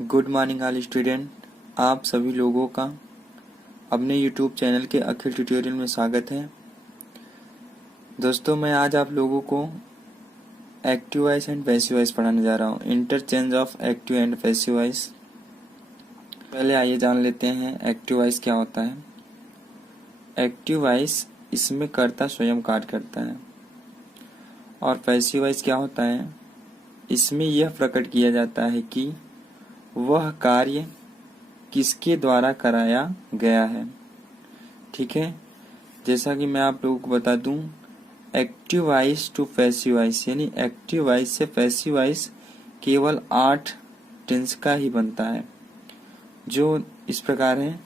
Good morning all student. आप सभी लोगों का अपने यूट्यूब चैनल के अखिल ट्यूटोरियल में स्वागत है। दोस्तों, मैं आज आप लोगों को active voice and passive voice पढ़ाने जा रहा हूँ। Interchange of active and passive voice. पहले आइए जान लेते हैं एक्टिव वॉइस क्या होता है। एक्टिव वॉइस इसमें कर्ता स्वयं कार्य करता है। और पैसिव वॉइस क्या होता है, इसमें यह प्रकट किया जाता है कि वह कार्य किसके द्वारा कराया गया है। ठीक है, जैसा कि मैं आप लोगों को बता दूं, active voice to passive voice यानी एक्टिव वॉइस से पैसिव वॉइस केवल 8 टेंस का ही बनता है, जो इस प्रकार है: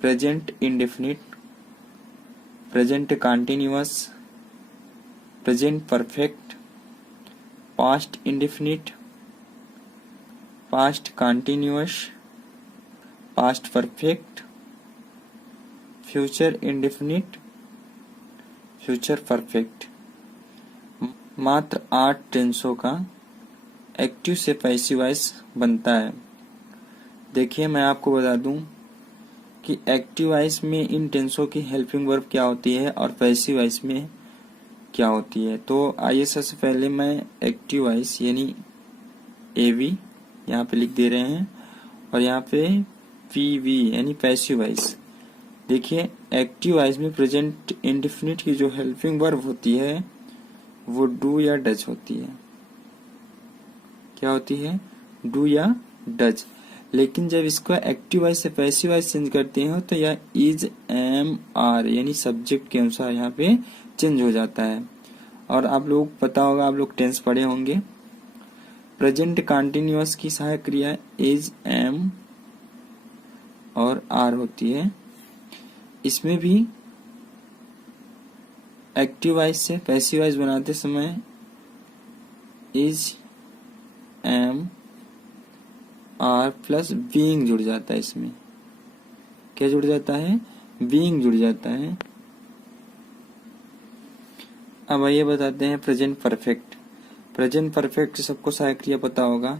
present indefinite, present continuous, present perfect, past indefinite, past continuous, past perfect, future indefinite, future perfect. मात्र 8 टेंसों का एक्टिव से पैसिव वॉइस बनता है। देखिए, मैं आपको बता दूं कि एक्टिव वॉइस में इन टेंसों की हेल्पिंग वर्ब क्या होती है और पैसिव वॉइस में क्या होती है। तो आइए सबसे पहले मैं एक्टिव वॉइस यानी एवी यहाँ पे लिख दे रहे हैं और यहाँ पे पीवी यानी पैसिव वॉइस। देखिए, एक्टिव वॉइस में प्रेजेंट इंडेफिनिट की जो हेल्पिंग वर्ब होती है वो डू या डज होती है। क्या होती है? डू या डज। लेकिन जब इसको एक्टिव वॉइस से पैसिव वॉइस चेंज करते हो तो यह इज, एम, आर यानी सब्जेक्ट के अनुसार यहाँ पे चेंज हो जाता है। और आप लोग पता होगा, आप लोग टेंस पढ़े होंगे, प्रेजेंट कंटीन्यूअस की सहायक क्रिया इज, एम और आर होती है। इसमें भी एक्टिव वॉइस से पैसिव वॉइस बनाते समय is, am, are plus being जुड़ जाता है। इसमें क्या जुड़ जाता है? बीइंग जुड़ जाता है। अब आइए बताते हैं प्रेजेंट परफेक्ट। प्रेजेंट परफेक्ट सबको सहायक क्रिया पता होगा,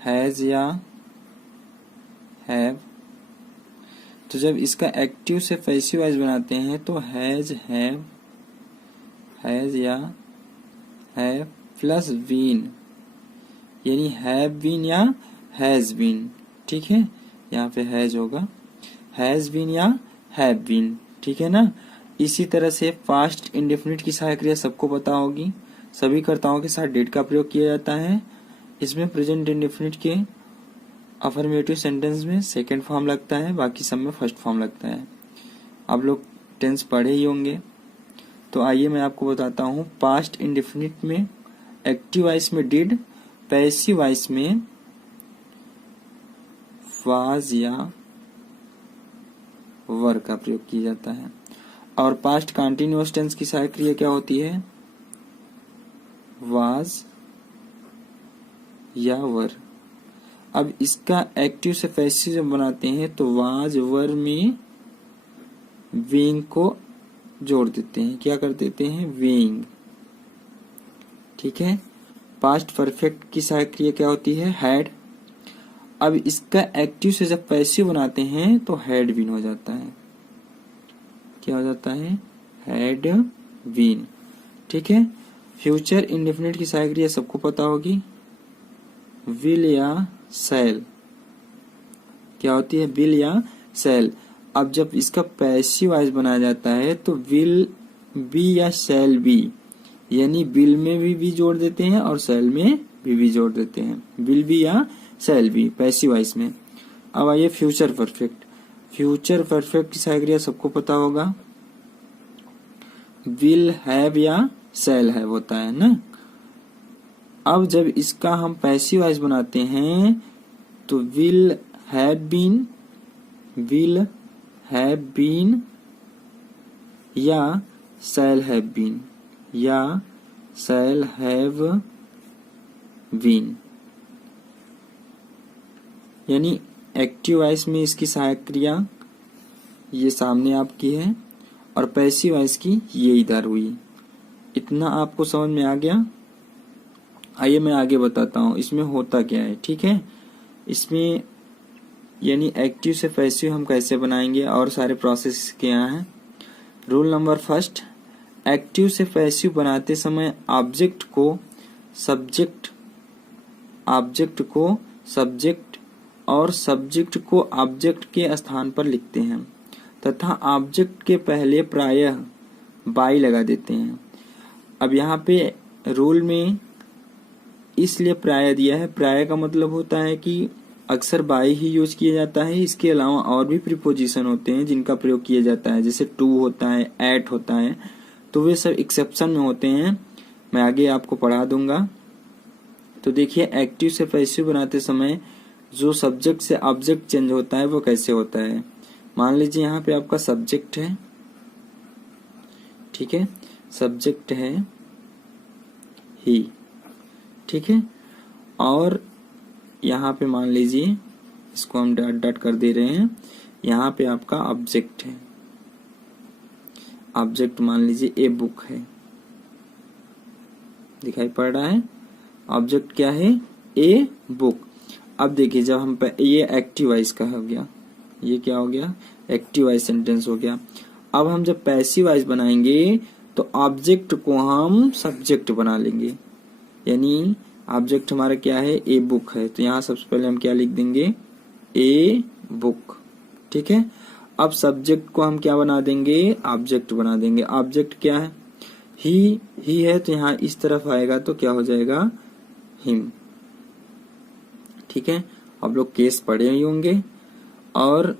हैज या हैव। तो जब इसका एक्टिव से पैसिव वॉइस बनाते हैं तो हैज, हैव, हैज या हैव प्लस बीन यानी हैव बीन या हैज बीन। ठीक है, यहाँ पे हैज होगा, हैज बीन या हैव बीन। ठीक है ना। इसी तरह से पास्ट इंडेफिनिट की सहायक क्रिया सबको पता होगी। सभी कर्ताओं के साथ डेट का प्रयोग किया जाता है। इसमें प्रेजेंट इंडेफिनिट के अफर्मेटिव सेंटेंस में सेकंड फॉर्म लगता है, बाकी सब में फर्स्ट फॉर्म लगता है। आप लोग टेंस पढ़े ही होंगे। तो आइए मैं आपको बताता हूँ। पास्ट इंडेफिनिट में एक्टिव वॉइस में डिड, पैसिव वॉइस में वाज या वर का प्रयोग किया जाता है। और पास्ट कंटीन्यूअस टेंस की सहायक क्रिया क्या होती है? वाज या वर। अब इसका एक्टिव से पैसिव जब बनाते हैं तो वाज, वर में बीइंग को जोड़ देते हैं। क्या कर देते हैं? बीइंग। ठीक है। पास्ट परफेक्ट की सहायक क्रिया क्या होती है? हैड। अब इसका एक्टिव से जब पैसिव बनाते हैं तो हैड बीन हो जाता है। क्या हो जाता है? Had been. ठीक है। फ्यूचर इंडेफिनिट की सहायक क्रिया सबको पता होगी, विल या शैल। क्या होती है? विल या शैल। अब जब इसका पैसिव वॉइस बनाया जाता है तो विल बी या शैल बी यानी विल में भी जोड़ देते हैं और शैल में भी जोड़ देते हैं। विल बी या शैल बी पैसिव वॉइस में। अब आइए फ्यूचर परफेक्ट। फ्यूचर परफेक्ट की सहायक क्रिया सबको पता होगा, विल हैव या शैल हैव होता है ना। अब जब इसका हम पैसिव वॉइस बनाते हैं तो will have been, will have been या शैल हैव बीन या शैल हैव बीन। यानी एक्टिव वॉइस में इसकी सहायक क्रिया ये सामने आपकी है और पैसिव वॉइस की ये इधर हुई। इतना आपको समझ में आ गया? आइए मैं आगे बताता हूँ इसमें होता क्या है। ठीक है, इसमें यानी एक्टिव से पैसिव हम कैसे बनाएंगे और सारे प्रोसेस क्या हैं। रूल नंबर फर्स्ट, एक्टिव से पैसिव बनाते समय ऑब्जेक्ट को सब्जेक्ट और सब्जेक्ट को ऑब्जेक्ट के स्थान पर लिखते हैं तथा ऑब्जेक्ट के पहले प्रायः बाई लगा देते हैं। अब यहाँ पे रूल में इसलिए प्रायः दिया है, प्रायः का मतलब होता है कि अक्सर बाई ही यूज किया जाता है। इसके अलावा और भी प्रीपोजिशन होते हैं जिनका प्रयोग किया जाता है, जैसे टू होता है, एट होता है, तो वे सब एक्सेप्शन में होते हैं, मैं आगे आपको पढ़ा दूंगा। तो देखिए एक्टिव से पैसिव बनाते समय जो सब्जेक्ट से ऑब्जेक्ट चेंज होता है वो कैसे होता है। मान लीजिए यहाँ पे आपका सब्जेक्ट है, ठीक है, सब्जेक्ट है ही, ठीक है, और यहाँ पे मान लीजिए इसको हम डॉट डॉट कर दे रहे हैं, यहाँ पे आपका ऑब्जेक्ट है, ऑब्जेक्ट मान लीजिए ए बुक है, दिखाई पड़ रहा है, ऑब्जेक्ट क्या है, ए बुक। अब देखिए जब हम ये एक्टिव वॉइस का हो गया, ये क्या हो गया, एक्टिव वॉइस सेंटेंस हो गया। अब हम जब पैसिव वॉइस बनाएंगे तो ऑब्जेक्ट को हम सब्जेक्ट बना लेंगे, यानी ऑब्जेक्ट हमारा क्या है, ए बुक है, तो यहाँ सबसे पहले हम क्या लिख देंगे, ए बुक, ठीक है। अब सब्जेक्ट को हम क्या बना देंगे, ऑब्जेक्ट बना देंगे। ऑब्जेक्ट क्या है, ही है, तो यहाँ इस तरफ आएगा तो क्या हो जाएगा, हिम, ठीक है। आप लोग केस पढ़े ही होंगे। और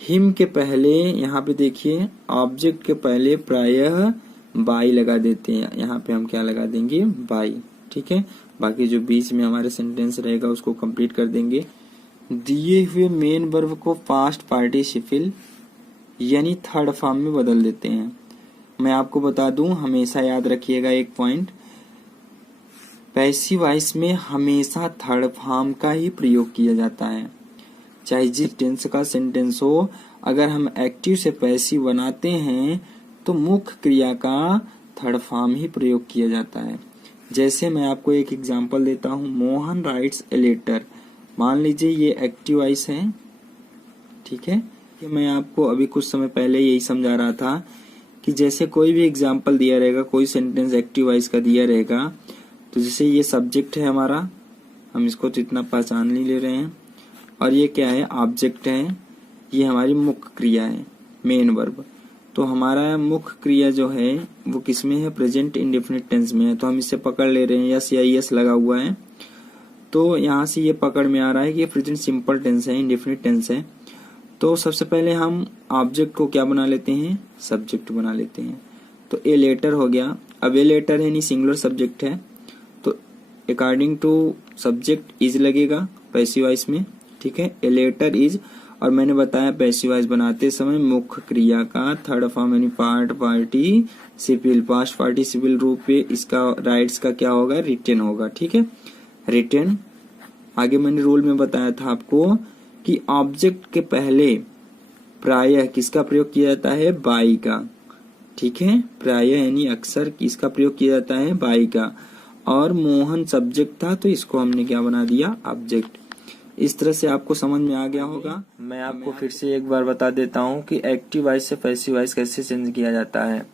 हिम के पहले यहाँ पे देखिए ऑब्जेक्ट के पहले प्रायः बाई लगा देते हैं, यहाँ पे हम क्या लगा देंगे, बाई, ठीक है। बाकी जो बीच में हमारे सेंटेंस रहेगा उसको कंप्लीट कर देंगे। दिए हुए मेन वर्ब को पास्ट पार्टिसिपल यानी थर्ड फॉर्म में बदल देते हैं। मैं आपको बता दूं, हमेशा याद रखिएगा एक पॉइंट, पैसिव वॉइस में हमेशा थर्ड फॉर्म का ही प्रयोग किया जाता है, चाहे जिस टेंस का सेंटेंस हो। अगर हम एक्टिव से पैसिव बनाते हैं तो मुख्य क्रिया का थर्ड फॉर्म ही प्रयोग किया जाता है। जैसे मैं आपको एक एग्जांपल देता हूँ, मोहन राइट्स ए लेटर, मान लीजिए ये एक्टिव वॉइस है, ठीक है। कि मैं आपको अभी कुछ समय पहले यही समझा रहा था कि जैसे कोई भी एग्जांपल दिया रहेगा, कोई सेंटेंस एक्टिव वॉइस का दिया रहेगा, तो जैसे ये सब्जेक्ट है हमारा, हम इसको तो इतना पहचान नहीं ले रहे हैं, और ये क्या है, ऑब्जेक्ट है, ये हमारी मुख्य क्रिया है, मेन वर्ब। तो हमारा मुख्य क्रिया जो है वो किसमें है, प्रेजेंट इंडेफिनिट टेंस में है, तो हम इसे पकड़ ले रहे हैं, यस या यस लगा हुआ है, तो यहाँ से ये पकड़ में आ रहा है कि ये प्रेजेंट सिंपल टेंस है, इंडेफिनिट टेंस है। तो सबसे पहले हम ऑब्जेक्ट को क्या बना लेते हैं, सब्जेक्ट बना लेते हैं। तो ए लेटर हो गया। अब ए लेटर है यानी सिंगुलर सब्जेक्ट है, तो अकॉर्डिंग टू सब्जेक्ट इज लगेगा पैसिव वॉइस में, ठीक है, ए लेटर इज। और मैंने बताया पैसिव वॉइस बनाते समय मुख्य क्रिया का थर्ड फॉर्म यानी पास्ट पार्टिसिपल रूप पे इसका राइट्स का क्या होगा, रिटेन होगा, ठीक है, रिटेन। आगे मैंने रूल में बताया था आपको कि ऑब्जेक्ट के पहले प्रायः किसका प्रयोग किया जाता है, बाई का, ठीक है, प्रायः यानी अक्सर किसका प्रयोग किया जाता है, बाई का। और मोहन सब्जेक्ट था तो इसको हमने क्या बना दिया, ऑब्जेक्ट। इस तरह से आपको समझ में आ गया होगा। मैं आपको फिर से एक बार बता देता हूँ कि एक्टिव वॉइस से पैसिव वॉइस कैसे चेंज किया जाता है।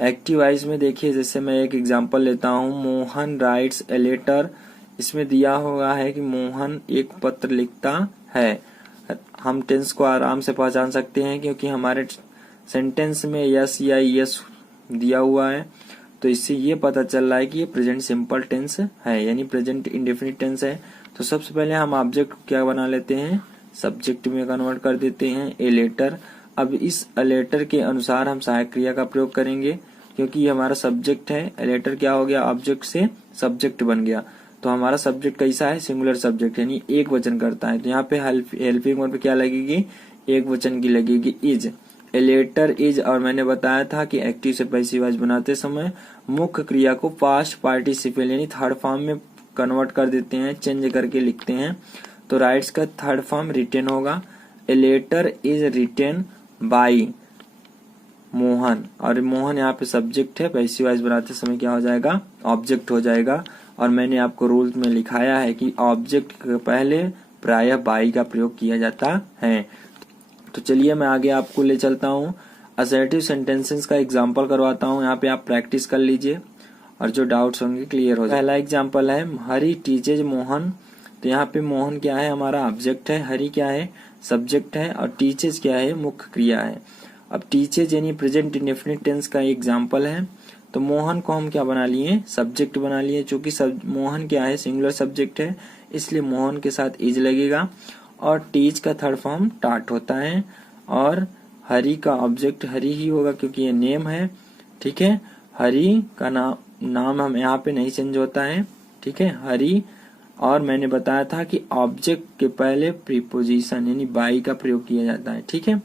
एक्टिव वॉइस में देखिए, जैसे मैं एक एग्जांपल लेता हूँ, मोहन राइट्स ए लेटर, इसमें दिया हुआ है कि मोहन एक पत्र लिखता है। हम टेंस को आराम से पहचान सकते हैं क्योंकि हमारे सेंटेंस में यस या यस दिया हुआ है, तो इससे ये पता चल रहा है कि ये प्रेजेंट सिंपल टेंस है, यानी प्रेजेंट इंडेफिनिट टेंस है। तो सबसे पहले हम ऑब्जेक्ट को क्या बना लेते हैं, सब्जेक्ट में कन्वर्ट कर देते हैं, ए लेटर। अब इस लेटर के अनुसार हम सहायक क्रिया का प्रयोग करेंगे, क्योंकि ये हमारा सब्जेक्ट है, ए लेटर क्या हो गया, ऑब्जेक्ट से सब्जेक्ट बन गया। तो हमारा सब्जेक्ट कैसा है, सिंगुलर सब्जेक्ट, यानी एक वचन करता है, तो यहाँ पे हेल्पिंग वर्ब पे क्या लगेगी, एक वचन की लगेगी, इज, ए लेटर इज। और मैंने बताया था कि एक्टिव से पैसिव वॉइस बनाते समय मुख्य क्रिया को पास्ट पार्टिसिपल यानी थर्ड फॉर्म में कन्वर्ट कर देते हैं, चेंज करके लिखते हैं। तो राइट्स का थर्ड फॉर्म रिटेन होगा, a letter is written by Mohan, और मोहन यहाँ पे सब्जेक्ट है, पैसिव वॉइस बनाते समय क्या हो जाएगा, ऑब्जेक्ट हो जाएगा। और मैंने आपको रूल्स में लिखाया है कि ऑब्जेक्ट के पहले प्रायः बाई का प्रयोग किया जाता है। तो चलिए मैं आगे आपको ले चलता हूँ, असर्टिव सेंटेंसेस का एग्जाम्पल करवाता हूँ। यहाँ पे आप प्रैक्टिस कर लीजिए और जो डाउट्स होंगे क्लियर हो जाए। पहला एग्जाम्पल है हरी टीचेज मोहन। तो यहाँ पे मोहन क्या है, हमारा ऑब्जेक्ट है, हरी क्या है, सब्जेक्ट है, और टीचेज क्या है, मुख्य क्रिया है। अब टीचेज यानी प्रेजेंट इंडेफिनिट टेंस का एग्जाम्पल है। तो मोहन को हम क्या बना लिए, सब्जेक्ट बना लिए। चूंकि मोहन क्या है, सिंगुलर सब्जेक्ट है, इसलिए मोहन के साथ इज लगेगा। और टीच का थर्ड फॉर्म टाट होता है। और हरी का ऑब्जेक्ट हरी ही होगा क्योंकि ये नेम है। ठीक है, हरी का नाम हम यहाँ पे नहीं चेंज होता है। ठीक है, हरी। और मैंने बताया था कि ऑब्जेक्ट के पहले प्रीपोजिशन यानी बाई का प्रयोग किया जाता है। ठीक है,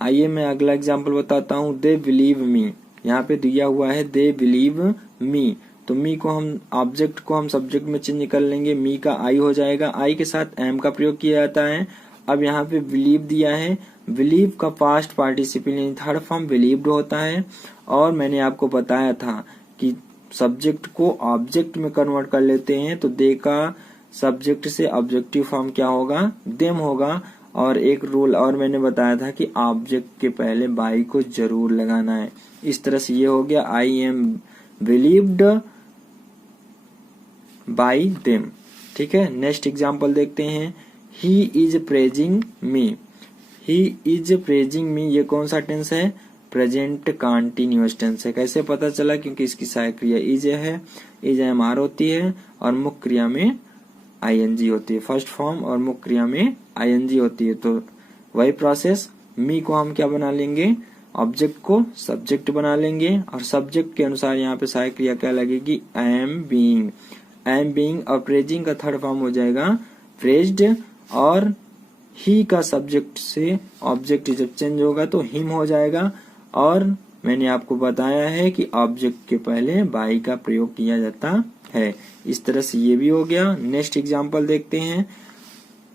आइए मैं अगला एग्जाम्पल बताता हूँ। दे बिलीव मी, यहाँ पे दिया हुआ है दे बिलीव मी। तो मी को हम ऑब्जेक्ट को हम सब्जेक्ट में चेंज कर लेंगे, मी का आई हो जाएगा। आई के साथ एम का प्रयोग किया जाता है। अब यहाँ पे बिलीव दिया है, बिलीव का पास्ट पार्टिसिपल यानी थर्ड फॉर्म बिलीव्ड होता है। और मैंने आपको बताया था कि सब्जेक्ट को ऑब्जेक्ट में कन्वर्ट कर लेते हैं तो दे का सब्जेक्ट से ऑब्जेक्टिव फॉर्म क्या होगा, देम होगा। और एक रूल और मैंने बताया था कि ऑब्जेक्ट के पहले बाई को जरूर लगाना है। इस तरह से ये हो गया I am believed by them. ठीक है, नेक्स्ट एग्जाम्पल देखते हैं। He is praising me, he is praising me, ये कौन सा टेंस है, प्रेजेंट कंटीन्यूअस टेंस है। कैसे पता चला, क्योंकि इसकी सहायक क्रिया इज है, इज एम आर होती है, और मुख्य क्रिया में आईएनजी होती है। फर्स्ट फॉर्म और मुख्य क्रिया में आईएनजी होती है। तो वही प्रोसेस, मी को हम क्या बना लेंगे, ऑब्जेक्ट को सब्जेक्ट बना लेंगे। और सब्जेक्ट के अनुसार यहाँ पे सहायक क्रिया क्या लगेगी, एम बीइंग। एम बीइंग और प्रेजिंग का थर्ड फॉर्म हो जाएगा प्रेज्ड। और ही का सब्जेक्ट से ऑब्जेक्ट जब चेंज होगा तो हिम हो जाएगा। और मैंने आपको बताया है कि ऑब्जेक्ट के पहले बाई का प्रयोग किया जाता है। इस तरह से ये भी हो गया। नेक्स्ट एग्जांपल देखते हैं,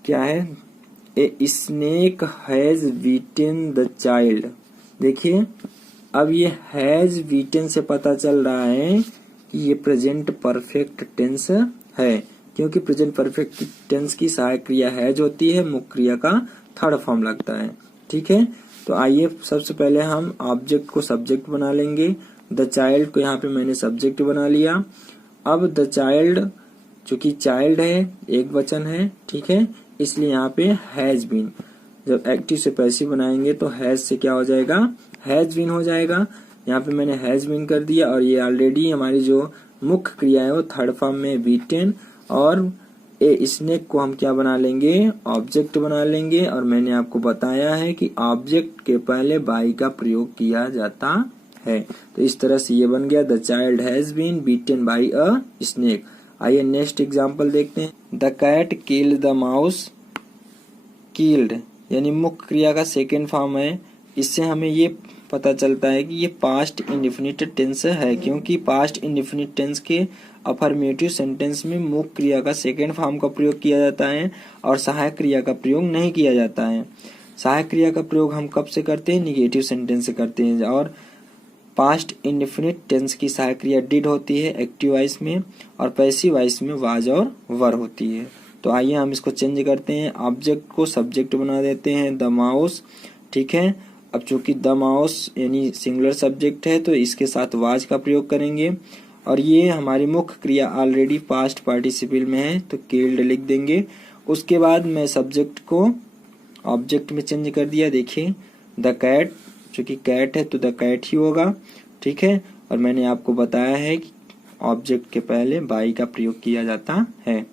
क्या है, a snake has beaten the child. देखिए, अब ये हैज बीटन से पता चल रहा है कि ये प्रेजेंट परफेक्ट टेंस है, क्योंकि प्रेजेंट परफेक्ट टेंस की सहायक क्रिया हैज होती है, मुख्य क्रिया का थर्ड फॉर्म लगता है। ठीक है, तो आइए सबसे पहले हम ऑब्जेक्ट को सब्जेक्ट बना लेंगे। द चाइल्ड को यहाँ पे मैंने सब्जेक्ट बना लिया। अब द चाइल्ड, चूंकि चाइल्ड है, एक वचन है, ठीक है, इसलिए यहाँ पे हैज बीन। जब एक्टिव से पैसिव बनाएंगे तो हैज से क्या हो जाएगा, हैज बीन हो जाएगा। यहाँ पे मैंने हैज बीन कर दिया। और ये ऑलरेडी हमारी जो मुख्य क्रिया है वो थर्ड फॉर्म में बीटन। और ए स्नेक को हम क्या बना लेंगे, ऑब्जेक्ट बना लेंगे। और मैंने आपको बताया है कि ऑब्जेक्ट के पहले बाई का प्रयोग किया जाता है। तो इस तरह से ये बन गया, the child has been beaten by a snake. आइए नेक्स्ट एग्जांपल देखते हैं। The cat killed the mouse. Killed यानी मुख्य क्रिया का सेकेंड फॉर्म है। इससे हमें ये पता चलता है कि ये पास्ट इंडेफिनिट टेंस है, क्योंकि पास्ट इंडेफिनिट टेंस के अफर्मेटिव सेंटेंस में मुख्य क्रिया का सेकेंड फॉर्म का प्रयोग किया जाता है और सहायक क्रिया का प्रयोग नहीं किया जाता है। सहायक क्रिया का प्रयोग हम कब से करते हैं, निगेटिव सेंटेंस से करते हैं। और पास्ट इंडेफिनिट टेंस की सहायक क्रिया डिड होती है एक्टिव वॉइस में, और पैसिव वॉइस में वाज और वर होती है। तो आइए हम इसको चेंज करते हैं, ऑब्जेक्ट को सब्जेक्ट बना देते हैं, द माउस। ठीक है, अब चूंकि द माउस यानी सिंगुलर सब्जेक्ट है तो इसके साथ वाज का प्रयोग करेंगे। और ये हमारी मुख्य क्रिया ऑलरेडी पास्ट पार्टिसिपल में है तो किल्ड लिख देंगे। उसके बाद मैं सब्जेक्ट को ऑब्जेक्ट में चेंज कर दिया। देखिए, द कैट, चूंकि कैट है तो द कैट ही होगा। ठीक है, और मैंने आपको बताया है कि ऑब्जेक्ट के पहले बाई का प्रयोग किया जाता है।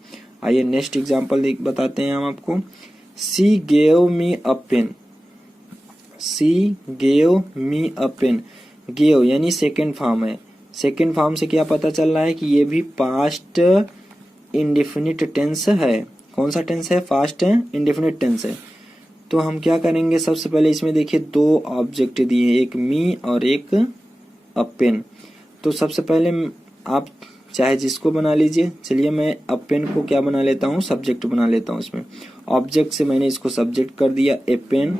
आइए नेक्स्ट एग्जांपल बताते हैं हम आपको। She gave me a pen. She gave me a pen. Gave यानी सेकेंड फॉर्म है। सेकेंड फॉर्म से क्या पता चल रहा है कि ये भी पास्ट इंडेफिनिट टेंस है। कौन सा टेंस है, पास्ट इंडेफिनिट टेंस है। तो हम क्या करेंगे, सबसे पहले इसमें देखिए दो ऑब्जेक्ट दिए, एक मी और एक अ पेन। तो सबसे पहले आप चाहे जिसको बना लीजिए। चलिए मैं अ पेन को क्या बना लेता हूँ, सब्जेक्ट बना लेता हूँ। इसमें ऑब्जेक्ट से मैंने इसको सब्जेक्ट कर दिया, ए पेन।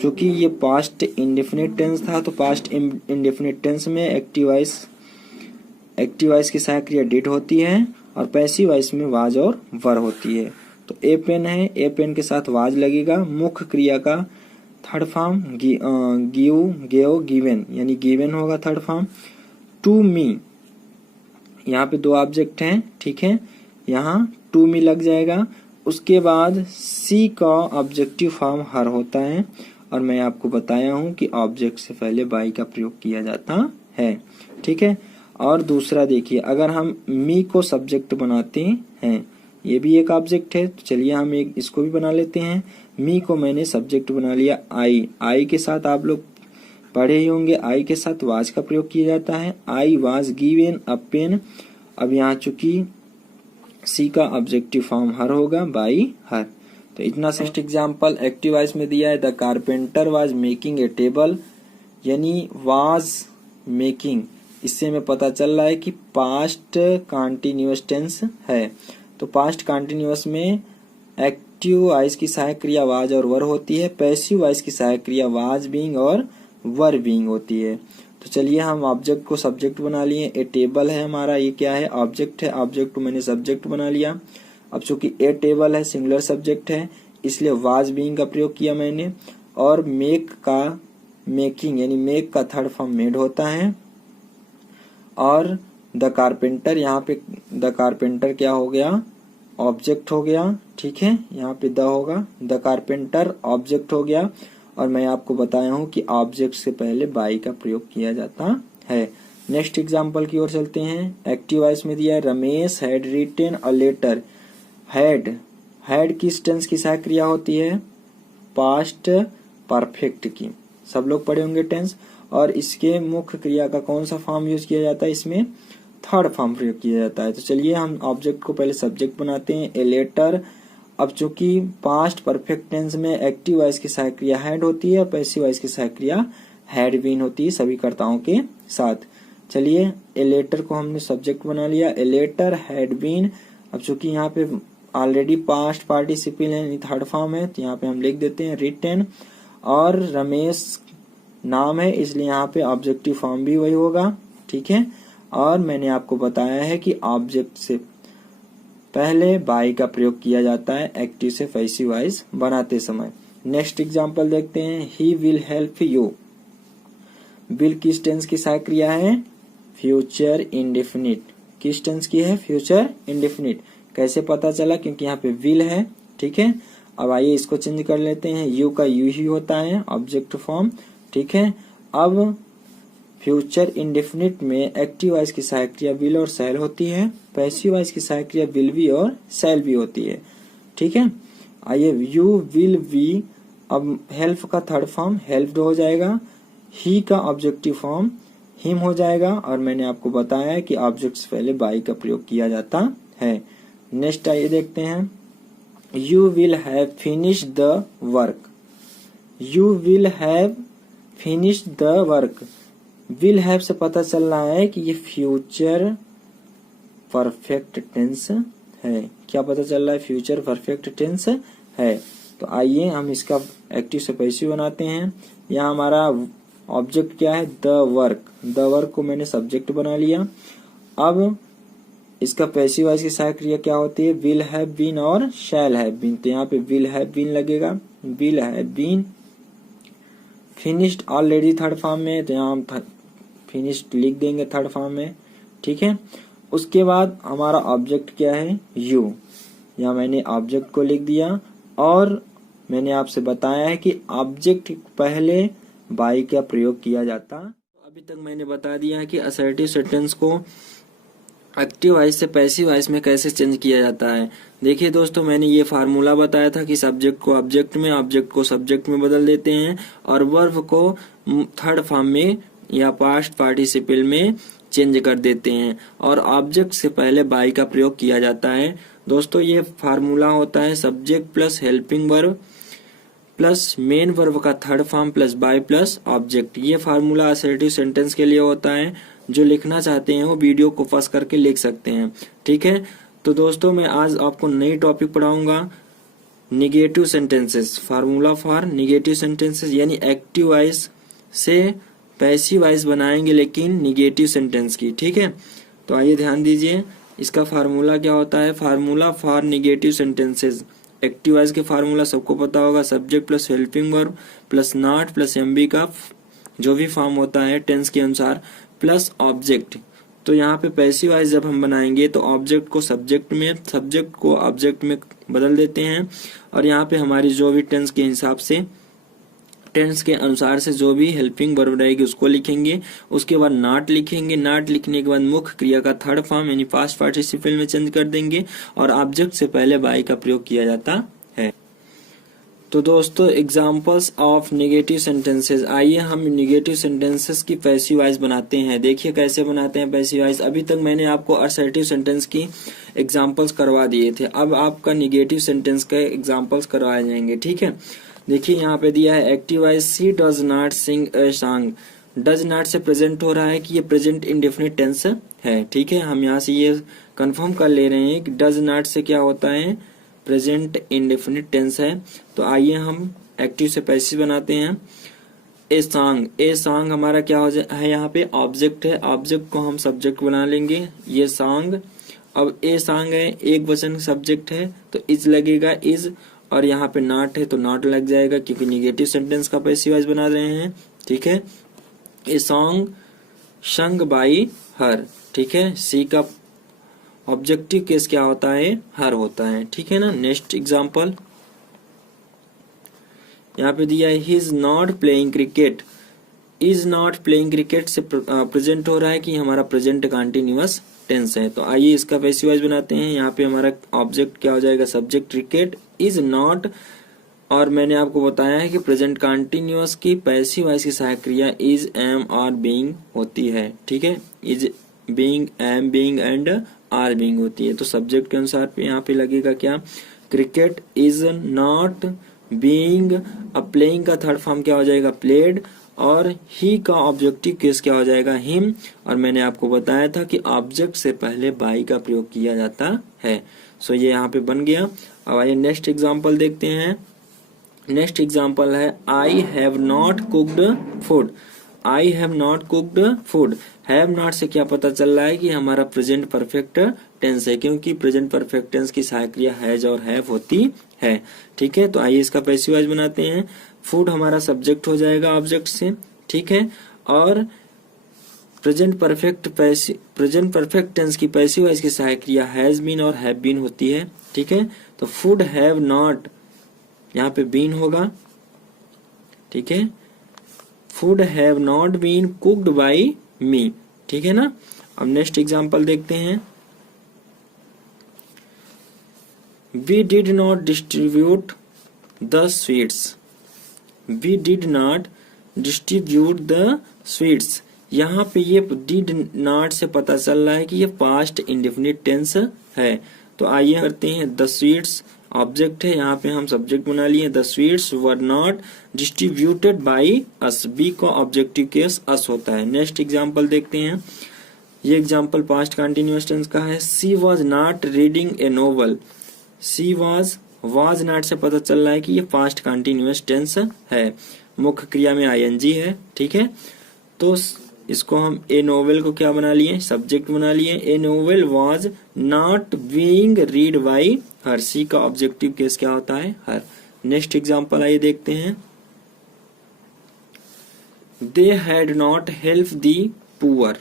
चूंकि ये पास्ट इंडेफिनिट टेंस था तो पास्ट इंडेफिनिट टेंस में एक्टिव वॉइस की सहायक क्रिया डिड होती है। और पैसिव वॉइस में वाज और वर होती है। तो ए पेन है, ए पेन के साथ वाज लगेगा। मुख्य क्रिया का third form give, gave, given, यानी गिवन होगा थर्ड फॉर्म। टू मी, यहाँ पे दो ऑब्जेक्ट हैं, ठीक है, यहाँ टू मी लग जाएगा। उसके बाद सी का ऑब्जेक्टिव फॉर्म हर होता है, और मैं आपको बताया हूं कि ऑब्जेक्ट से पहले बाई का प्रयोग किया जाता है, ठीक है। और दूसरा देखिए, अगर हम मी को सब्जेक्ट बनाते हैं, ये भी एक ऑब्जेक्ट है, तो चलिए हम एक इसको भी बना लेते हैं। मी को मैंने सब्जेक्ट बना लिया। आई के साथ आप लोग पढ़े ही होंगे, आई के साथ वाज का प्रयोग किया जाता है। I was given a pen. अब यहाँ चूंकि सी का ऑब्जेक्टिव फॉर्म हर होगा, बाई हर। तो इतना नेक्स्ट एग्जाम्पल एक्टिव वॉइस में दिया है, the carpenter was making a table, यानी वाज मेकिंग, इससे हमें पता चल रहा है कि पास्ट कॉन्टिन्यूअस टेंस है। तो पास्ट कॉन्टिन्यूअस में एक्टिव वॉइस की सहायक क्रिया वाज और वर होती है, पैसिव वॉइस की सहायक क्रिया वाज बीइंग और वर बीइंग होती है। तो चलिए हम ऑब्जेक्ट को सब्जेक्ट बना लिए। ए टेबल है हमारा, ये क्या है, ऑब्जेक्ट है, ऑब्जेक्ट को मैंने सब्जेक्ट बना लिया। अब चूंकि ए टेबल है, सिंगुलर सब्जेक्ट है, इसलिए वाज बीइंग का प्रयोग किया मैंने। और मेक का मेकिंग, यानी मेक का थर्ड फॉर्म मेड होता है। और द कारपेंटर, यहाँ पे द कारपेंटर क्या हो गया, ऑब्जेक्ट हो गया, ठीक है, यहाँ पे द होगा, द कारपेंटर ऑब्जेक्ट हो गया। और मैं आपको बताया हूं कि ऑब्जेक्ट से पहले बाई का प्रयोग किया जाता है। नेक्स्ट एग्जांपल की ओर चलते हैं। एक्टिव वॉइस में दिया है, Ramesh had written a letter. Had किस टेंस की सहायक क्रिया होती है, पास्ट परफेक्ट की, सब लोग पढ़े होंगे टेंस। और इसके मुख्य क्रिया का कौन सा फॉर्म यूज किया जाता है, इसमें थर्ड फॉर्म प्रयोग किया जाता है। तो चलिए हम ऑब्जेक्ट को पहले सब्जेक्ट बनाते हैं, ए लेटर। अब चूंकि पास्ट परफेक्ट टेंस में एक्टिव वॉइस की सहायक क्रिया हैड होती है और पैसिव वॉइस की सहायक क्रिया हैड बीन होती है सभी कर्ताओं के साथ। चलिए ए लेटर को हमने सब्जेक्ट बना लिया, ए लेटर हैड बीन। अब चूंकि यहाँ पे ऑलरेडी पास्ट पार्टिसिपल है, थर्ड फॉर्म है, तो यहाँ पे हम लिख देते हैं रिटेन। और रमेश नाम है, इसलिए यहाँ पे ऑब्जेक्टिव फॉर्म भी वही होगा, ठीक है। और मैंने आपको बताया है कि ऑब्जेक्ट से पहले बाई का प्रयोग किया जाता है एक्टिव से पैसिव वॉइस बनाते समय। नेक्स्ट एग्जांपल देखते हैं, he will help you. Will किस टेंस की सहायक क्रिया है, फ्यूचर इंडेफिनिट। किस टेंस की है, फ्यूचर इंडेफिनिट। कैसे पता चला, क्योंकि यहाँ पे विल है, ठीक है। अब आइए इसको चेंज कर लेते हैं, यू का यू ही होता है ऑब्जेक्ट फॉर्म, ठीक है। अब फ्यूचर इंडेफिनिट में एक्टिव वॉइस की सहायक क्रिया विल और शैल होती है, पैसिव वॉइस की सहायक क्रिया विल बी और शैल भी होती है, ठीक है। आइए यू विल बी, अब हेल्प का थर्ड फॉर्म हेल्प्ड हो जाएगा, ही का ऑब्जेक्टिव फॉर्म हिम हो जाएगा। और मैंने आपको बताया है कि ऑब्जेक्ट से पहले बाई का प्रयोग किया जाता है। नेक्स्ट आइए देखते हैं, you will have finish the work. You will have finish the work. Will have से पता चल रहा है कि ये फ्यूचर परफेक्ट टेंस है। क्या पता चल रहा है, फ्यूचर परफेक्ट टेंस है। तो आइए हम इसका एक्टिव से पैसिव बनाते हैं। यहाँ हमारा ऑब्जेक्ट क्या है, द वर्क। द वर्क को मैंने सब्जेक्ट बना लिया। अब इसका पैसिव वॉइस की सहायक क्रिया क्या होती है, विल हैव बीन और शैल हैव बीन। तो यहाँ पे विल हैव बीन लगेगा, will have been. Finished already third form में, तो यहाँ हम फिनिश्ड लिख देंगे थर्ड फॉर्म में, ठीक है। उसके बाद हमारा ऑब्जेक्ट क्या है, यू। यहाँ मैंने ऑब्जेक्ट को लिख दिया। और मैंने आपसे बताया है कि ऑब्जेक्ट पहले बाई का प्रयोग किया जाता। अभी तक मैंने बता दिया है कि असर्टिव सेंटेंस को एक्टिव वॉइस से पैसिव वॉइस में कैसे चेंज किया जाता है। देखिए दोस्तों, मैंने ये फार्मूला बताया था कि सब्जेक्ट को ऑब्जेक्ट में, ऑब्जेक्ट को सब्जेक्ट में बदल देते हैं और वर्ब को थर्ड फॉर्म में या पास्ट पार्टिसिपल में चेंज कर देते हैं और ऑब्जेक्ट से पहले बाई का प्रयोग किया जाता है। दोस्तों ये फार्मूला होता है subject plus helping verb plus main verb का third form plus by plus object. ये फार्मूला असर्टिव सेंटेंस के लिए होता है। जो लिखना चाहते हैं वो वीडियो को पॉज करके लिख सकते हैं, ठीक है। तो दोस्तों मैं आज आपको नई टॉपिक पढ़ाऊंगा, negative sentences, formula for negative sentences, यानी एक्टिव वॉइस से पैसिव वॉइस बनाएंगे लेकिन निगेटिव सेंटेंस की, ठीक है। तो आइए ध्यान दीजिए, इसका फार्मूला क्या होता है, formula for negative sentences. Active voice के फार्मूला सबको पता होगा, subject plus helping verb plus not plus MB का जो भी फॉर्म होता है टेंस के अनुसार प्लस ऑब्जेक्ट। तो यहाँ पे पैसिव वॉइस जब हम बनाएंगे तो ऑब्जेक्ट को सब्जेक्ट में, सब्जेक्ट को ऑब्जेक्ट में बदल देते हैं, और यहाँ पे हमारी जो भी टेंस के हिसाब से, टेंस के अनुसार से जो भी हेल्पिंग वर्ब रहेगी उसको लिखेंगे। उसके बाद नॉट लिखेंगे, नॉट लिखने के बाद मुख्य क्रिया का थर्ड फॉर्म यानी पास्ट पार्टिसिपल में चेंज कर देंगे, और ऑब्जेक्ट से पहले बाई का प्रयोग किया जाता है। तो दोस्तों एग्जाम्पल्स ऑफ नेगेटिव सेंटेंसेस, आइए हम नेगेटिव सेंटेंसेस की पैसिव वॉइस बनाते हैं। देखिए कैसे बनाते हैं पैसिव वॉइस। अभी तक मैंने आपको असर्टिव सेंटेंस की एग्जाम्पल्स करवा दिए थे, अब आपका नेगेटिव सेंटेंस के एग्जाम्पल्स करवाए जाएंगे, ठीक है। देखिए यहाँ पे दिया है active voice, she does not sing a song. Does not से प्रेजेंट हो रहा है कि ये प्रेजेंट इंडेफिनिट टेंस है, ठीक है। हम यहाँ से ये कंफर्म कर ले रहे हैं कि डज नॉट से क्या होता है, प्रेजेंट इंडेफिनिट टेंस है। तो आइए हम एक्टिव से पैसिव बनाते हैं। ए सॉन्ग, ए सॉन्ग हमारा क्या हो है, यहाँ पे ऑब्जेक्ट है, ऑब्जेक्ट को हम सब्जेक्ट बना लेंगे, ये सॉन्ग। अब ए सॉन्ग है, एक वचन सब्जेक्ट है तो इज लगेगा, इज, और यहाँ पे नॉट है तो नॉट लग जाएगा क्योंकि निगेटिव सेंटेंस का पैसिव वॉइस बना रहे हैं, ठीक है। ए सॉन्ग संग बाई हर, ठीक है। सी का ऑब्जेक्टिव केस क्या होता है, हर होता है, ठीक है ना। नेक्स्ट एग्जांपल यहाँ पे दिया है, he is not playing cricket. Is not playing cricket से प्रेजेंट हो रहा है कि हमारा प्रेजेंट कंटिन्यूअस टेंस है। तो आइए इसका पैसिव वॉइस बनाते हैं। यहाँ पे हमारा ऑब्जेक्ट क्या हो जाएगा, सब्जेक्ट क्रिकेट, इज नॉट, और मैंने आपको बताया है कि प्रेजेंट कंटिन्यूअस की पैसिव वॉइस की सहायक क्रिया इज, एम और बीइंग होती है, ठीक है। Is, being, am, being and are being होती है। तो सब्जेक्ट के अनुसार पे यहाँ पे लगेगा क्या, क्रिकेट इज नॉट बीइंग। अब प्लेइंग का थर्ड फॉर्म क्या हो जाएगा, प्लेड, और ही का ऑब्जेक्टिव केस क्या हो जाएगा, हिम। और मैंने आपको बताया था कि ऑब्जेक्ट से पहले बाई का प्रयोग किया जाता है। सो ये यहाँ पे बन गया। अब आइए नेक्स्ट एग्जांपल देखते हैं। नेक्स्ट एग्जांपल है, I have not cooked food. I have not cooked food. Have not से क्या पता चल रहा है कि हमारा प्रेजेंट परफेक्ट टेंस है, क्योंकि प्रेजेंट परफेक्ट टेंस की सहायक क्रिया हैज और हैव होती है, ठीक है। तो आइए इसका पैसिव वॉइस बनाते हैं। फूड हमारा सब्जेक्ट हो जाएगा ऑब्जेक्ट से, ठीक है। और प्रेजेंट परफेक्ट टेंस की पैसिव वॉइस की सहायक क्रिया हैज बीन और हैव बीन होती है, ठीक है। तो फूड हैव नॉट यहाँ पे बीन होगा, ठीक है। Food have not been cooked by me, ठीक है ना। अब नेक्स्ट एग्जांपल देखते हैं। We did not distribute the sweets. We did not distribute the sweets. यहाँ पे ये डिड नॉट से पता चल रहा है कि ये पास्ट इंडेफिनिट टेंस है। तो आइए करते हैं, द स्वीट्स ऑब्जेक्ट है, यहाँ पे हम सब्जेक्ट बना लिए, the sweets were not distributed by us. We का ऑब्जेक्टिव केस अस होता है। नेक्स्ट एग्जांपल देखते हैं। ये एग्जांपल पास्ट कंटिन्यूअस टेंस का है। She was not reading a novel. She was not से पता चल रहा है कि ये पास्ट कंटिन्यूअस टेंस है, मुख्य क्रिया में आईएनजी है, ठीक है। तो इसको हम ए नोवेल को क्या बना लिए, सब्जेक्ट बना लिए। A novel was not being read by her. She का ऑब्जेक्टिव केस क्या होता है, हर। नेक्स्ट एग्जांपल आइए देखते हैं। They had not help the poor.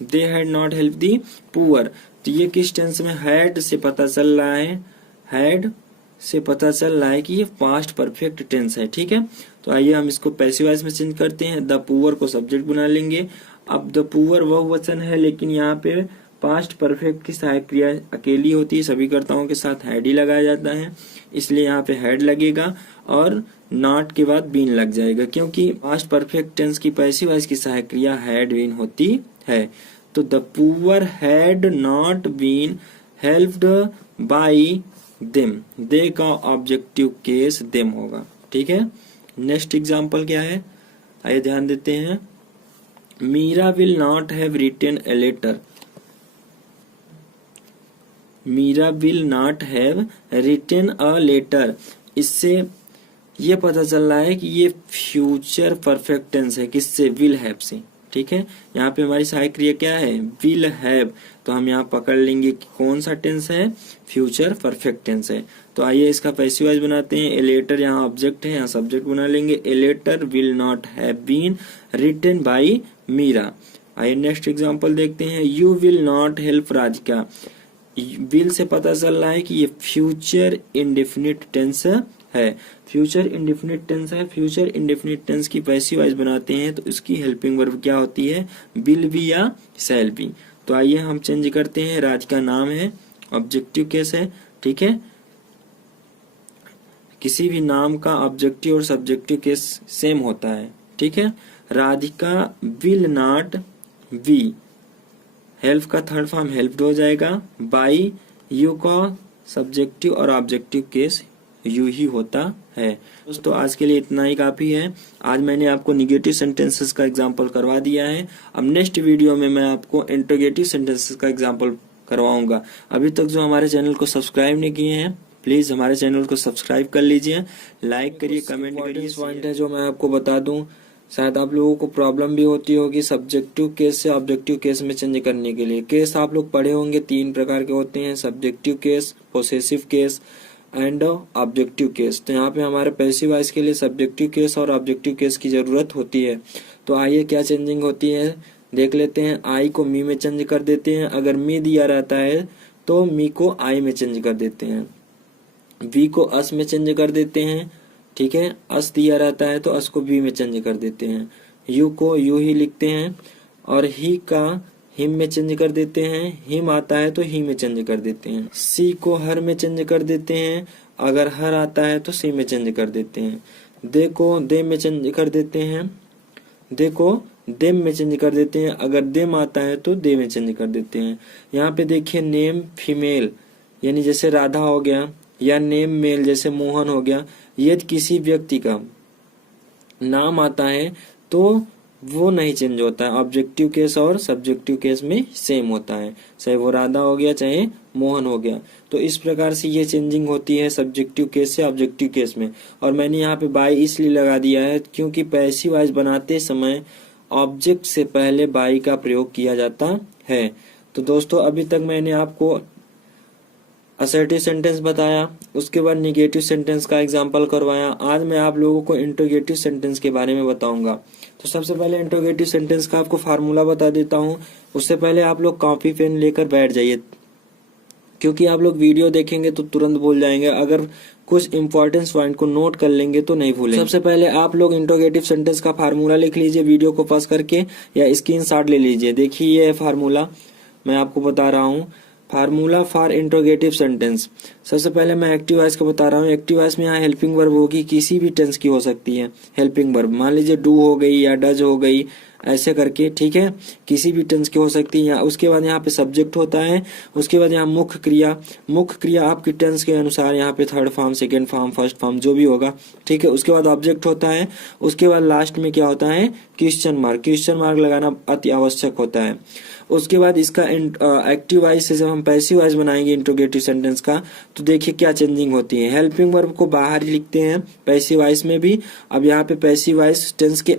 They had not help the poor. तो ये किस टेंस में, हैड से पता चल रहा है, हैड से पता चल रहा है कि ये पास्ट परफेक्ट टेंस है, ठीक है। तो आइए हम इसको पैसिव वॉइस में चेंज करते हैं। द पुअर को सब्जेक्ट बना लेंगे। अब द पुअर बहुवचन है, लेकिन यहाँ पे पास्ट परफेक्ट की सहायक क्रिया अकेली होती है, सभी कर्ताओं के साथ हैड ही लगाया जाता है, इसलिए यहाँ पे हैड लगेगा और नॉट के बाद बीन लग जाएगा, क्योंकि पास्ट परफेक्ट टेंस की पैसिव वॉइस की सहायक क्रिया हैड बीन होती है। तो the poor had not been helped by them. They का ऑब्जेक्टिव केस देम होगा, ठीक है। नेक्स्ट एग्जांपल क्या है, आइए ध्यान देते हैं। Meera will not have written a letter. Meera will not have written a letter. इससे ये पता चल रहा है कि ये फ्यूचर परफेक्ट टेंस है, किससे, विल हैव से, ठीक है। यहाँ पे हमारी सहायक क्रिया क्या है, विल हैव, तो हम यहाँ पकड़ लेंगे कि कौन सा टेंस है, फ्यूचर परफेक्ट टेंस है। तो आइए इसका पैसिव वॉइस बनाते हैं। ए लेटर यहाँ ऑब्जेक्ट है, यहाँ सब्जेक्ट बना लेंगे। A letter will not have been written by Meera. आइए नेक्स्ट एग्जांपल देखते हैं। You will not help Radhika. Will से पता चल रहा है कि ये फ्यूचर इंडेफिनिट टेंस है। फ्यूचर इंडेफिनिट टेंस है। फ्यूचर इंडेफिनिट टेंस की पैसिव वॉइस बनाते हैं तो इसकी हेल्पिंग वर्ब क्या होती है, विल बी या शैल बी। तो आइए हम चेंज करते हैं। राधिका नाम है, ऑब्जेक्टिव केस है, ठीक है। किसी भी नाम का ऑब्जेक्टिव और सब्जेक्टिव केस सेम होता है, ठीक है। Radhika will not be, help का थर्ड फॉर्म हेल्प्ड हो जाएगा। बाई यू का सब्जेक्टिव और ऑब्जेक्टिव केस यू ही होता है। दोस्तों आज के लिए इतना ही काफी है। आज मैंने आपको निगेटिव सेंटेंसेस का एग्जांपल करवा दिया है। अब नेक्स्ट वीडियो में मैं आपको इंटरोगेटिव सेंटेंसेस का एग्जांपल करवाऊंगा। अभी तक जो हमारे चैनल को सब्सक्राइब नहीं किए हैं प्लीज हमारे चैनल को सब्सक्राइब कर लीजिए, लाइक करिए, कमेंट करिए। पॉइंट है जो मैं आपको बता दूं, शायद आप लोगों को प्रॉब्लम भी होती होगी सब्जेक्टिव केस से ऑब्जेक्टिव केस में चेंज करने के लिए। केस आप लोग पढ़े होंगे, 3 प्रकार के होते हैं, subjective case, possessive case and objective case. तो यहाँ पे हमारे पैसिव वॉइस के लिए सब्जेक्टिव केस और ऑब्जेक्टिव केस की जरूरत होती है। तो आइए क्या चेंजिंग होती है देख लेते हैं। आई को मी में चेंज कर देते हैं। अगर मी दिया रहता है तो मी को आई में चेंज कर देते हैं। वी को अस में चेंज कर देते हैं, ठीक है। अस दिया रहता है तो अस को वी में चेंज कर देते हैं। यू को यू ही लिखते हैं और ही का हिम में चेंज कर देते हैं। हिम आता है तो ही में चेंज कर देते हैं। सी को हर में चेंज कर देते हैं। अगर हर आता है तो सी में चेंज कर देते हैं। दे को दे में चेंज कर देते हैं। दे को देम में चेंज कर देते हैं। अगर देम आता है तो दे में चेंज कर देते हैं। यहाँ पे देखिए नेम फीमेल यानी जैसे राधा हो गया, या नेम मेल जैसे मोहन हो गया। यदि किसी व्यक्ति का नाम आता है तो वो नहीं चेंज होता है। ऑब्जेक्टिव केस और सब्जेक्टिव केस में सेम होता है, चाहे वो राधा हो गया चाहे मोहन हो गया। तो इस प्रकार से ये चेंजिंग होती है सब्जेक्टिव केस से ऑब्जेक्टिव केस में। और मैंने यहाँ पे बाई इसलिए लगा दिया है क्योंकि पैसिव वॉइस बनाते समय ऑब्जेक्ट से पहले बाई का प्रयोग किया जाता है। तो दोस्तों अभी तक मैंने आपको असर्टिव सेंटेंस बताया, उसके बाद निगेटिव सेंटेंस का एग्जांपल करवाया। आज मैं आप लोगों को इंटरोगेटिव सेंटेंस के बारे में बताऊंगा। तो सबसे पहले इंटरोगेटिव सेंटेंस का आपको फार्मूला बता देता हूं। उससे पहले आप लोग कॉपी पेन लेकर बैठ जाइए, क्योंकि आप लोग वीडियो देखेंगे तो तुरंत भूल जाएंगे। अगर कुछ इंपॉर्टेंस पॉइंट को नोट कर लेंगे तो नहीं भूलेंगे। सबसे पहले आप लोग इंटरोगेटिव सेंटेंस का फार्मूला लिख लीजिए, वीडियो को पॉज करके या स्क्रीनशॉट ले लीजिए। देखिए ये फार्मूला मैं आपको बता रहा हूँ। Formula for interrogative sentence. सबसे पहले मैं एक्टिव वॉइस का बता रहा हूँ। एक्टिव वॉइस में यहाँ हेल्पिंग वर्ब होगी, किसी भी टेंस की हो सकती है हेल्पिंग वर्ब। मान लीजिए डू हो गई या डज हो गई, ऐसे करके, ठीक है। किसी भी टेंस की हो सकती है। उसके बाद यहाँ पे सब्जेक्ट होता है। उसके बाद यहाँ मुख्य क्रिया। मुख्य क्रिया आपकी टेंस के अनुसार यहाँ पे third form, second form, first form जो भी होगा, ठीक है। उसके बाद ऑब्जेक्ट होता है। उसके बाद लास्ट में क्या होता है, क्वेश्चन मार्क। क्वेश्चन मार्क लगाना अति आवश्यक होता है। उसके बाद इसका एक्टिव वॉइस से जब हम पैसिव वॉइस बनाएंगे इंटरोगेटिव सेंटेंस का, तो देखिए क्या चेंजिंग होती है। हेल्पिंग वर्ब को बाहर ही लिखते हैं पैसिव वॉइस में भी। अब यहाँ पे पैसिव वॉइस टेंस के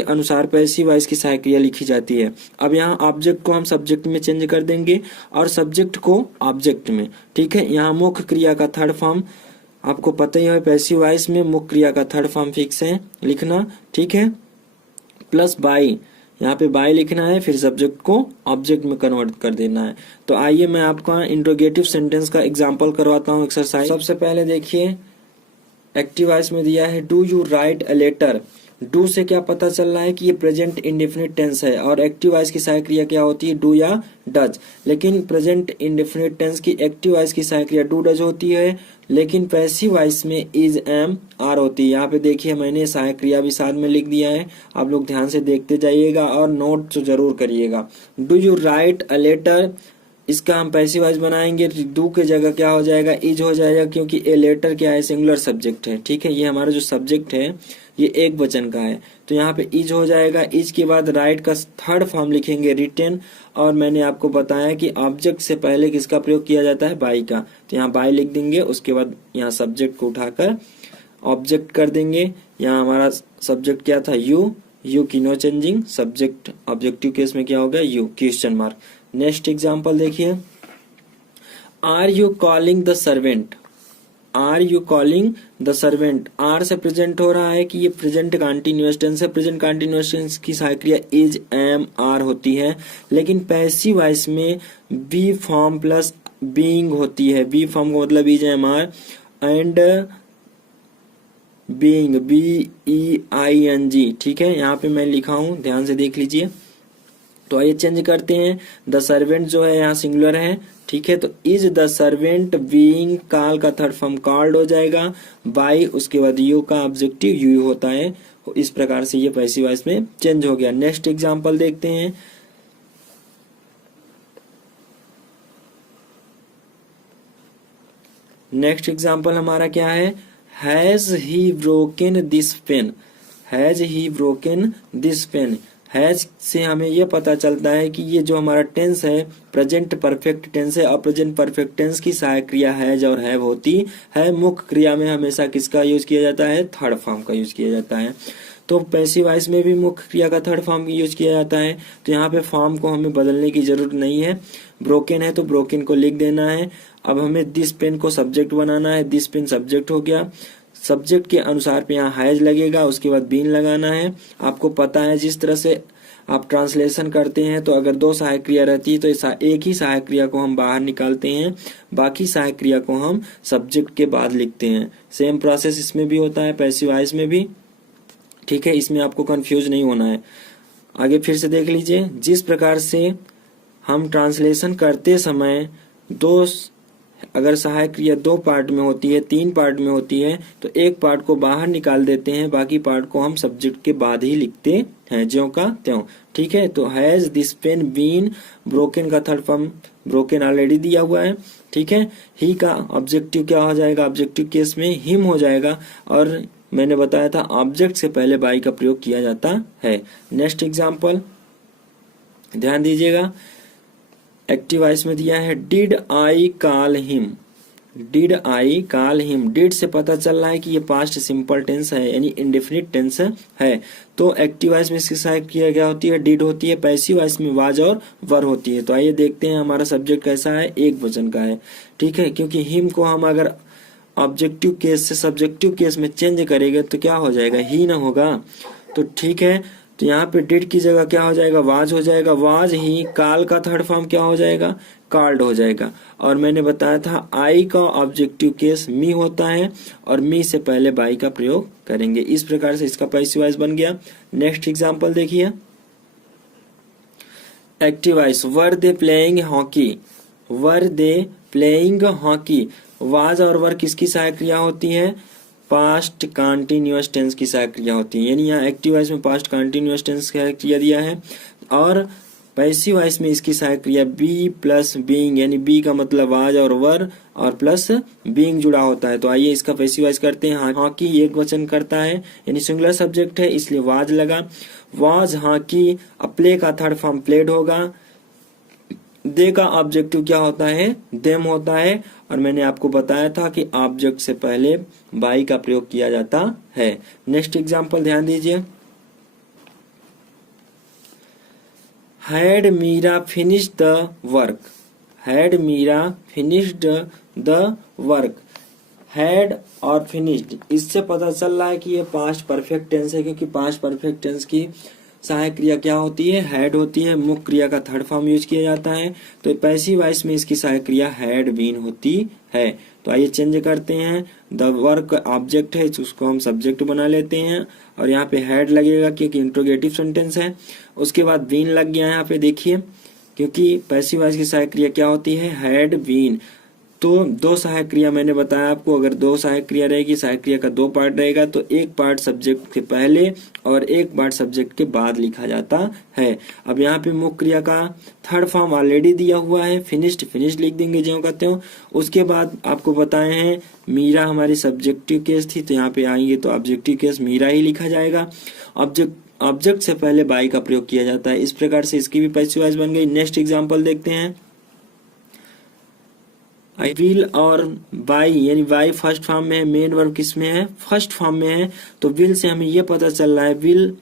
अनुसार पैसिव वॉइस की सहायक क्रिया लिखी जाती है। अब यहाँ ऑब्जेक्ट को हम सब्जेक्ट में चेंज कर देंगे और सब्जेक्ट को ऑब्जेक्ट में, ठीक है। यहाँ मुख्य क्रिया का थर्ड फॉर्म आपको पता ही है, पैसिव वॉइस में मुख्य क्रिया का थर्ड फॉर्म फिक्स है लिखना, ठीक है। प्लस बाई, यहाँ पे बाय लिखना है, फिर सब्जेक्ट को ऑब्जेक्ट में कन्वर्ट कर देना है। तो आइए मैं आपका इंटरोगेटिव सेंटेंस का एग्जांपल करवाता हूँ एक्सरसाइज। सबसे पहले देखिए एक्टिव वॉइस में दिया है do you write a letter. Do से क्या पता चल रहा है कि ये प्रेजेंट इंडेफिनिट टेंस है और एक्टिव वॉइस की सहायक क्रिया क्या होती है, डू या डज। लेकिन प्रेजेंट इंडेफिनिट टेंस की एक्टिव वॉइस की सहायक क्रिया डू डज होती है, लेकिन पैसिव वॉइस में इज एम आर होती है। यहाँ पे देखिए मैंने सहायक क्रिया भी साथ में लिख दिया है, आप लोग ध्यान से देखते जाइएगा और नोट तो जरूर करिएगा। Do you write a letter, इसका हम पैसिव वॉइस बनाएंगे। डू के जगह क्या हो जाएगा, इज हो जाएगा, क्योंकि ए लेटर क्या है, सिंगुलर सब्जेक्ट है, ठीक है। ये हमारा जो सब्जेक्ट है ये एक वचन का है, तो यहाँ पे इज हो जाएगा। इज के बाद राइट का थर्ड फॉर्म लिखेंगे रिटेन, और मैंने आपको बताया कि ऑब्जेक्ट से पहले किसका प्रयोग किया जाता है, बाई का। तो यहाँ बाई लिख देंगे, उसके बाद यहाँ सब्जेक्ट को उठाकर ऑब्जेक्ट कर देंगे। यहाँ हमारा सब्जेक्ट क्या था, यू, यू की no changing, subject objective case में क्या होगा, you question mark. Next example देखिए, are you calling the servant, are you calling the servant, are से प्रेजेंट हो रहा है कि ये प्रेजेंट कंटीन्यूअस टेंस है। प्रेजेंट कंटीन्यूअस टेंस की सहायक क्रिया इज, एम, आर होती है, लेकिन पैसिव वॉइस में बी फॉर्म प्लस बीइंग होती है। बी फॉर्म का मतलब is, am, are and being, BEING, ठीक है। यहाँ पे मैं लिखा हूं, ध्यान से देख लीजिए। तो आइए चेंज करते हैं, द सर्वेंट जो है यहाँ सिंगुलर है, ठीक है। तो इज द सर्वेंट बीइंग, काल का थर्ड फॉर्म कॉल्ड हो जाएगा, बाई उसके बाद यू का ऑब्जेक्टिव यू होता है। इस प्रकार से ये पैसिव वॉइस में चेंज हो गया। नेक्स्ट एग्जांपल देखते हैं, नेक्स्ट एग्जांपल हमारा क्या है, has he broken this pen, has he broken this pen. Has से हमें यह पता चलता है कि ये जो हमारा टेंस है प्रेजेंट परफेक्ट टेंस है, और प्रेजेंट परफेक्ट टेंस की सहायक क्रिया हैज और हैव होती है। मुख्य क्रिया में हमेशा किसका यूज किया जाता है, थर्ड फॉर्म का यूज किया जाता है। तो पैसिव वॉइस में भी मुख्य क्रिया का थर्ड फॉर्म यूज किया जाता है। तो यहाँ पे फॉर्म को हमें बदलने की जरूरत नहीं है। ब्रोकन है तो ब्रोकन को लिख देना है। अब हमें दिस पेन को सब्जेक्ट बनाना है, दिस पेन सब्जेक्ट हो गया, सब्जेक्ट के अनुसार पे यहाँ हैज लगेगा, उसके बाद बीन लगाना है। आपको पता है जिस तरह से आप ट्रांसलेशन करते हैं तो अगर दो सहायक क्रिया रहती है तो एक ही सहायक क्रिया को हम बाहर निकालते हैं, बाकी सहायक क्रिया को हम सब्जेक्ट के बाद लिखते हैं। सेम प्रोसेस इसमें भी होता है, पैसिव वॉइस में भी, ठीक है। इसमें आपको कंफ्यूज नहीं होना है। आगे फिर से देख लीजिए, जिस प्रकार से हम ट्रांसलेशन करते समय दो, अगर सहायक क्रिया दो पार्ट में होती है, तीन पार्ट में होती है, तो एक पार्ट को बाहर निकाल देते हैं, बाकी पार्ट को हम सब्जेक्ट के बाद ही लिखते हैं, ज्यों का त्यों, ठीक है। तो has this pen been, broken का थर्ड फॉर्म ब्रोकन ऑलरेडी दिया हुआ है, ठीक है। ही का ऑब्जेक्टिव क्या हो जाएगा, ऑब्जेक्टिव केस में हिम हो जाएगा, और मैंने बताया था ऑब्जेक्ट से पहले बाई का प्रयोग किया जाता है। नेक्स्ट एग्जाम्पल ध्यान दीजिएगा, एक्टिव वॉइस में दिया है, did I call him, did I call him. Did से पता चल रहा है कि ये पास्ट सिंपल टेंस है, यानी इंडेफिनिट टेंस है। तो एक्टिव वॉइस में इसके साथ किया गया होती है, डिड होती है। पैसिव वॉइस में वाज और वर होती है। तो आइए देखते हैं हमारा सब्जेक्ट कैसा है, एक वचन का है, ठीक है। क्योंकि हिम को हम अगर ऑब्जेक्टिव केस से सब्जेक्टिव केस में चेंज करेंगे तो क्या हो जाएगा, ही ना होगा। तो ठीक है, तो यहाँ पे डिड की जगह क्या हो जाएगा, वाज हो जाएगा। वाज ही, काल का थर्ड फॉर्म क्या हो जाएगा, कॉल्ड हो जाएगा। और मैंने बताया था आई का ऑब्जेक्टिव केस मी होता है, और मी से पहले बाई का प्रयोग करेंगे। इस प्रकार से इसका पैसिव वॉइस बन गया। नेक्स्ट एग्जांपल देखिए, active voice, were they playing hockey, were they playing hockey. Was और वर किसकी सहायक क्रिया होती है, पास्ट कंटिन्यूअस टेंस की सहायक क्रिया होती है। यानी यहाँ एक्टिव वॉइस में पास्ट कंटिन्यूअस टेंस की सहायक क्रिया दिया है, और पैसिव वॉइस में इसकी सहायक क्रिया बी प्लस बीइंग, यानी बी का मतलब वाज और वर और प्लस बीइंग जुड़ा होता है। तो आइए इसका पैसिव वॉइस करते हैं। हॉकी एक वचन करता है, यानी सिंगुलर सब्जेक्ट है, इसलिए वाज लगा। वाज हॉकी, प्ले का थर्ड फॉर्म प्लेड होगा। दे का ऑब्जेक्टिव क्या होता है, देम होता है। और मैंने आपको बताया था कि ऑब्जेक्ट से पहले बाई का प्रयोग किया जाता है। नेक्स्ट एग्जांपल ध्यान दीजिए, had Meera finished the work, had Meera finished the work. Had और फिनिश्ड, इससे पता चल रहा है कि ये पास्ट परफेक्ट टेंस है, क्योंकि पास्ट परफेक्ट टेंस की सहायक क्रिया क्या होती है, हैड होती है। मुख्य क्रिया का थर्ड फॉर्म यूज किया जाता है। तो पैसिव वॉइस में इसकी सहायक क्रिया हैड बीन होती है। तो आइए चेंज करते हैं, द वर्क ऑब्जेक्ट है, उसको हम सब्जेक्ट बना लेते हैं, और यहाँ पे हैड लगेगा क्योंकि इंट्रोगेटिव सेंटेंस है। उसके बाद बीन लग गया यहाँ पे, देखिए, क्योंकि पैसिव वॉइस की सहायक क्रिया क्या होती है, हैड बीन। तो दो सहायक क्रिया मैंने बताया आपको, अगर दो सहायक क्रिया रहेगी, सहायक क्रिया का दो पार्ट रहेगा, तो एक पार्ट सब्जेक्ट के पहले और एक पार्ट सब्जेक्ट के बाद लिखा जाता है। अब यहाँ पे मुख्य क्रिया का थर्ड फॉर्म ऑलरेडी दिया हुआ है, फिनिश्ड, फिनिश्ड लिख देंगे ज्यों कहते हो। उसके बाद आपको बताए हैं मीरा हमारी सब्जेक्टिव केस थी, तो यहाँ पे आएंगे तो ऑब्जेक्टिव केस मीरा ही लिखा जाएगा। ऑब्जेक्ट से पहले बाई का प्रयोग किया जाता है। इस प्रकार से इसकी भी पैसिव वॉइस बन गई। नेक्स्ट एग्जाम्पल देखते हैं, आई विल और बाई, यानी बाई फर्स्ट फॉर्म में है, मेन वर्ब किस में है, फर्स्ट फॉर्म में है। तो विल से हमें यह पता चल रहा है, विल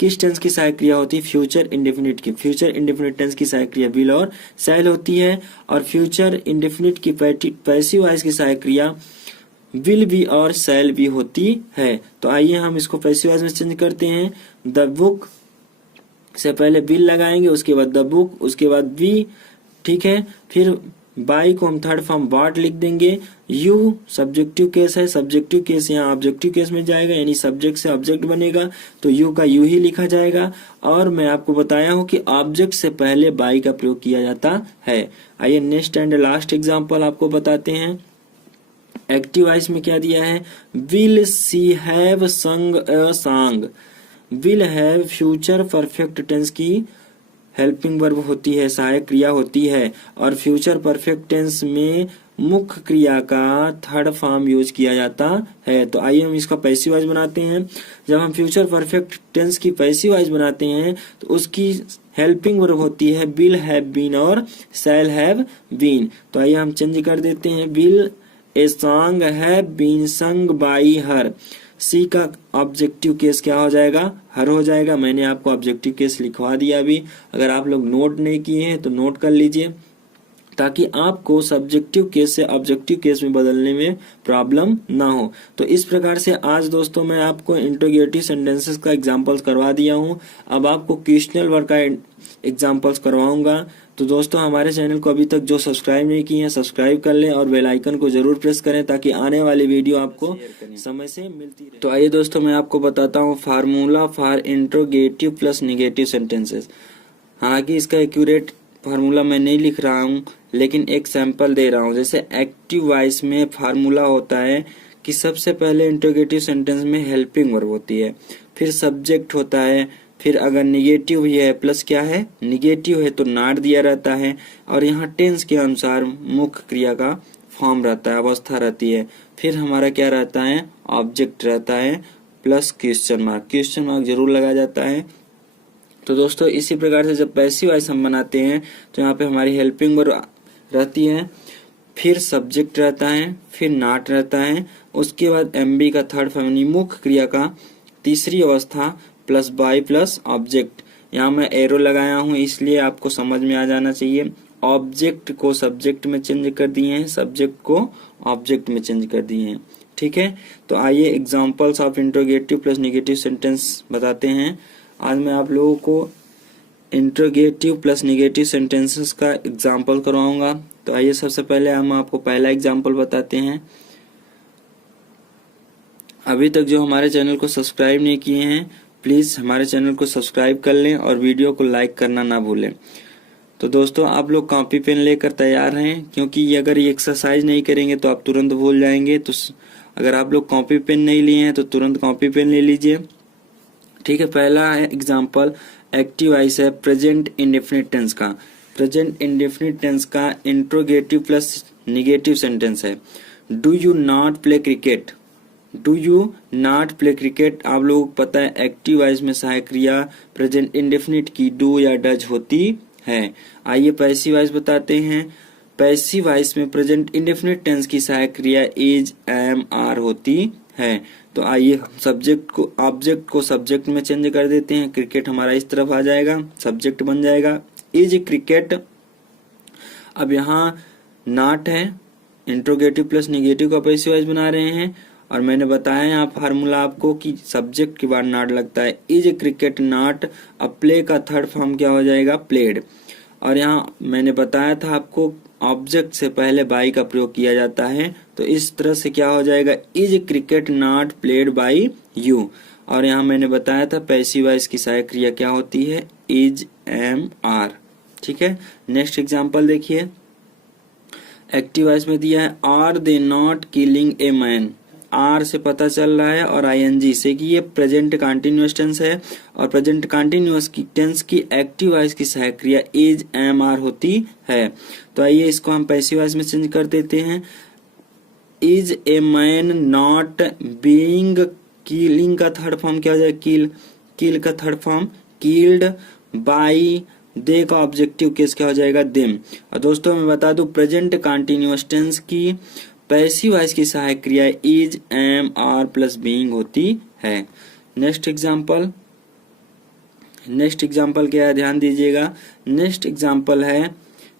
किस टेंस की सहायक क्रिया होती है? फ्यूचर इंडेफिनिट की। फ्यूचर इंडेफिनिट टेंस की सहायक क्रिया विल और शैल होती है, और फ्यूचर इंडेफिनिट की पैसिव वॉइस की सहायक क्रिया विल बी और शैल बी होती है। तो आइए हम इसको पैसिव वॉइस में चेंज करते हैं। द बुक से पहले विल लगाएंगे, उसके बाद द बुक, उसके बाद बी, ठीक है। फिर बाई को हम थर्ड फॉर्म वाट लिख देंगे। यू सब्जेक्टिव केस है, सब्जेक्टिव केस यहाँ ऑब्जेक्टिव केस में जाएगा, यानी सब्जेक्ट से ऑब्जेक्ट बनेगा, तो यू का यू ही लिखा जाएगा। और मैं आपको बताया हूं कि ऑब्जेक्ट से पहले बाई का प्रयोग किया जाता है। आइए नेक्स्ट एंड लास्ट एग्जाम्पल आपको बताते हैं। एक्टिव वॉइस में क्या दिया है? Will she have sung a song. Will have future perfect tense की हेल्पिंग वर्ब होती है, सहायक क्रिया होती है, और फ्यूचर परफेक्ट टेंस में मुख्य क्रिया का थर्ड फॉर्म यूज किया जाता है। तो आइए हम इसका पैसिव वॉइस बनाते हैं। जब हम फ्यूचर परफेक्ट टेंस की पैसिव वॉइस बनाते हैं तो उसकी हेल्पिंग वर्ब होती है विल हैव बीन और शैल हैव बीन। तो आइए हम चेंज कर देते हैं। Will a song have been sung by her. She का ऑब्जेक्टिव केस क्या हो जाएगा? हर हो जाएगा। मैंने आपको ऑब्जेक्टिव केस लिखवा दिया अभी, अगर आप लोग नोट नहीं किए हैं तो नोट कर लीजिए, ताकि आपको सब्जेक्टिव केस से ऑब्जेक्टिव केस में बदलने में प्रॉब्लम ना हो। तो इस प्रकार से आज दोस्तों मैं आपको इंट्रोगेटिव सेंटेंसेस का एग्जांपल्स करवा दिया हूं। अब आपको क्वेश्चनल वर्क का एग्जांपल्स करवाऊंगा। तो दोस्तों हमारे चैनल को अभी तक जो सब्सक्राइब नहीं किए हैं सब्सक्राइब कर लें और बेल आइकन को जरूर प्रेस करें, ताकि आने वाली वीडियो आपको समय से मिलती रहे। तो आइए दोस्तों मैं आपको बताता हूँ formula for interrogative plus negative sentences. हालांकि इसका एक्यूरेट फार्मूला मैं नहीं लिख रहा हूँ, लेकिन एक सैंपल दे रहा हूँ। जैसे एक्टिव वॉइस में फार्मूला होता है कि सबसे पहले इंट्रोगेटिव सेंटेंस में हेल्पिंग वर्ब होती है, फिर सब्जेक्ट होता है, फिर अगर निगेटिव ही है प्लस क्या है? निगेटिव है तो नॉट दिया रहता है, और यहाँ टेंस के अनुसार मुख्य क्रिया का फॉर्म रहता है, अवस्था रहती है। फिर हमारा क्या रहता है? ऑब्जेक्ट रहता है plus question mark. Question mark जरूर लगाया जाता है। तो दोस्तों इसी प्रकार से जब पैसिव वॉइस हम बनाते हैं तो यहाँ पे हमारी हेल्पिंग वर्ब रहती है, फिर सब्जेक्ट रहता है, फिर नॉट रहता है, उसके बाद एमबी का थर्ड फॉर्म मुख्य क्रिया का तीसरी अवस्था प्लस बाई प्लस ऑब्जेक्ट। यहाँ मैं एरो लगाया हूँ इसलिए आपको समझ में आ जाना चाहिए। ऑब्जेक्ट को सब्जेक्ट में चेंज कर दिए हैं, सब्जेक्ट को ऑब्जेक्ट में चेंज कर दिए हैं, ठीक है। तो आइए examples of interrogative plus negative sentence बताते हैं। आज मैं आप लोगों को इंट्रोगेटिव प्लस नेगेटिव सेंटेंसेस का एग्जांपल करवाऊंगा। तो आइए सबसे पहले हम आपको पहला एग्जांपल बताते हैं। अभी तक जो हमारे चैनल को सब्सक्राइब नहीं किए हैं प्लीज हमारे चैनल को सब्सक्राइब कर लें और वीडियो को लाइक करना ना भूलें। तो दोस्तों आप लोग कॉपी पेन लेकर तैयार हैं, क्योंकि अगर ये एक्सरसाइज नहीं करेंगे तो आप तुरंत भूल जाएंगे। तो अगर आप लोग कॉपी पेन नहीं लिए हैं तो तुरंत कॉपी पेन ले लीजिए, ठीक है। पहला है एग्जाम्पल, एक्टिव वॉइस है प्रेजेंट इंडेफिनिट टेंस का। प्रेजेंट इंडेफिनिट टेंस का इंट्रोगेटिव प्लस निगेटिव सेंटेंस है। Do you not play cricket? Do you not play cricket आप लोगों को पता है एक्टिव वॉइस में सहायक क्रिया प्रेजेंट इंडेफिनिट की डू या डज होती है। आइए पैसिव वॉइस बताते हैं। पैसिव वॉइस में प्रेजेंट इंडेफिनिट टेंस की सहायक क्रिया इज, एम, आर होती है। तो आइए सब्जेक्ट को ऑब्जेक्ट को सब्जेक्ट में चेंज कर देते हैं। क्रिकेट हमारा इस तरफ आ जाएगा, सब्जेक्ट बन जाएगा इज क्रिकेट। अब यहाँ नॉट है, इंट्रोगेटिव प्लस निगेटिव का पैसिव वॉइस बना रहे हैं, और मैंने बताया यहाँ फार्मूला आपको कि सब्जेक्ट के बाद नॉट लगता है। Is cricket not. अब प्ले का थर्ड फॉर्म क्या हो जाएगा? प्लेड। और यहाँ मैंने बताया था आपको ऑब्जेक्ट से पहले बाई का प्रयोग किया जाता है, तो इस तरह से क्या हो जाएगा? Is cricket not played by you. और यहाँ मैंने बताया था पैसिव वॉइस की सहायक क्रिया क्या होती है? इज, एम, आर, ठीक है। नेक्स्ट एग्जाम्पल देखिए। एक्टिव वॉइस में दिया है are they not killing a man. Are से पता चल रहा है और आईएनजी से कि ये प्रेजेंट कंटिन्यूअस टेंस है, और प्रेजेंट कंटिन्यूअस टेंस की एक्टिव वॉइस की सहायक क्रिया इज, एम, आर होती है। तो आइए इसको हम पैसिव वॉइस में चेंज कर देते हैं। Is a man not being, killing का थर्ड फॉर्म क्या हो जाएगा? किल। किल का थर्ड फॉर्म किल्ड बाई। दे का ऑब्जेक्टिव केस क्या हो जाएगा? देम। और दोस्तों मैं बता दूं प्रेजेंट कंटिन्यूअस टेंस की पैसिव वॉइस की सहायक क्रिया is, am, are plus being होती है। नेक्स्ट एग्जांपल, नेक्स्ट एग्जाम्पल क्या है, ध्यान दीजिएगा। नेक्स्ट एग्जाम्पल है,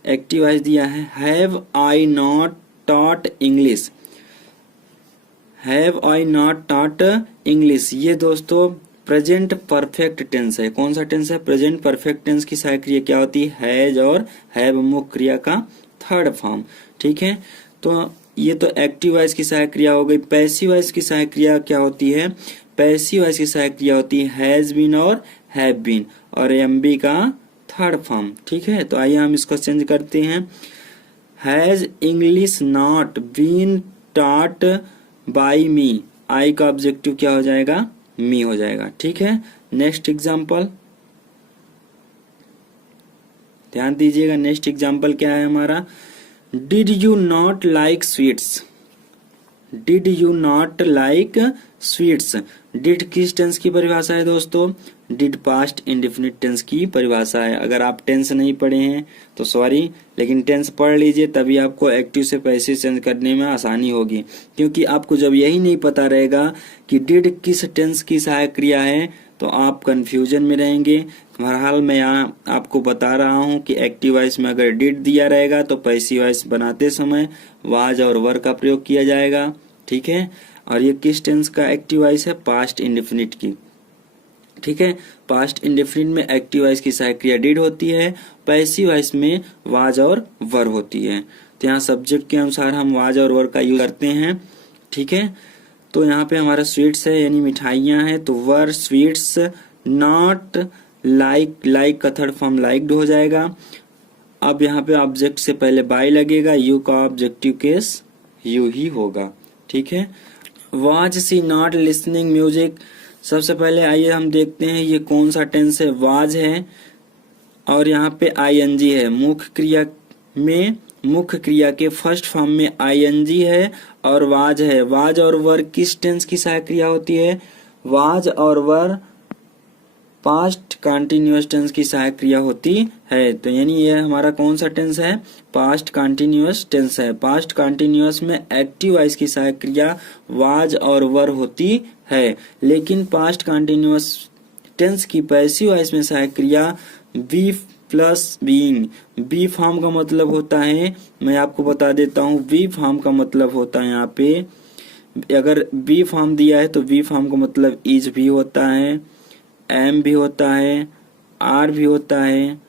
एक्टिव वॉइस दिया है, have I not taught English. Have I not taught English, ये दोस्तों प्रेजेंट परफेक्ट टेंस है। कौन सा टेंस है? प्रेजेंट परफेक्ट टेंस की सहायक क्रिया क्या होती है? हैज और हैव मुख्य क्रिया का थर्ड फॉर्म। ठीक है, तो ये तो एक्टिव वॉइस की सहायक क्रिया हो गई। पैसिव वॉइस की सहायक क्रिया क्या होती है? पैसिव वॉइस की सहायक क्रिया होती है हैज बीन और हैव बीन और एम बी का थर्ड फॉर्म। ठीक है, तो आइए हम इसको चेंज करते हैं। Has English not been taught by me, I का ऑब्जेक्टिव क्या हो जाएगा? मी हो जाएगा। ठीक है, नेक्स्ट एग्जाम्पल ध्यान दीजिएगा। नेक्स्ट एग्जाम्पल क्या है हमारा? Did you not like sweets. Did you not like sweets, did किस टेंस की परिभाषा है दोस्तों? डिड पास्ट इंडेफिनिट टेंस की परिभाषा है। अगर आप टेंस नहीं पढ़े हैं तो सॉरी, लेकिन टेंस पढ़ लीजिए, तभी आपको एक्टिव से पैसिव चेंज करने में आसानी होगी। क्योंकि आपको जब यही नहीं पता रहेगा कि डिड किस टेंस की सहायक क्रिया है तो आप कंफ्यूजन में रहेंगे। बहरहाल मैं यहाँ आपको बता रहा हूँ कि एक्टिव वॉइस में अगर डिड दिया रहेगा तो पैसिव वॉइस बनाते समय वाज और वर का प्रयोग किया जाएगा। ठीक है, और ये किस टेंस का एक्टिव वॉइस है? पास्ट इंडेफिनिट की। ठीक है, पास्ट इंडेफिनिट में एक्टिव वॉइस की सहायक क्रिया डिड होती है, पैसिव वॉइस में वाज और वर होती है। तो यहाँ सब्जेक्ट के अनुसार हम वाज और वर का यूज करते हैं। ठीक है, तो यहाँ पे हमारा स्वीट्स है यानी मिठाइयाँ हैं, तो वर स्वीट्स नॉट लाइक, लाइक का थर्ड फॉर्म लाइक्ड हो जाएगा। अब यहाँ पे ऑब्जेक्ट से पहले बाय लगेगा, यू का ऑब्जेक्टिव केस यू ही होगा। ठीक है, was she not listening music, सबसे पहले आइए हम देखते हैं ये कौन सा टेंस है। वाज है और यहाँ पे आईएनजी है। मुख्य क्रिया में, मुख्य क्रिया के फर्स्ट फॉर्म में आईएनजी है और वाज है। वाज और वर किस टेंस की सहायक क्रिया होती है? वाज और वर पास्ट कंटिन्यूअस टेंस की सहायक क्रिया होती है। तो यानी ये हमारा कौन सा टेंस है? पास्ट कंटिन्यूअस टेंस है। पास्ट कंटिन्यूअस में एक्टिव वॉइस की सहायक क्रिया वाज और वर होती है, लेकिन पास्ट कंटिन्यूअस टेंस की पैसिव वॉइस में सहायक क्रिया be plus being. Be form का मतलब होता है, मैं आपको बता देता हूँ, बी फॉर्म का मतलब होता है यहाँ पे, अगर बी फॉर्म दिया है तो बी फॉर्म का मतलब इज भी होता है, एम भी होता है, आर भी होता है,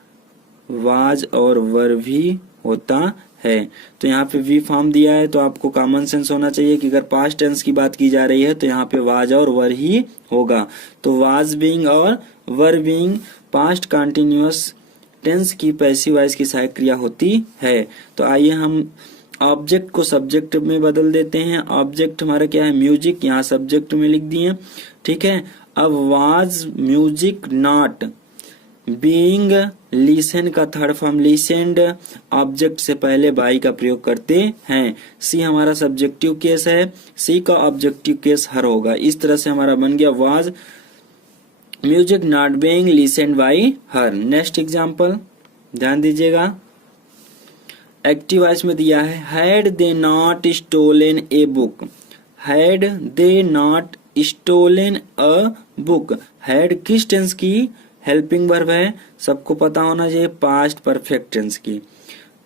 वाज और वर भी होता है। तो यहाँ पे वी फॉर्म दिया है तो आपको कॉमन सेंस होना चाहिए कि अगर पास्ट टेंस की बात की जा रही है तो यहाँ पे वाज और वर ही होगा। तो वाज बीइंग और were being past continuous tense की पैसिव वॉइस की सहायक क्रिया होती है। तो आइए हम ऑब्जेक्ट को सब्जेक्ट में बदल देते हैं। ऑब्जेक्ट हमारा क्या है? म्यूजिक, यहाँ सब्जेक्ट में लिख दिए। ठीक है, अब was music not being, listen का थर्ड फॉर्म लिसेंड, ऑब्जेक्ट से पहले बाई का प्रयोग करते हैं। सी हमारा सब्जेक्टिव केस है, सी का ऑब्जेक्टिव केस हर होगा। इस तरह से हमारा बन गया was music not being listened by her. Next example ध्यान दीजिएगा। एक्टिव वॉइस में दिया है had they not stolen a book. Had they not stolen a book, had किस टेंस की हेल्पिंग वर्ब है? सबको पता होना चाहिए, पास्ट परफेक्ट टेंस की।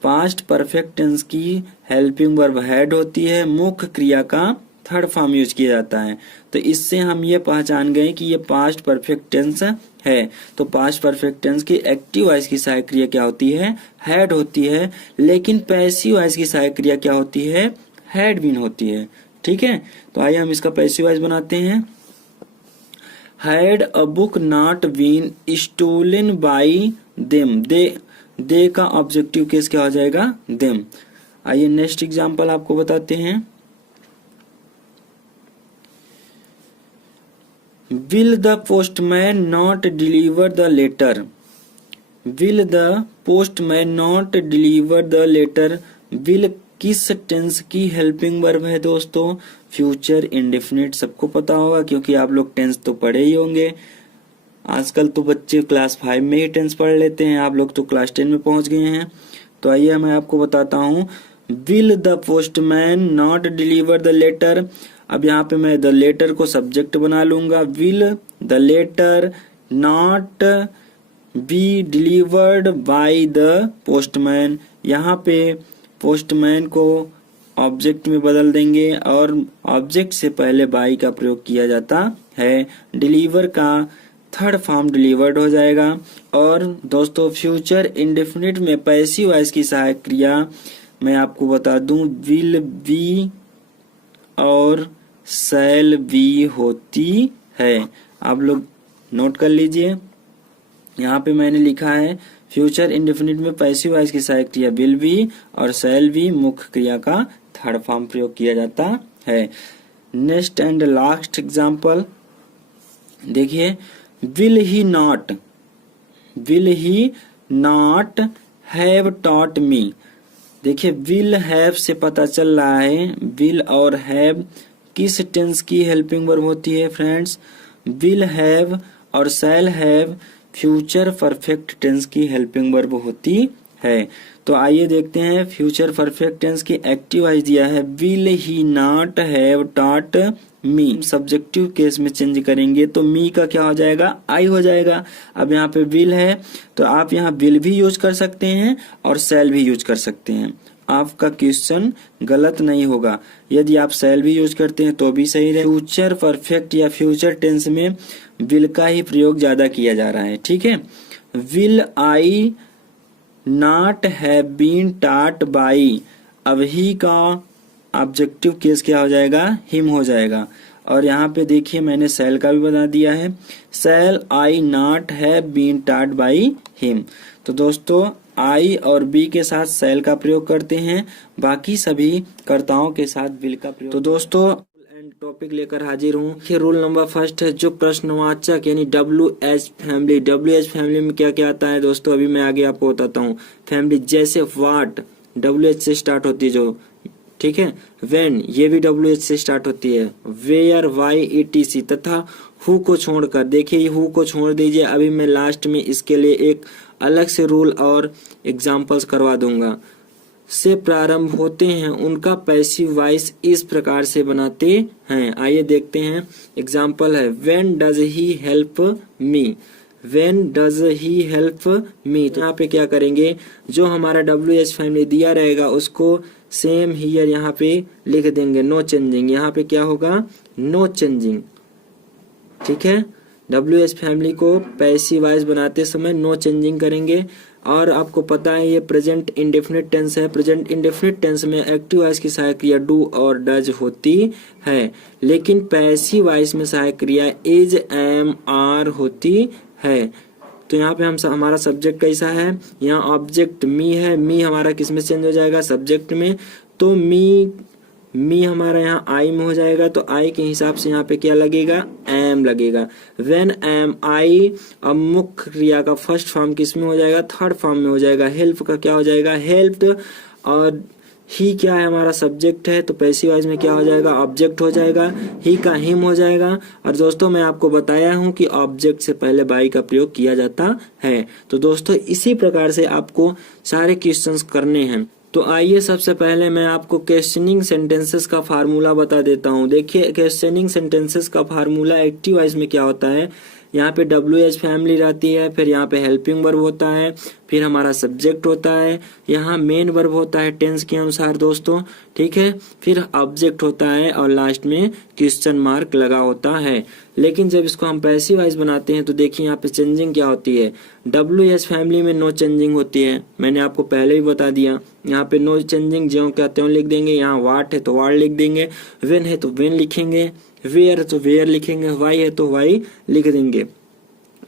पास्ट परफेक्ट टेंस की हेल्पिंग वर्ब हैड होती है, मुख्य क्रिया का थर्ड फॉर्म यूज किया जाता है। तो इससे हम ये पहचान गए कि ये पास्ट परफेक्ट टेंस है। तो पास्ट परफेक्ट टेंस की एक्टिव वॉइस की सहायक क्रिया क्या होती है? हैड होती है, लेकिन पैसिव वॉइस की सहायक क्रिया क्या होती है? हैड बीन होती है। ठीक है, तो आइए हम इसका पैसिव वॉइस बनाते हैं। Had a book not been stolen by them, they का ऑब्जेक्टिव केस क्या हो जाएगा? देम। आइए नेक्स्ट एग्जांपल आपको बताते हैं। Will the postman not deliver the letter. Will the postman not deliver the letter, will किस टेंस की हेल्पिंग वर्ब है दोस्तों? Future indefinite. सबको पता होगा क्योंकि आप लोग टेंस तो पढ़े ही होंगे। आजकल तो बच्चे क्लास 5 में ही टेंस पढ़ लेते हैं, आप लोग तो क्लास 10 में पहुंच गए हैं। तो आइए मैं आपको बताता हूँ। Will the postman not deliver the letter, अब यहाँ पे मैं द लेटर को सब्जेक्ट बना लूंगा। Will the letter not be delivered by the postman. यहाँ पे पोस्टमैन को ऑब्जेक्ट में बदल देंगे और ऑब्जेक्ट से पहले बाई का प्रयोग किया जाता है। डिलीवर का थर्ड फॉर्म डिलीवर्ड हो जाएगा। और दोस्तों फ्यूचर इंडेफिनिट में पैसिव वॉइस की सहायक क्रिया मैं आपको बता दूं विल बी और शैल बी होती है। आप लोग नोट कर लीजिए, यहाँ पे मैंने लिखा है फ्यूचर इंडेफिनिट में पैसिव वॉइस की सहायक क्रिया विल बी और शैल बी मुख्य क्रिया का थर्ड फॉर्म प्रयोग किया जाता है। नेक्स्ट एंड लास्ट एग्जाम्पल देखिए, will he not have taught मी। देखिए विल हैव से पता चल रहा है विल और हैव किस टेंस की हेल्पिंग वर्ब होती है फ्रेंड्स। विल हैव और shall have future perfect tense की हेल्पिंग वर्ब होती है। तो आइए देखते हैं फ्यूचर परफेक्ट टेंस की एक्टिव वॉइस दिया है will he not have taught me. Subjective case में चेंज करेंगे तो मी का क्या हो जाएगा, आई हो जाएगा। अब यहाँ पे विल है तो आप यहाँ विल भी यूज कर सकते हैं और शैल भी यूज कर सकते हैं, आपका क्वेश्चन गलत नहीं होगा। यदि आप शैल भी यूज करते हैं तो भी सही है। फ्यूचर परफेक्ट या फ्यूचर टेंस में विल का ही प्रयोग ज्यादा किया जा रहा है, ठीक है। Will I not have been taught by, अब ही का ऑब्जेक्टिव केस क्या हो जाएगा, हिम हो जाएगा। और यहाँ पे देखिए मैंने शैल का भी बता दिया है, shall I not have been taught by him. तो दोस्तों आई और बी के साथ शैल का प्रयोग करते हैं, बाकी सभी कर्ताओं के साथ विल का प्रयोग। तो दोस्तों टॉपिक लेकर हाजिर हूँ। रूल नंबर फर्स्ट है जो प्रश्नवाचक यानी WH फैमिली। WH फैमिली में क्या क्या आता है दोस्तों, अभी मैं आगे आपको बताता हूँ। फैमिली जैसे व्हाट WH से स्टार्ट होती है जो, ठीक है। व्हेन ये भी WH से स्टार्ट होती है। वेयर वाई ETC तथा हु को छोड़कर, देखिए हु को छोड़ दीजिए। अभी मैं लास्ट में इसके लिए एक अलग से रूल और एग्जाम्पल्स करवा दूंगा। से प्रारंभ होते हैं उनका पैसिव वॉइस इस प्रकार से बनाते हैं। आइए देखते हैं। एग्जाम्पल है when does he help me, when does he help me. तो यहाँ पे क्या करेंगे, जो हमारा WH फैमिली दिया रहेगा उसको सेम हियर यहाँ पे लिख देंगे, नो चेंजिंग। यहाँ पे क्या होगा, नो चेंजिंग, ठीक है। WH फैमिली को पैसिव वॉइस बनाते समय नो चेंजिंग करेंगे। और आपको पता है ये प्रेजेंट इंडेफिनिट टेंस है। प्रेजेंट इंडेफिनिट टेंस में एक्टिव वॉइस की सहायक क्रिया डू और डज होती है, लेकिन पैसिव वॉइस में सहायक क्रिया इज, एम, आर होती है। तो यहाँ पे हमारा सब्जेक्ट कैसा है, यहाँ ऑब्जेक्ट मी है। मी हमारा किस में चेंज हो जाएगा, सब्जेक्ट में। तो मी हमारा यहाँ आई में हो जाएगा, तो आई के हिसाब से यहाँ पे क्या लगेगा, एम लगेगा। व्हेन एम आई, अब मुख्य क्रिया का फर्स्ट फॉर्म किस में हो जाएगा, थर्ड फॉर्म में हो जाएगा। हेल्प का क्या हो जाएगा, हेल्प्ड। और ही क्या है, हमारा सब्जेक्ट है, तो पैसिव वॉइस में क्या हो जाएगा, ऑब्जेक्ट हो जाएगा। ही का हिम हो जाएगा। और दोस्तों मैं आपको बताया हूं कि ऑब्जेक्ट से पहले बाई का प्रयोग किया जाता है। तो दोस्तों इसी प्रकार से आपको सारे क्वेश्चंस करने हैं। तो आइए सबसे पहले मैं आपको क्वेश्चनिंग सेंटेंसेस का फार्मूला बता देता हूं। देखिए क्वेश्चनिंग सेंटेंसेस का फार्मूला एक्टिव वॉइस में क्या होता है, यहाँ पे WH फैमिली रहती है, फिर यहाँ पे हेल्पिंग वर्ब होता है, फिर हमारा सब्जेक्ट होता है, यहाँ मेन वर्ब होता है टेंस के अनुसार दोस्तों, ठीक है। फिर ऑब्जेक्ट होता है और लास्ट में क्वेश्चन मार्क लगा होता है। लेकिन जब इसको हम पैसिव वॉइस बनाते हैं तो देखिए यहाँ पे चेंजिंग क्या होती है। WH फैमिली में नो चेंजिंग होती है, मैंने आपको पहले भी बता दिया। यहाँ पे नो चेंजिंग ज्यों क्या त्यों लिख देंगे। यहाँ वाट है तो वाट लिख देंगे, वेन है तो वेन लिखेंगे, वेयर है तो वेयर लिखेंगे, वाई है तो वाई लिख देंगे।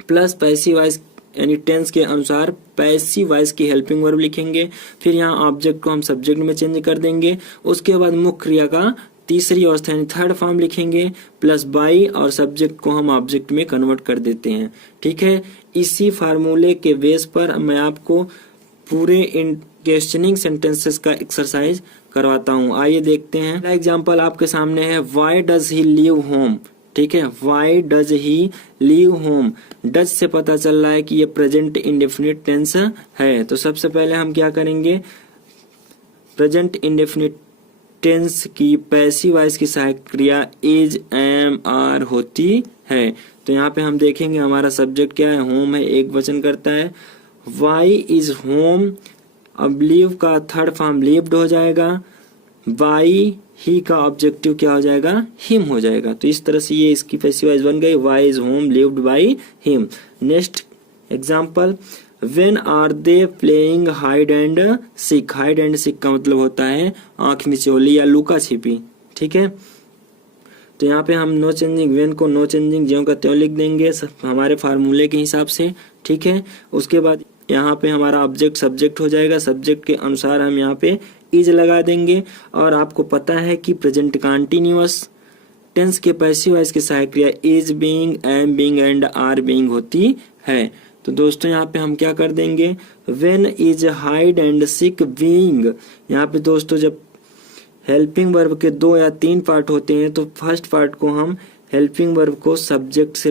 प्लस पैसिव वॉइस यानी टेंस के अनुसार पैसिव वॉइस की हेल्पिंग वर्ब लिखेंगे। फिर यहाँ ऑब्जेक्ट को हम सब्जेक्ट में चेंज कर देंगे। उसके बाद मुख्य क्रिया का तीसरी अवस्था यानी थर्ड फॉर्म लिखेंगे, प्लस बाई और सब्जेक्ट को हम ऑब्जेक्ट में कन्वर्ट कर देते हैं, ठीक है। इसी फार्मूले के बेस पर मैं आपको पूरे इन क्वेश्चनिंग सेंटेंसेस का एक्सरसाइज करवाता हूं। आइए देखते हैं। पहला एग्जांपल आपके सामने है, why does he leave home, ठीक है। Why does he leave home, does से पता चल रहा है कि ये प्रेजेंट इंडेफिनिट टेंस है। तो सबसे पहले हम क्या करेंगे, प्रेजेंट इंडेफिनिट टेंस की पैसिव वॉइस की सहायक क्रिया इज, एम, आर होती है। तो यहाँ पे हम देखेंगे हमारा सब्जेक्ट क्या है, होम है, एक वचन करता है। वाई इज होम, अब लिव का थर्ड फॉर्म लिव्ड हो जाएगा। वाई ही का ऑब्जेक्टिव क्या हो जाएगा, हिम हो जाएगा। तो इस तरह से ये इसकी पैसिव वॉइस बन गई, why is home lived by him. Next example, when are they playing hide and seek. Hide and seek का मतलब होता है आंख मिचौली या लुका छिपी, ठीक है। तो यहाँ पे हम नो चेंजिंग वेन को नो चेंजिंग ज्यों का त्यों लिख देंगे हमारे फार्मूले के हिसाब से, ठीक है। उसके बाद यहाँ पे हमारा ऑब्जेक्ट सब्जेक्ट हो जाएगा, सब्जेक्ट के अनुसार हम यहाँ पे इज लगा देंगे। और आपको पता है कि प्रेजेंट कंटीन्यूअस टेंस के पैसिव वॉइस की सहायक क्रिया is being, am being and are being होती है। तो दोस्तों यहाँ पे हम क्या कर देंगे, when is hide and sick being. यहाँ पे दोस्तों जब हेल्पिंग वर्ब के 2 या 3 पार्ट होते हैं तो फर्स्ट पार्ट को हम हेल्पिंग वर्ब को सब्जेक्ट से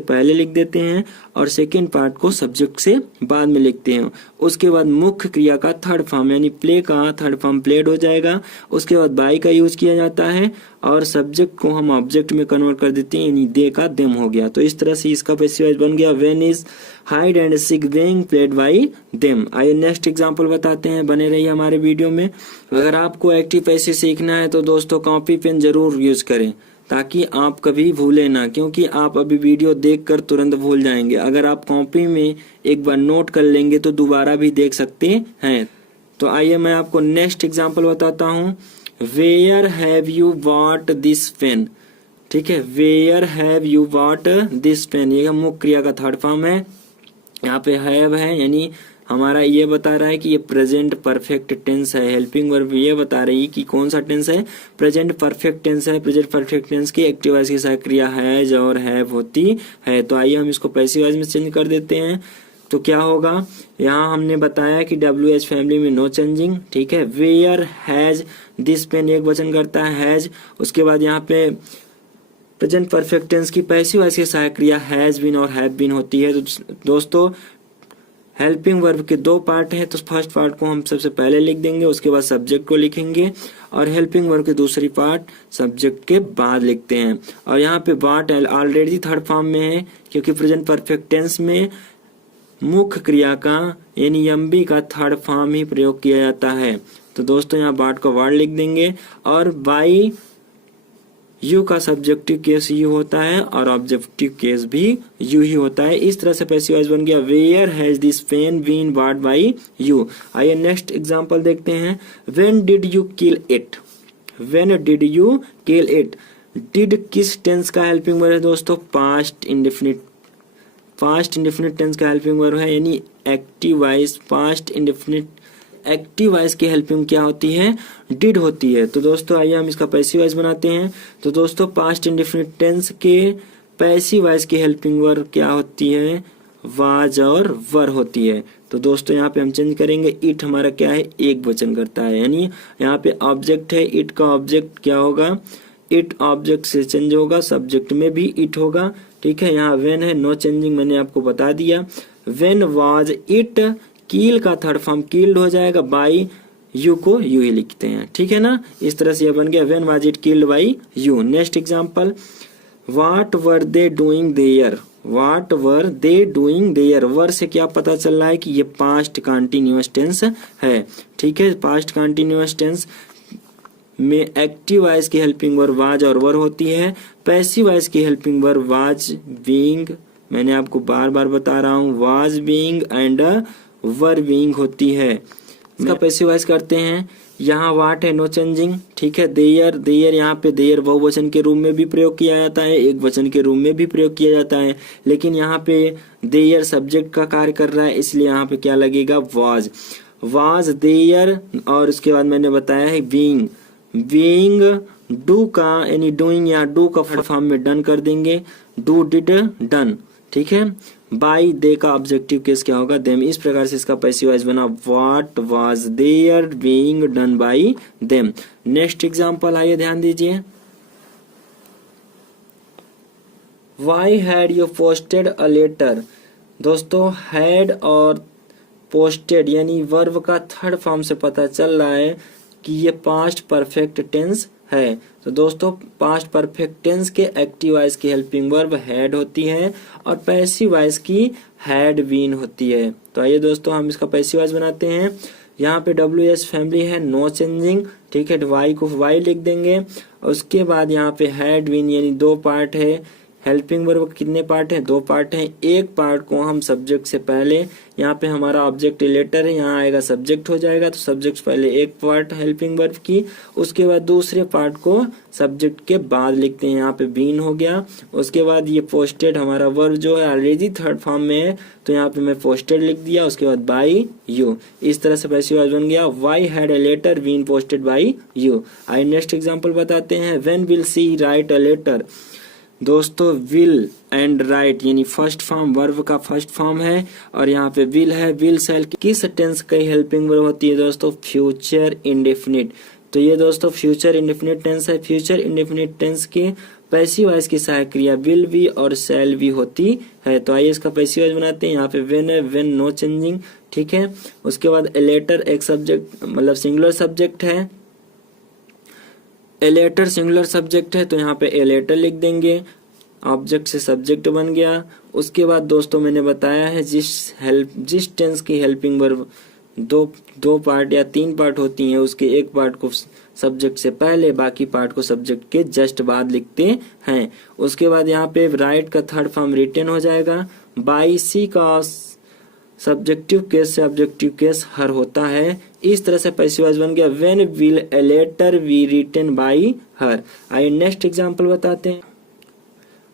पहले लिख देते हैं और सेकेंड पार्ट को सब्जेक्ट से बाद में लिखते हैं। उसके बाद मुख्य क्रिया का थर्ड फॉर्म यानी प्ले का थर्ड फॉर्म प्लेड हो जाएगा। उसके बाद बाई का यूज किया जाता है और सब्जेक्ट को हम ऑब्जेक्ट में कन्वर्ट कर देते हैं, यानी दे का देम हो गया। तो इस तरह से इसका पैसिव वॉइस बन गया, when is hide and sick being played by them. आइए नेक्स्ट एग्जाम्पल बताते हैं, बने रहिए हमारे वीडियो में। अगर आपको एक्टिव पैसिव सीखना है तो दोस्तों कॉपी पेन जरूर यूज करें ताकि आप कभी भूले ना, क्योंकि आप अभी वीडियो देखकर तुरंत भूल जाएंगे। अगर आप कॉपी में एक बार नोट कर लेंगे तो दोबारा भी देख सकते हैं। तो आइए मैं आपको नेक्स्ट एग्जांपल बताता हूँ। Where have you bought this pen, ठीक है। Where have you bought this pen, ये मुख्य क्रिया का थर्ड फॉर्म है। यहाँ पे हैव है यानी हमारा ये बता रहा है कि ये प्रेजेंट परफेक्ट टेंस है। हेल्पिंग वर्ब ये बता रही है कि कौन सा टेंस है, प्रेजेंट परफेक्ट टेंस है। प्रेजेंट परफेक्ट टेंस की एक्टिव वॉइस की सहायक क्रिया हैज और हैव होती है। तो आइए हम इसको पैसिव वॉइस में चेंज कर देते हैं। तो क्या होगा, यहाँ हमने बताया कि WH फैमिली में नो चेंजिंग, ठीक है। वेयर हैज दिस पेन एक वचन करता है हैज। उसके बाद यहाँ पे प्रेजेंट परफेक्ट टेंस की पैसिव वॉइस की सहायक क्रिया हैज बीन और हैव बीन होती है। तो दोस्तों हेल्पिंग वर्ब के 2 पार्ट हैं, तो फर्स्ट पार्ट को हम सबसे पहले लिख देंगे, उसके बाद सब्जेक्ट को लिखेंगे और हेल्पिंग वर्ब के दूसरी पार्ट सब्जेक्ट के बाद लिखते हैं। और यहाँ पे बॉट ऑलरेडी थर्ड फॉर्म में है क्योंकि प्रेजेंट परफेक्ट टेंस में मुख्य क्रिया का यानी एमबी का थर्ड फॉर्म ही प्रयोग किया जाता है। तो दोस्तों यहाँ बॉट का वर्ड लिख देंगे और बाई यू का सब्जेक्टिव केस यू होता है और ऑब्जेक्टिव केस भी यू ही होता है। इस तरह से पैसिव वॉइस बन गया, where has this pen been bought by you. आइए नेक्स्ट एग्जांपल देखते हैं। When did you kill it, when did you kill it. Did किस टेंस का हेल्पिंग वर्ब है दोस्तों, past indefinite. Past indefinite tense का हेल्पिंग वर्ब है यानी active voice. Past indefinite active voice की हेल्पिंग क्या होती है, डिड होती है। तो दोस्तों आइए हम इसका पैसिव वॉइस बनाते हैं। तो दोस्तों पास्ट इंडेफिनिट टेंस के पैसिव वॉइस की हेल्पिंग वर्ब क्या होती है, वाज और वर होती है। तो दोस्तों यहाँ पे हम चेंज करेंगे, इट हमारा क्या है, एक वचन करता है यानी यहाँ पे ऑब्जेक्ट है, इट का ऑब्जेक्ट क्या होगा, इट ऑब्जेक्ट से चेंज होगा, सब्जेक्ट में भी इट होगा, ठीक है। यहाँ वेन है, नो चेंजिंग मैंने आपको बता दिया। वेन वाज इट, कील का थर्ड फॉर्म कील्ड हो जाएगा, बाई यू को यू ही लिखते हैं, ठीक है ना। इस तरह से यह बन गया, when was it killed by you. Next example, what were they doing there. What were they doing there, were से क्या पता चल रहा है कि ये पास्ट कंटीन्यूअस टेंस है, ठीक है। पास्ट कंटीन्यूअस टेंस में एक्टिव वॉइस की हेल्पिंग वर्ब वाज और वर होती है। पैसिव वॉइस की हेल्पिंग वर्ब वाज बीइंग, मैंने आपको बार बार बता रहा हूँ, was being and were being होती है। इसका पैसिव वॉइस करते हैं। यहाँ वाट है, नो चेंजिंग, ठीक है। देयर, देयर यहाँ पे देयर बहुवचन के रूप में भी प्रयोग किया जाता है, एक वचन के रूप में भी प्रयोग किया जाता है, लेकिन यहाँ पे देयर सब्जेक्ट का कार्य कर रहा है इसलिए यहाँ पे क्या लगेगा, वाज। वाज देयर और उसके बाद मैंने बताया है बीइंग। बीइंग डू का यानी डूइंग या डू का फॉर्म में डन कर देंगे, डू डिड डन, ठीक है। बाई दे का ऑब्जेक्टिव केस क्या होगा, देम। इस प्रकार से इसका पैसिव वॉइस बना, what was there being done by them. Next example आइए ध्यान दीजिए। Why had you posted a letter. दोस्तों हैड और पोस्टेड यानी वर्ब का थर्ड फॉर्म से पता चल रहा है कि ये पास्ट परफेक्ट टेंस है। तो दोस्तों पास्ट परफेक्ट टेंस के एक्टिव वॉइस की हेल्पिंग वर्ब हैड होती है और पैसिव वॉइस की हैड बीन होती है। तो आइए दोस्तों हम इसका पैसिव वॉइस बनाते हैं। यहाँ पे WS फैमिली है, नो चेंजिंग, ठीक है, वाई को वाई लिख देंगे। उसके बाद यहाँ पे हैड बीन यानी दो पार्ट है। हेल्पिंग वर्ब कितने पार्ट हैं? दो पार्ट हैं। एक पार्ट को हम सब्जेक्ट से पहले, यहाँ पे हमारा ऑब्जेक्ट लेटर है, यहाँ आएगा सब्जेक्ट हो जाएगा, तो सब्जेक्ट से पहले एक पार्ट हेल्पिंग वर्ब की, उसके बाद दूसरे पार्ट को सब्जेक्ट के बाद लिखते हैं, यहाँ पे बीन हो गया। उसके बाद ये पोस्टेड हमारा वर्ब जो है ऑलरेडी थर्ड फॉर्म में है, तो यहाँ पे मैं पोस्टेड लिख दिया। उसके बाद बाई यू, इस तरह से पैसिव वॉइस बन गया, why had a letter been posted by you. आइए नेक्स्ट एग्जाम्पल बताते हैं। When will she write a letter. दोस्तों विल एंड राइट यानी फर्स्ट फॉर्म वर्ब का फर्स्ट फॉर्म है और यहाँ पे विल है। विल सेल किस टेंस की हेल्पिंग वर्ब होती है दोस्तों? Future indefinite. तो ये दोस्तों फ्यूचर इंडेफिनिट टेंस है। फ्यूचर इंडेफिनिट टेंस के पैसिव वॉइस की सहायक क्रिया विल भी और सेल भी होती है। तो आइए इसका पैसिव वॉइस बनाते हैं। यहाँ पे वेन है, वेन नो चेंजिंग, ठीक है। उसके बाद ए लेटर एक सब्जेक्ट मतलब सिंगुलर सब्जेक्ट है, ए लेटर सिंगुलर सब्जेक्ट है, तो यहाँ पे ए लेटर लिख देंगे, ऑब्जेक्ट से सब्जेक्ट बन गया। उसके बाद दोस्तों मैंने बताया है जिस टेंस की हेल्पिंग वर्ब दो पार्ट या तीन पार्ट होती हैं, उसके एक पार्ट को सब्जेक्ट से पहले, बाकी पार्ट को सब्जेक्ट के जस्ट बाद लिखते हैं। उसके बाद यहाँ पे राइट का थर्ड फॉर्म रिटन हो जाएगा। बाई सी का सब्जेक्टिव केस से ऑब्जेक्टिव केस हर होता है। इस तरह से पैसिव वॉइस बन गया, when will a letter be written by her. आइए नेक्स्ट एग्जांपल बताते हैं।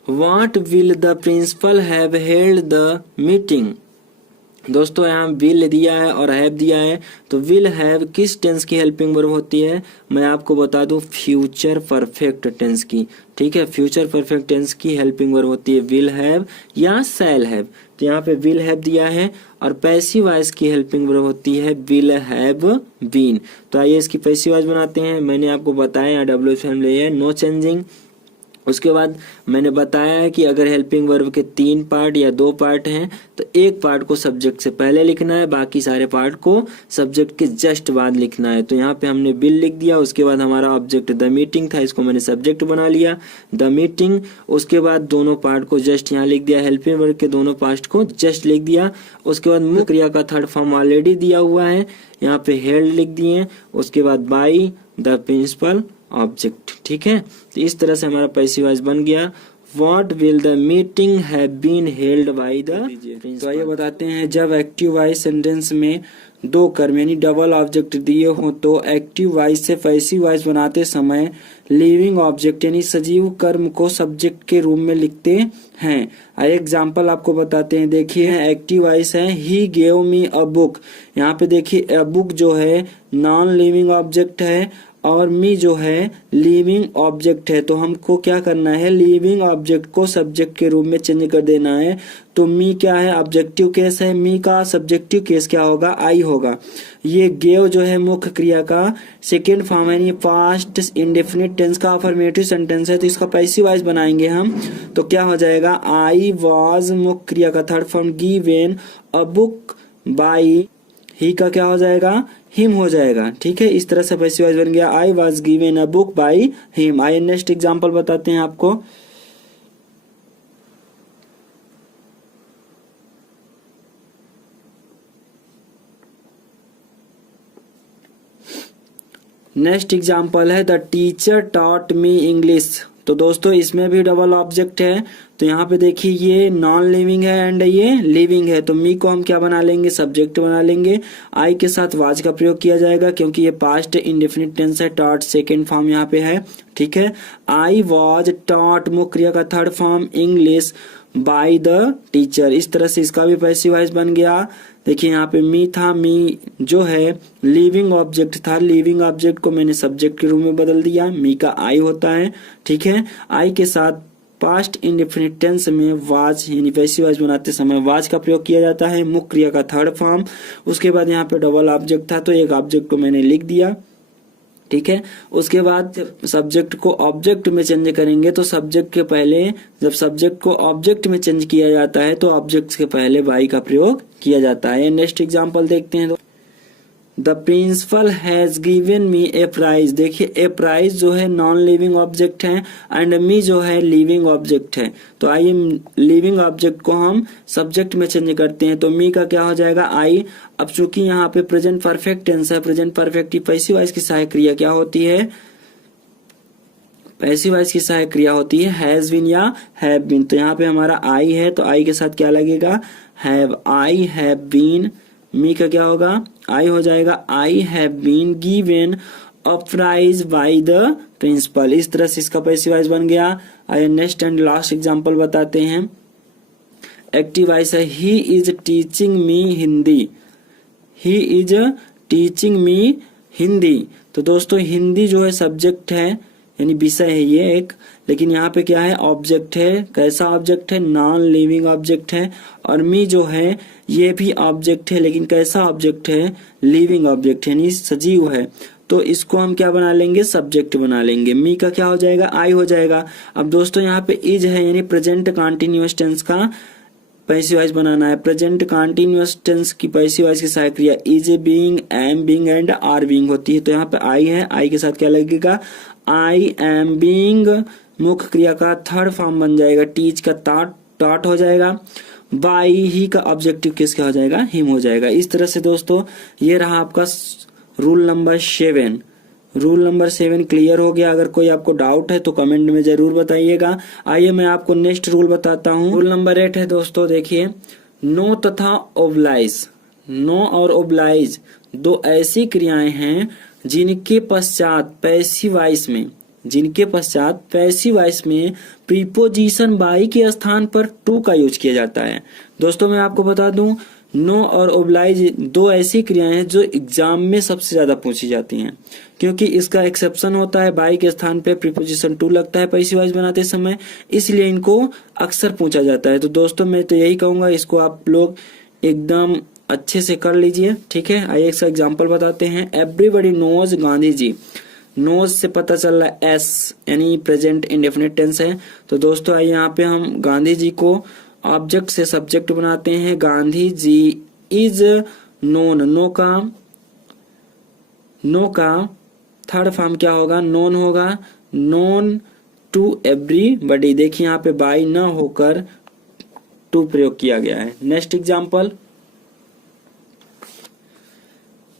What will the principal have held the meeting. दोस्तों यहाँ विल दिया है और हैव दिया है, तो विल हैव किस टेंस की हेल्पिंग वर्ब होती है? मैं आपको बता दूं फ्यूचर परफेक्ट टेंस की, ठीक है। फ्यूचर परफेक्ट टेंस की हेल्पिंग वर्ब होती है विल हैव या शैल हैव। तो यहाँ पे विल हैव दिया है और पैसिव वॉइस की हेल्पिंग वर्ब होती है विल हैव बीन। तो आइए इसकी पैसिव वॉइस बनाते हैं। मैंने आपको बताया WS फैमिली है, नो चेंजिंग। उसके बाद मैंने बताया है कि अगर हेल्पिंग वर्ब के तीन पार्ट या दो पार्ट हैं तो एक पार्ट को सब्जेक्ट से पहले लिखना है, बाकी सारे पार्ट को सब्जेक्ट के जस्ट बाद लिखना है। तो यहाँ पे हमने बिल लिख दिया। उसके बाद हमारा ऑब्जेक्ट द मीटिंग था, इसको मैंने सब्जेक्ट बना लिया द मीटिंग। उसके बाद दोनों पार्ट को जस्ट यहाँ लिख दिया, हेल्पिंग वर्ब के दोनों पार्ट को जस्ट लिख दिया। उसके बाद मुख्य क्रिया का थर्ड फॉर्म ऑलरेडी दिया हुआ है, यहाँ पे हेल्ड लिख दिए। उसके बाद बाई द प्रिंसिपल ऑब्जेक्ट, ठीक है। तो इस तरह से हमारा पैसिव वॉइस बन गया, what will the meeting have been held by the principal. तो ये बताते हैं जब एक्टिव वॉइस सेंटेंस में दो कर्म यानी डबल ऑब्जेक्ट दिए हो तो एक्टिव वॉइस से पैसिव वॉइस बनाते समय लिविंग ऑब्जेक्ट यानी सजीव कर्म को सब्जेक्ट के रूप में लिखते हैं। एग्जाम्पल आपको बताते हैं, देखिए एक्टिव वॉइस है he gave me a book. यहाँ पे देखिए अ बुक जो है नॉन लिविंग ऑब्जेक्ट है और मी जो है लिविंग ऑब्जेक्ट है। तो हमको क्या करना है, लिविंग ऑब्जेक्ट को सब्जेक्ट के रूप में चेंज कर देना है। तो मी क्या है, ऑब्जेक्टिव केस है, मी का सब्जेक्टिव केस क्या होगा, आई होगा। ये गेव जो है मुख्य क्रिया का सेकेंड फॉर्म है, ये पास्ट इंडेफिनिट टेंस का अफर्मेटिव सेंटेंस है, तो इसका पैसिव वॉइस बनाएंगे हम। तो क्या हो जाएगा, आई वॉज मुख्य क्रिया का third form given a book by, he का क्या हो जाएगा, हिम हो जाएगा, ठीक है। इस तरह से पैसिव वॉइस बन गया, I was given a book by him. आइए नेक्स्ट एग्जांपल बताते हैं आपको। नेक्स्ट एग्जांपल है the teacher taught me English. तो दोस्तों इसमें भी डबल ऑब्जेक्ट है, तो यहाँ पे देखिए ये नॉन लिविंग है एंड ये लिविंग है। तो मी को हम क्या बना लेंगे, सब्जेक्ट बना लेंगे। आई के साथ वाज का प्रयोग किया जाएगा क्योंकि ये पास्ट इंडेफिनिट टेंस है, टॉट सेकेंड फॉर्म यहाँ पे है, ठीक है। आई वॉज टॉट मुख्य क्रिया का third form English by the teacher. इस तरह से इसका भी पैसिव वॉइस बन गया। देखिए यहाँ पे मी था, मी जो है लिविंग ऑब्जेक्ट था, लिविंग ऑब्जेक्ट को मैंने सब्जेक्ट के रूप में बदल दिया, मी का आई होता है, ठीक है। आई के साथ पास्ट इंडेफिनिट टेंस में वाज यानी पैसिव वॉइस बनाते समय वाज का प्रयोग किया जाता है, मुख्य क्रिया का थर्ड फॉर्म। उसके बाद यहाँ पे डबल ऑब्जेक्ट था तो एक ऑब्जेक्ट को मैंने लिख दिया, ठीक है। उसके बाद सब्जेक्ट को ऑब्जेक्ट में चेंज करेंगे तो सब्जेक्ट के पहले, जब सब्जेक्ट को ऑब्जेक्ट में चेंज किया जाता है तो ऑब्जेक्ट के पहले बाई का प्रयोग किया जाता है। नेक्स्ट एग्जांपल देखते हैं। The principal has given me a prize. देखिए ए प्राइज जो है नॉन लिविंग ऑब्जेक्ट है एंड मी जो है लिविंग ऑब्जेक्ट है। तो आइए लिविंग ऑब्जेक्ट को हम सब्जेक्ट में चेंज करते हैं। तो मी का क्या हो जाएगा आई। अब चूंकि यहाँ पे प्रेजेंट परफेक्ट टेंस है, प्रेजेंट परफेक्ट की पैसिव वॉइस की सहायक क्रिया क्या होती है, पैसिव वॉइस की सहायक क्रिया होती है हैज बीन या हैव बीन। तो यहाँ पे हमारा आई है तो आई के साथ क्या लगेगा, have. I have been, me का क्या होगा, आई हो जाएगा I have been given a prize by the principal. इस तरह से इसका पैसिव वॉइस बन गया। आइए नेक्स्ट एंड लास्ट एग्जांपल बताते हैं। एक्टिव वॉइस है he is teaching me Hindi. He is teaching me Hindi. तो दोस्तों हिंदी जो है सब्जेक्ट है यानी विषय है ये एक, लेकिन यहाँ पे क्या है ऑब्जेक्ट है। कैसा ऑब्जेक्ट है, नॉन लिविंग ऑब्जेक्ट है। और मी जो है ये भी ऑब्जेक्ट है, लेकिन कैसा ऑब्जेक्ट है, लिविंग ऑब्जेक्ट है यानी सजीव है। तो इसको हम क्या बना लेंगे, सब्जेक्ट बना लेंगे। मी का क्या हो जाएगा, आई हो जाएगा। अब दोस्तों यहाँ पे इज है यानी प्रेजेंट कंटीन्यूअस टेंस का पैसिव वॉइस बनाना है। प्रेजेंट कंटीन्यूअस टेंस की पैसिव वॉइस की सहायक क्रिया is being, am being and are being होती है। तो यहाँ पे आई है, आई के साथ क्या लगेगा, आई एम बीइंग मुख्य क्रिया का थर्ड फॉर्म बन जाएगा। टीच का टाट हो जाएगा। बाई ही का ऑब्जेक्टिव किसका हो जाएगा, हिम हो जाएगा। इस तरह से दोस्तों ये रहा आपका rule number 7। Rule number 7 clear हो गया। अगर कोई आपको डाउट है तो कमेंट में जरूर बताइएगा। आइए मैं आपको नेक्स्ट रूल बताता हूँ। रूल नंबर 8 है दोस्तों, देखिए नो तथा ओब्लाइज। नो और ओब्लाइज दो ऐसी क्रियाएं हैं जिनके पश्चात पैसिव वॉइस में प्रीपोजिशन बाई के स्थान पर टू का यूज किया जाता है। दोस्तों मैं आपको बता दूं नो और ओब्लाइज दो ऐसी क्रियाएं हैं जो एग्जाम में सबसे ज्यादा पूछी जाती हैं, क्योंकि इसका एक्सेप्शन होता है बाई के स्थान पे प्रीपोजिशन टू लगता है पैसिव वॉइस बनाते समय, इसलिए इनको अक्सर पूछा जाता है। तो दोस्तों मैं तो यही कहूंगा इसको आप लोग एकदम अच्छे से कर लीजिए, ठीक है। आइए इसका एग्जाम्पल बताते हैं। Everybody knows Gandhi ji. Knows से पता चल रहा है एस यानी प्रेजेंट इंडेफिनिट टेंस है। तो दोस्तों आइए यहाँ पे हम गांधी जी को ऑब्जेक्ट से सब्जेक्ट बनाते हैं। Gandhi ji is known. Know का थर्ड फॉर्म क्या होगा, नोन होगा। Known to everybody. देखिए यहाँ पे बाई न होकर टू प्रयोग किया गया है। नेक्स्ट एग्जाम्पल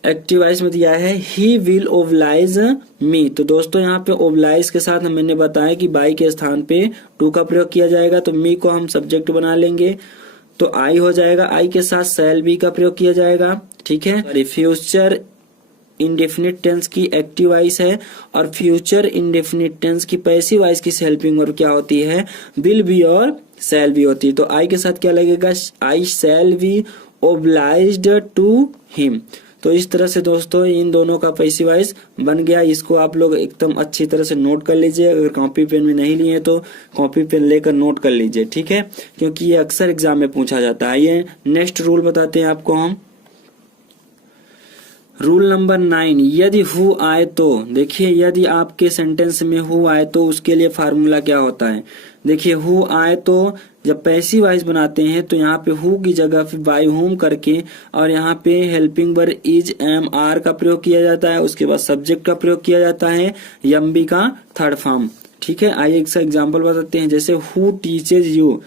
एक्टिव वॉइस में दिया है ही विल ओब्लाइज मी। तो दोस्तों यहाँ पे ओब्लाइज के साथ मैंने बताया कि बाई के स्थान पे टू का प्रयोग किया जाएगा। तो मी को हम सब्जेक्ट बना लेंगे तो आई हो जाएगा। आई के साथ शैल बी का प्रयोग किया जाएगा, ठीक है। फ्यूचर इंडेफिनिट टेंस की एक्टिव वॉइस है और फ्यूचर इंडेफिनिट टेंस की पैसिव वॉइस की हेल्पिंग वर्ब क्या होती है, विल बी और शैल बी होती है। तो आई के साथ क्या लगेगा, I shall be obliged to him. तो इस तरह से दोस्तों इन दोनों का पैसिव वॉइस बन गया। इसको आप लोग एकदम अच्छी तरह से नोट कर लीजिए। अगर कॉपी पेन में नहीं लिए तो कॉपी पेन लेकर नोट कर लीजिए, ठीक है, क्योंकि ये अक्सर एग्जाम में पूछा जाता है। ये नेक्स्ट रूल बताते हैं आपको हम। रूल नंबर 9 यदि हु आए तो। देखिए यदि आपके सेंटेंस में हु आए तो उसके लिए फार्मूला क्या होता है। देखिए हु आए तो जब पैसिव वॉइस बनाते हैं तो यहाँ पे हु की जगह पे बाय होम करके और यहाँ पे helping verb is am are का प्रयोग किया जाता है। उसके बाद सब्जेक्ट का प्रयोग किया जाता है एम बी का थर्ड फॉर्म, ठीक है। आइए एक एग्जाम्पल बताते हैं। जैसे who teaches you.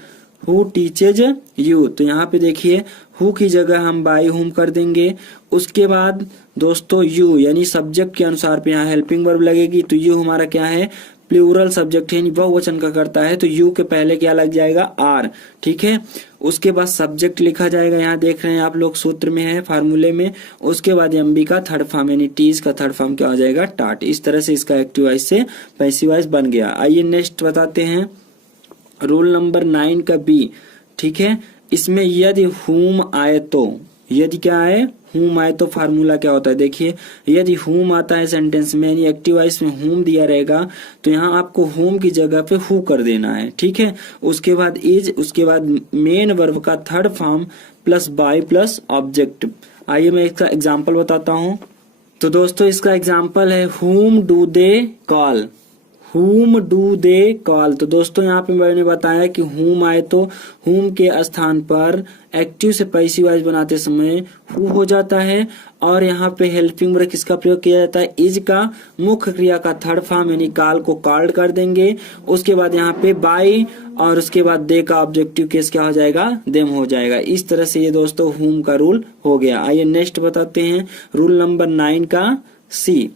Who teaches you. तो यहाँ पे देखिए हु की जगह हम बाय होम कर देंगे। उसके बाद दोस्तों यू यानी सब्जेक्ट के अनुसार पे यहाँ हेल्पिंग वर्ब लगेगी। तो यू हमारा क्या है, प्लूरल सब्जेक्ट है, बहुवचन का करता है। तो यू के पहले क्या लग जाएगा, आर, ठीक है। उसके बाद सब्जेक्ट लिखा जाएगा, यहाँ देख रहे हैं आप लोग सूत्र में है, फार्मूले में। उसके बाद एमबी का थर्ड फॉर्म यानी टीज का थर्ड फॉर्म क्या हो जाएगा, टाट। इस तरह से इसका एक्टिव वॉइस से पैसिव वॉइस बन गया। आइए नेक्स्ट बताते हैं रूल नंबर 9 का बी, ठीक है। इसमें यदि हुम आए तो, यदि क्या आए, हुम आए तो फार्मूला क्या होता है। देखिए यदि हुम आता है सेंटेंस में यानी एक्टिव वॉइस में हुम दिया रहेगा तो यहाँ आपको हुम की जगह पे हु कर देना है, ठीक है। उसके बाद इज, उसके बाद मेन वर्ब का third form plus by plus object. आइए मैं इसका एग्जाम्पल बताता हूँ। तो दोस्तों इसका एग्जाम्पल है हुम do they call. whom do they call। तो दोस्तों यहाँ पे मैंने बताया कि whom आए तो whom के स्थान पर एक्टिव से पैसिव वॉइस बनाते समय who हो जाता है, और यहाँ पे हेल्पिंग वर्ब किसका प्रयोग किया जाता है, इज का मुख्य क्रिया का थर्ड फॉर्म यानी काल को कॉल्ड कर देंगे। उसके बाद यहाँ पे बाई और उसके बाद दे का ऑब्जेक्टिव केस क्या हो जाएगा, देम हो जाएगा। इस तरह से ये दोस्तों whom का रूल हो गया। आइए नेक्स्ट बताते हैं रूल नंबर 9 का सी।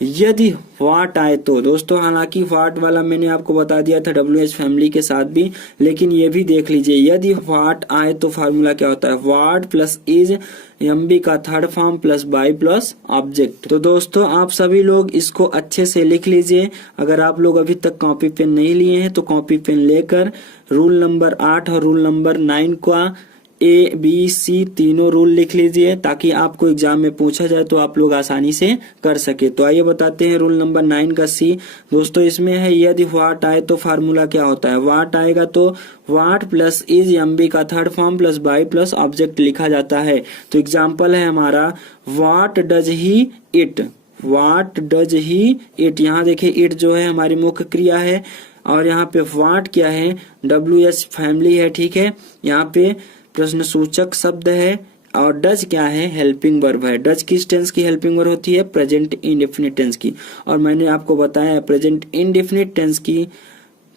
यदि व्हाट आए तो दोस्तों, हालांकि व्हाट वाला मैंने आपको बता दिया था WH फैमिली के साथ भी, लेकिन ये भी देख लीजिए। यदि व्हाट आए तो फार्मूला क्या होता है, व्हाट प्लस इज एमबी का third form plus by plus object. तो दोस्तों आप सभी लोग इसको अच्छे से लिख लीजिए। अगर आप लोग अभी तक कॉपी पेन नहीं लिए हैं तो कॉपी पेन लेकर रूल नंबर 8 और रूल नंबर 9 का ABC तीनों रूल लिख लीजिए, ताकि आपको एग्जाम में पूछा जाए तो आप लोग आसानी से कर सके। तो आइए बताते हैं रूल नंबर 9 का सी। दोस्तों इसमें है यदि व्हाट आए तो फार्मूला क्या होता है, व्हाट आएगा तो व्हाट प्लस इज एमबी का third form plus by plus object लिखा जाता है। तो एग्जाम्पल है हमारा what does he it, what does he it. यहाँ देखिए इट जो है हमारी मुख्य क्रिया है, और यहाँ पे व्हाट क्या है, WH फैमिली है, ठीक है। यहाँ पे प्रश्न सूचक शब्द है, और डज क्या है, हेल्पिंग वर्ब है। डज किस टेंस की हेल्पिंग वर्ब होती है, प्रेजेंट इंडेफिनिट टेंस की। और मैंने आपको बताया प्रेजेंट इंडेफिनिट टेंस की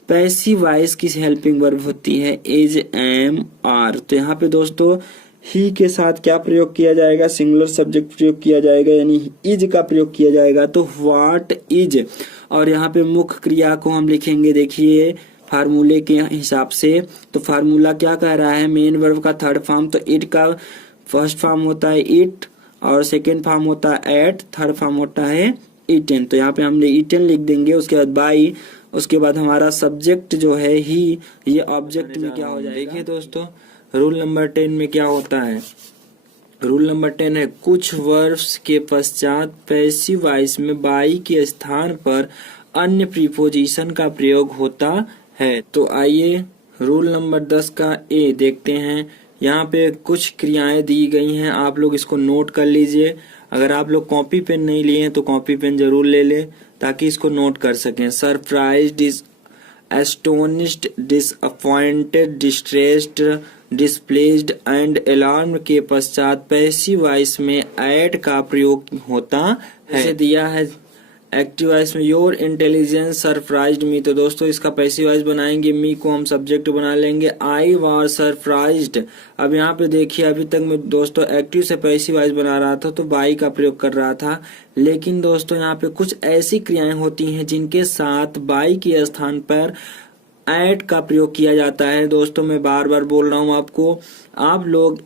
पैसिव वॉइस की हेल्पिंग वर्ब होती है इज, एम, आर। तो यहाँ पे दोस्तों ही के साथ क्या प्रयोग किया जाएगा, सिंगुलर सब्जेक्ट प्रयोग किया जाएगा, यानी इज का प्रयोग किया जाएगा। तो व्हाट इज, और यहाँ पे मुख्य क्रिया को हम लिखेंगे, देखिए फार्मूले के हिसाब से। तो फार्मूला क्या कह रहा है, मेन वर्ब का थर्ड फॉर्म, तो इट का फर्स्ट फॉर्म होता है इट, और सेकेंड फॉर्म होता है एट, थर्ड फॉर्म होता है ईटेन। तो यहाँ पे हमने ईटेन लिख देंगे। उसके बाद बाई, उसके बाद हमारा सब्जेक्ट जो है ही, ये ऑब्जेक्ट में क्या हो जाएगा। देखिए दोस्तों रूल नंबर 10 में क्या होता है, रूल नंबर 10 है कुछ वर्ब्स के पश्चात पैसिव वॉइस में बाई के स्थान पर अन्य प्रीपोजिशन का प्रयोग होता है। तो आइए रूल नंबर 10 का ए देखते हैं। यहाँ पे कुछ क्रियाएं दी गई हैं, आप लोग इसको नोट कर लीजिए। अगर आप लोग कॉपी पेन नहीं लिए हैं तो कॉपी पेन जरूर ले लें ताकि इसको नोट कर सकें। Surprised, astonished, disappointed, distressed, displaced and alarm के पश्चात पैसिव वॉइस में एट का प्रयोग होता है। जैसे दिया है एक्टिव वॉइस में योर इंटेलिजेंस सरप्राइज्ड मी, तो दोस्तों इसका पैसिव वॉइस बनाएंगे, मी को हम सब्जेक्ट बना लेंगे। आई वाज सरप्राइज्ड, अब यहाँ पे देखिए अभी तक मैं दोस्तों एक्टिव से पैसिव वॉइस बना रहा था तो बाई का प्रयोग कर रहा था, लेकिन दोस्तों यहाँ पे कुछ ऐसी क्रियाएं होती हैं जिनके साथ बाई के स्थान पर एट का प्रयोग किया जाता है। दोस्तों मैं बार बार बोल रहा हूँ आपको, आप लोग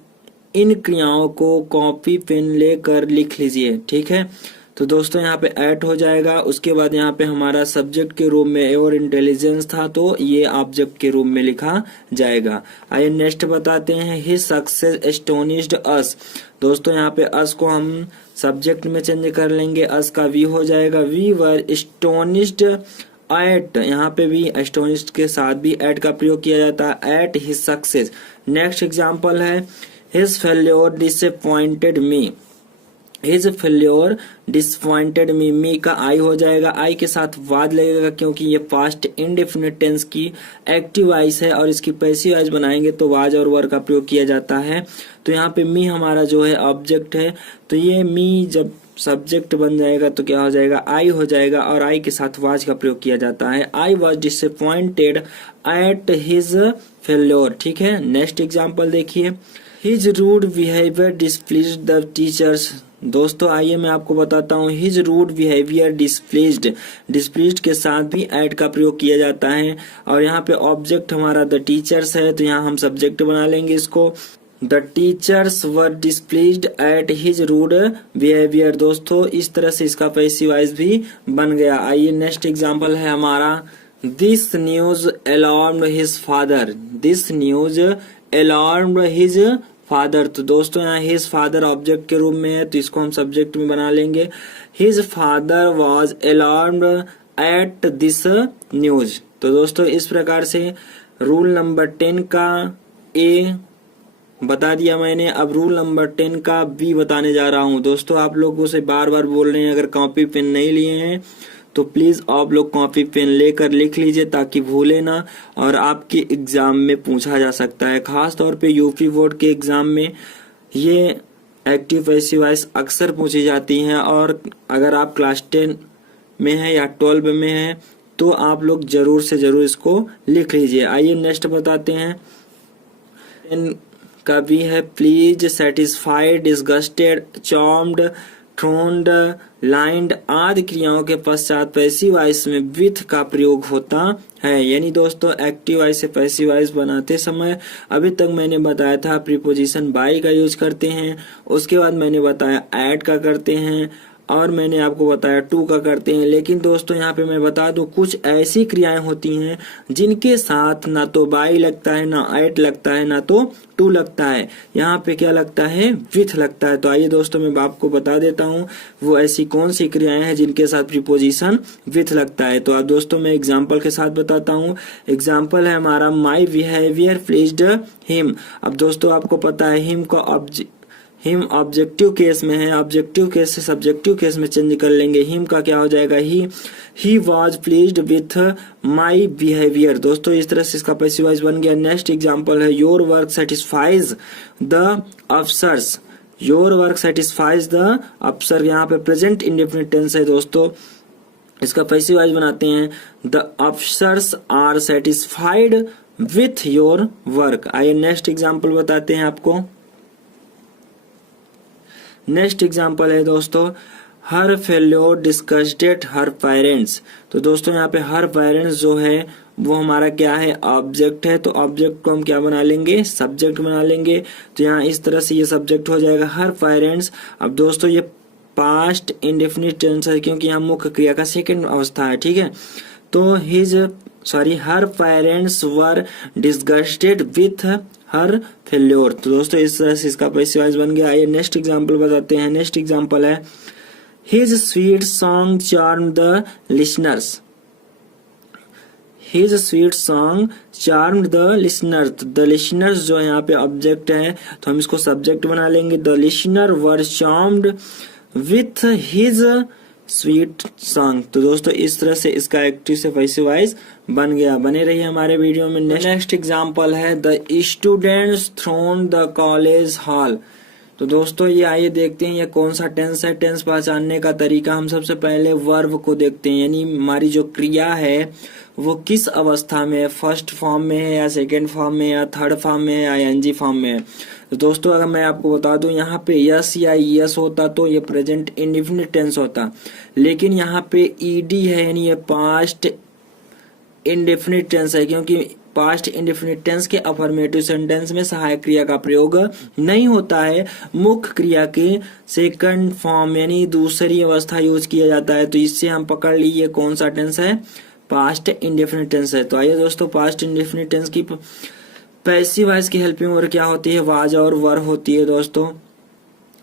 इन क्रियाओं को कॉपी पेन लेकर लिख लीजिए, ठीक है। तो दोस्तों यहाँ पे एट हो जाएगा। उसके बाद यहाँ पे हमारा सब्जेक्ट के रूप में और इंटेलिजेंस था तो ये ऑब्जेक्ट के रूप में लिखा जाएगा। आइए नेक्स्ट बताते हैं हिज सक्सेस एस्टोनिश्ड अस। दोस्तों यहाँ पे अस को हम सब्जेक्ट में चेंज कर लेंगे, अस का वी हो जाएगा। वी वर एस्टोनिश्ड एट, यहाँ पे भी एस्टोनिश्ड के साथ भी एट का प्रयोग किया जाता है, at his success. Next example है his failure disappointed me, his failure disappointed me, me का आई हो जाएगा, आई के साथ वाज लगेगा क्योंकि ये पास्ट इंडेफिनिट टेंस की एक्टिव वॉइस है और इसकी पैसिव वॉइस बनाएंगे तो वाज और वर का प्रयोग किया जाता है। तो यहाँ पे मी हमारा जो है ऑब्जेक्ट है, तो ये मी जब सब्जेक्ट बन जाएगा तो क्या हो जाएगा, आई हो जाएगा और आई के साथ वाज का प्रयोग किया जाता है। I was disappointed at his failure, ठीक है। नेक्स्ट एग्जाम्पल देखिए his rude behaviour displeased the teachers. दोस्तों आइए मैं आपको बताता हूँ, his rude behaviour displeased, displeased के साथ भी एट का प्रयोग किया जाता है और यहाँ पे ऑब्जेक्ट हमारा द टीचर्स है तो यहाँ हम सब्जेक्ट बना लेंगे इसको। The teachers were displeased at his rude behaviour. दोस्तों इस तरह से इसका पैसिव वॉइस भी बन गया। आइए नेक्स्ट एग्जाम्पल है हमारा this news alarmed his father, this news alarmed his father. तो दोस्तों यहाँ हिज फादर ऑब्जेक्ट के रूप में है तो इसको हम सब्जेक्ट में बना लेंगे। His father was alarmed at this news. तो दोस्तों इस प्रकार से रूल नंबर 10 का ए बता दिया मैंने। अब रूल नंबर 10 का बी बताने जा रहा हूँ। दोस्तों आप लोगों से बार बार बोल रहे हैं, अगर कॉपी पेन नहीं लिए हैं तो प्लीज आप लोग कॉपी पेन लेकर लिख लीजिए ताकि भूले ना, और आपके एग्जाम में पूछा जा सकता है। खास तौर पे यूपी बोर्ड के एग्जाम में ये एक्टिव पैसिव वॉइस अक्सर पूछी जाती हैं, और अगर आप क्लास 10 में है या 12 में है तो आप लोग जरूर से जरूर इसको लिख लीजिए। आइए नेक्स्ट बताते हैं। का भी है please, satisfied, disgusted, charmed, throned, lined आदि क्रियाओं के पश्चात पैसिव वॉइस में विथ का प्रयोग होता है। यानी दोस्तों एक्टिव वॉइस से पैसिव वॉइस बनाते समय अभी तक मैंने बताया था प्रीपोजिशन बाय का यूज करते हैं, उसके बाद मैंने बताया एट का करते हैं, और मैंने आपको बताया टू का करते हैं। लेकिन दोस्तों यहाँ पे मैं बता दूं कुछ ऐसी क्रियाएं होती हैं जिनके साथ ना तो बाई लगता है, ना एट लगता है, ना तो टू लगता है। यहाँ पे क्या लगता है, विथ लगता है। तो आइए दोस्तों मैं आपको बता देता हूँ वो ऐसी कौन सी क्रियाएं हैं जिनके साथ प्रीपोजिशन विथ लगता है। तो अब दोस्तों मैं एग्जाम्पल के साथ बताता हूँ। एग्जाम्पल है हमारा माई बिहेवियर प्लीज्ड हिम। अब दोस्तों आपको पता है हिम ऑब्जेक्टिव केस में है, ऑब्जेक्टिव केस से सब्जेक्टिव केस में चेंज कर लेंगे। हिम का क्या हो जाएगा, he was pleased with my behaviour. दोस्तों इस तरह से इसका पैसिव वॉइस बन गया। नेक्स्ट एग्जांपल है your work satisfies the officers. Your work satisfies the अफसर, यहाँ पे प्रेजेंट इंडेफिनिट टेंस है दोस्तों, इसका पैसिव वॉइस बनाते हैं the officers are satisfied with your work. आइए नेक्स्ट एग्जाम्पल बताते हैं आपको। नेक्स्ट एग्जाम्पल है दोस्तों her failure disgusted her parents. तो दोस्तों यहाँ पे हर पेरेंट्स जो है वो हमारा क्या है, ऑब्जेक्ट है। तो ऑब्जेक्ट को हम क्या बना लेंगे, सब्जेक्ट बना लेंगे। तो यहाँ इस तरह से ये सब्जेक्ट हो जाएगा हर पेरेंट्स। अब दोस्तों ये पास्ट इंडेफिनिट टेंस है क्योंकि यहाँ मुख्य क्रिया का सेकंड अवस्था है, ठीक है। तो her parents were disgusted with her failure. तो दोस्तों इस तरह से इसका पैसिव वॉइस बन गया। आइए नेक्स्ट एग्जांपल बताते हैं। नेक्स्ट एग्जांपल है his sweet song charm the listeners. His sweet song charmed the listener. The listeners जो यहाँ पे ऑब्जेक्ट है तो हम इसको सब्जेक्ट बना लेंगे। The listener were charmed with his sweet song. तो दोस्तों इस तरह से इसका एक्टिव से पैसिव वॉइस बन गया। बने रहिए हमारे वीडियो में। नेक्स्ट एग्जांपल है the students thronged the college hall. तो दोस्तों ये आइए देखते हैं ये कौन सा टेंस है। टेंस पहचानने का तरीका, हम सबसे पहले वर्ब को देखते हैं, यानी हमारी जो क्रिया है वो किस अवस्था में है, फर्स्ट फॉर्म में है या सेकेंड फॉर्म में या थर्ड फॉर्म में या एनजी फॉर्म में है। तो दोस्तों अगर मैं आपको बता दूं यहाँ पे यस या यस होता तो ये प्रेजेंट इंडेफिनिट टेंस होता, लेकिन यहाँ पे ईडी है यानी ये पास्ट इंडेफिनिट टेंस है, क्योंकि पास्ट इंडेफिनिट टेंस के अफर्मेटिव सेंटेंस में सहायक क्रिया का प्रयोग नहीं होता है, मुख्य क्रिया के सेकंड फॉर्म यानी दूसरी अवस्था यूज किया जाता है। तो इससे हम पकड़ ली ये कौन सा टेंस है, पास्ट इंडेफिनिट टेंस है। तो आइए दोस्तों पास्ट इंडेफिनिट टेंस की पैसिव वॉइस की हेल्पिंग वर्ब क्या होती है, वाज और वर होती है दोस्तों।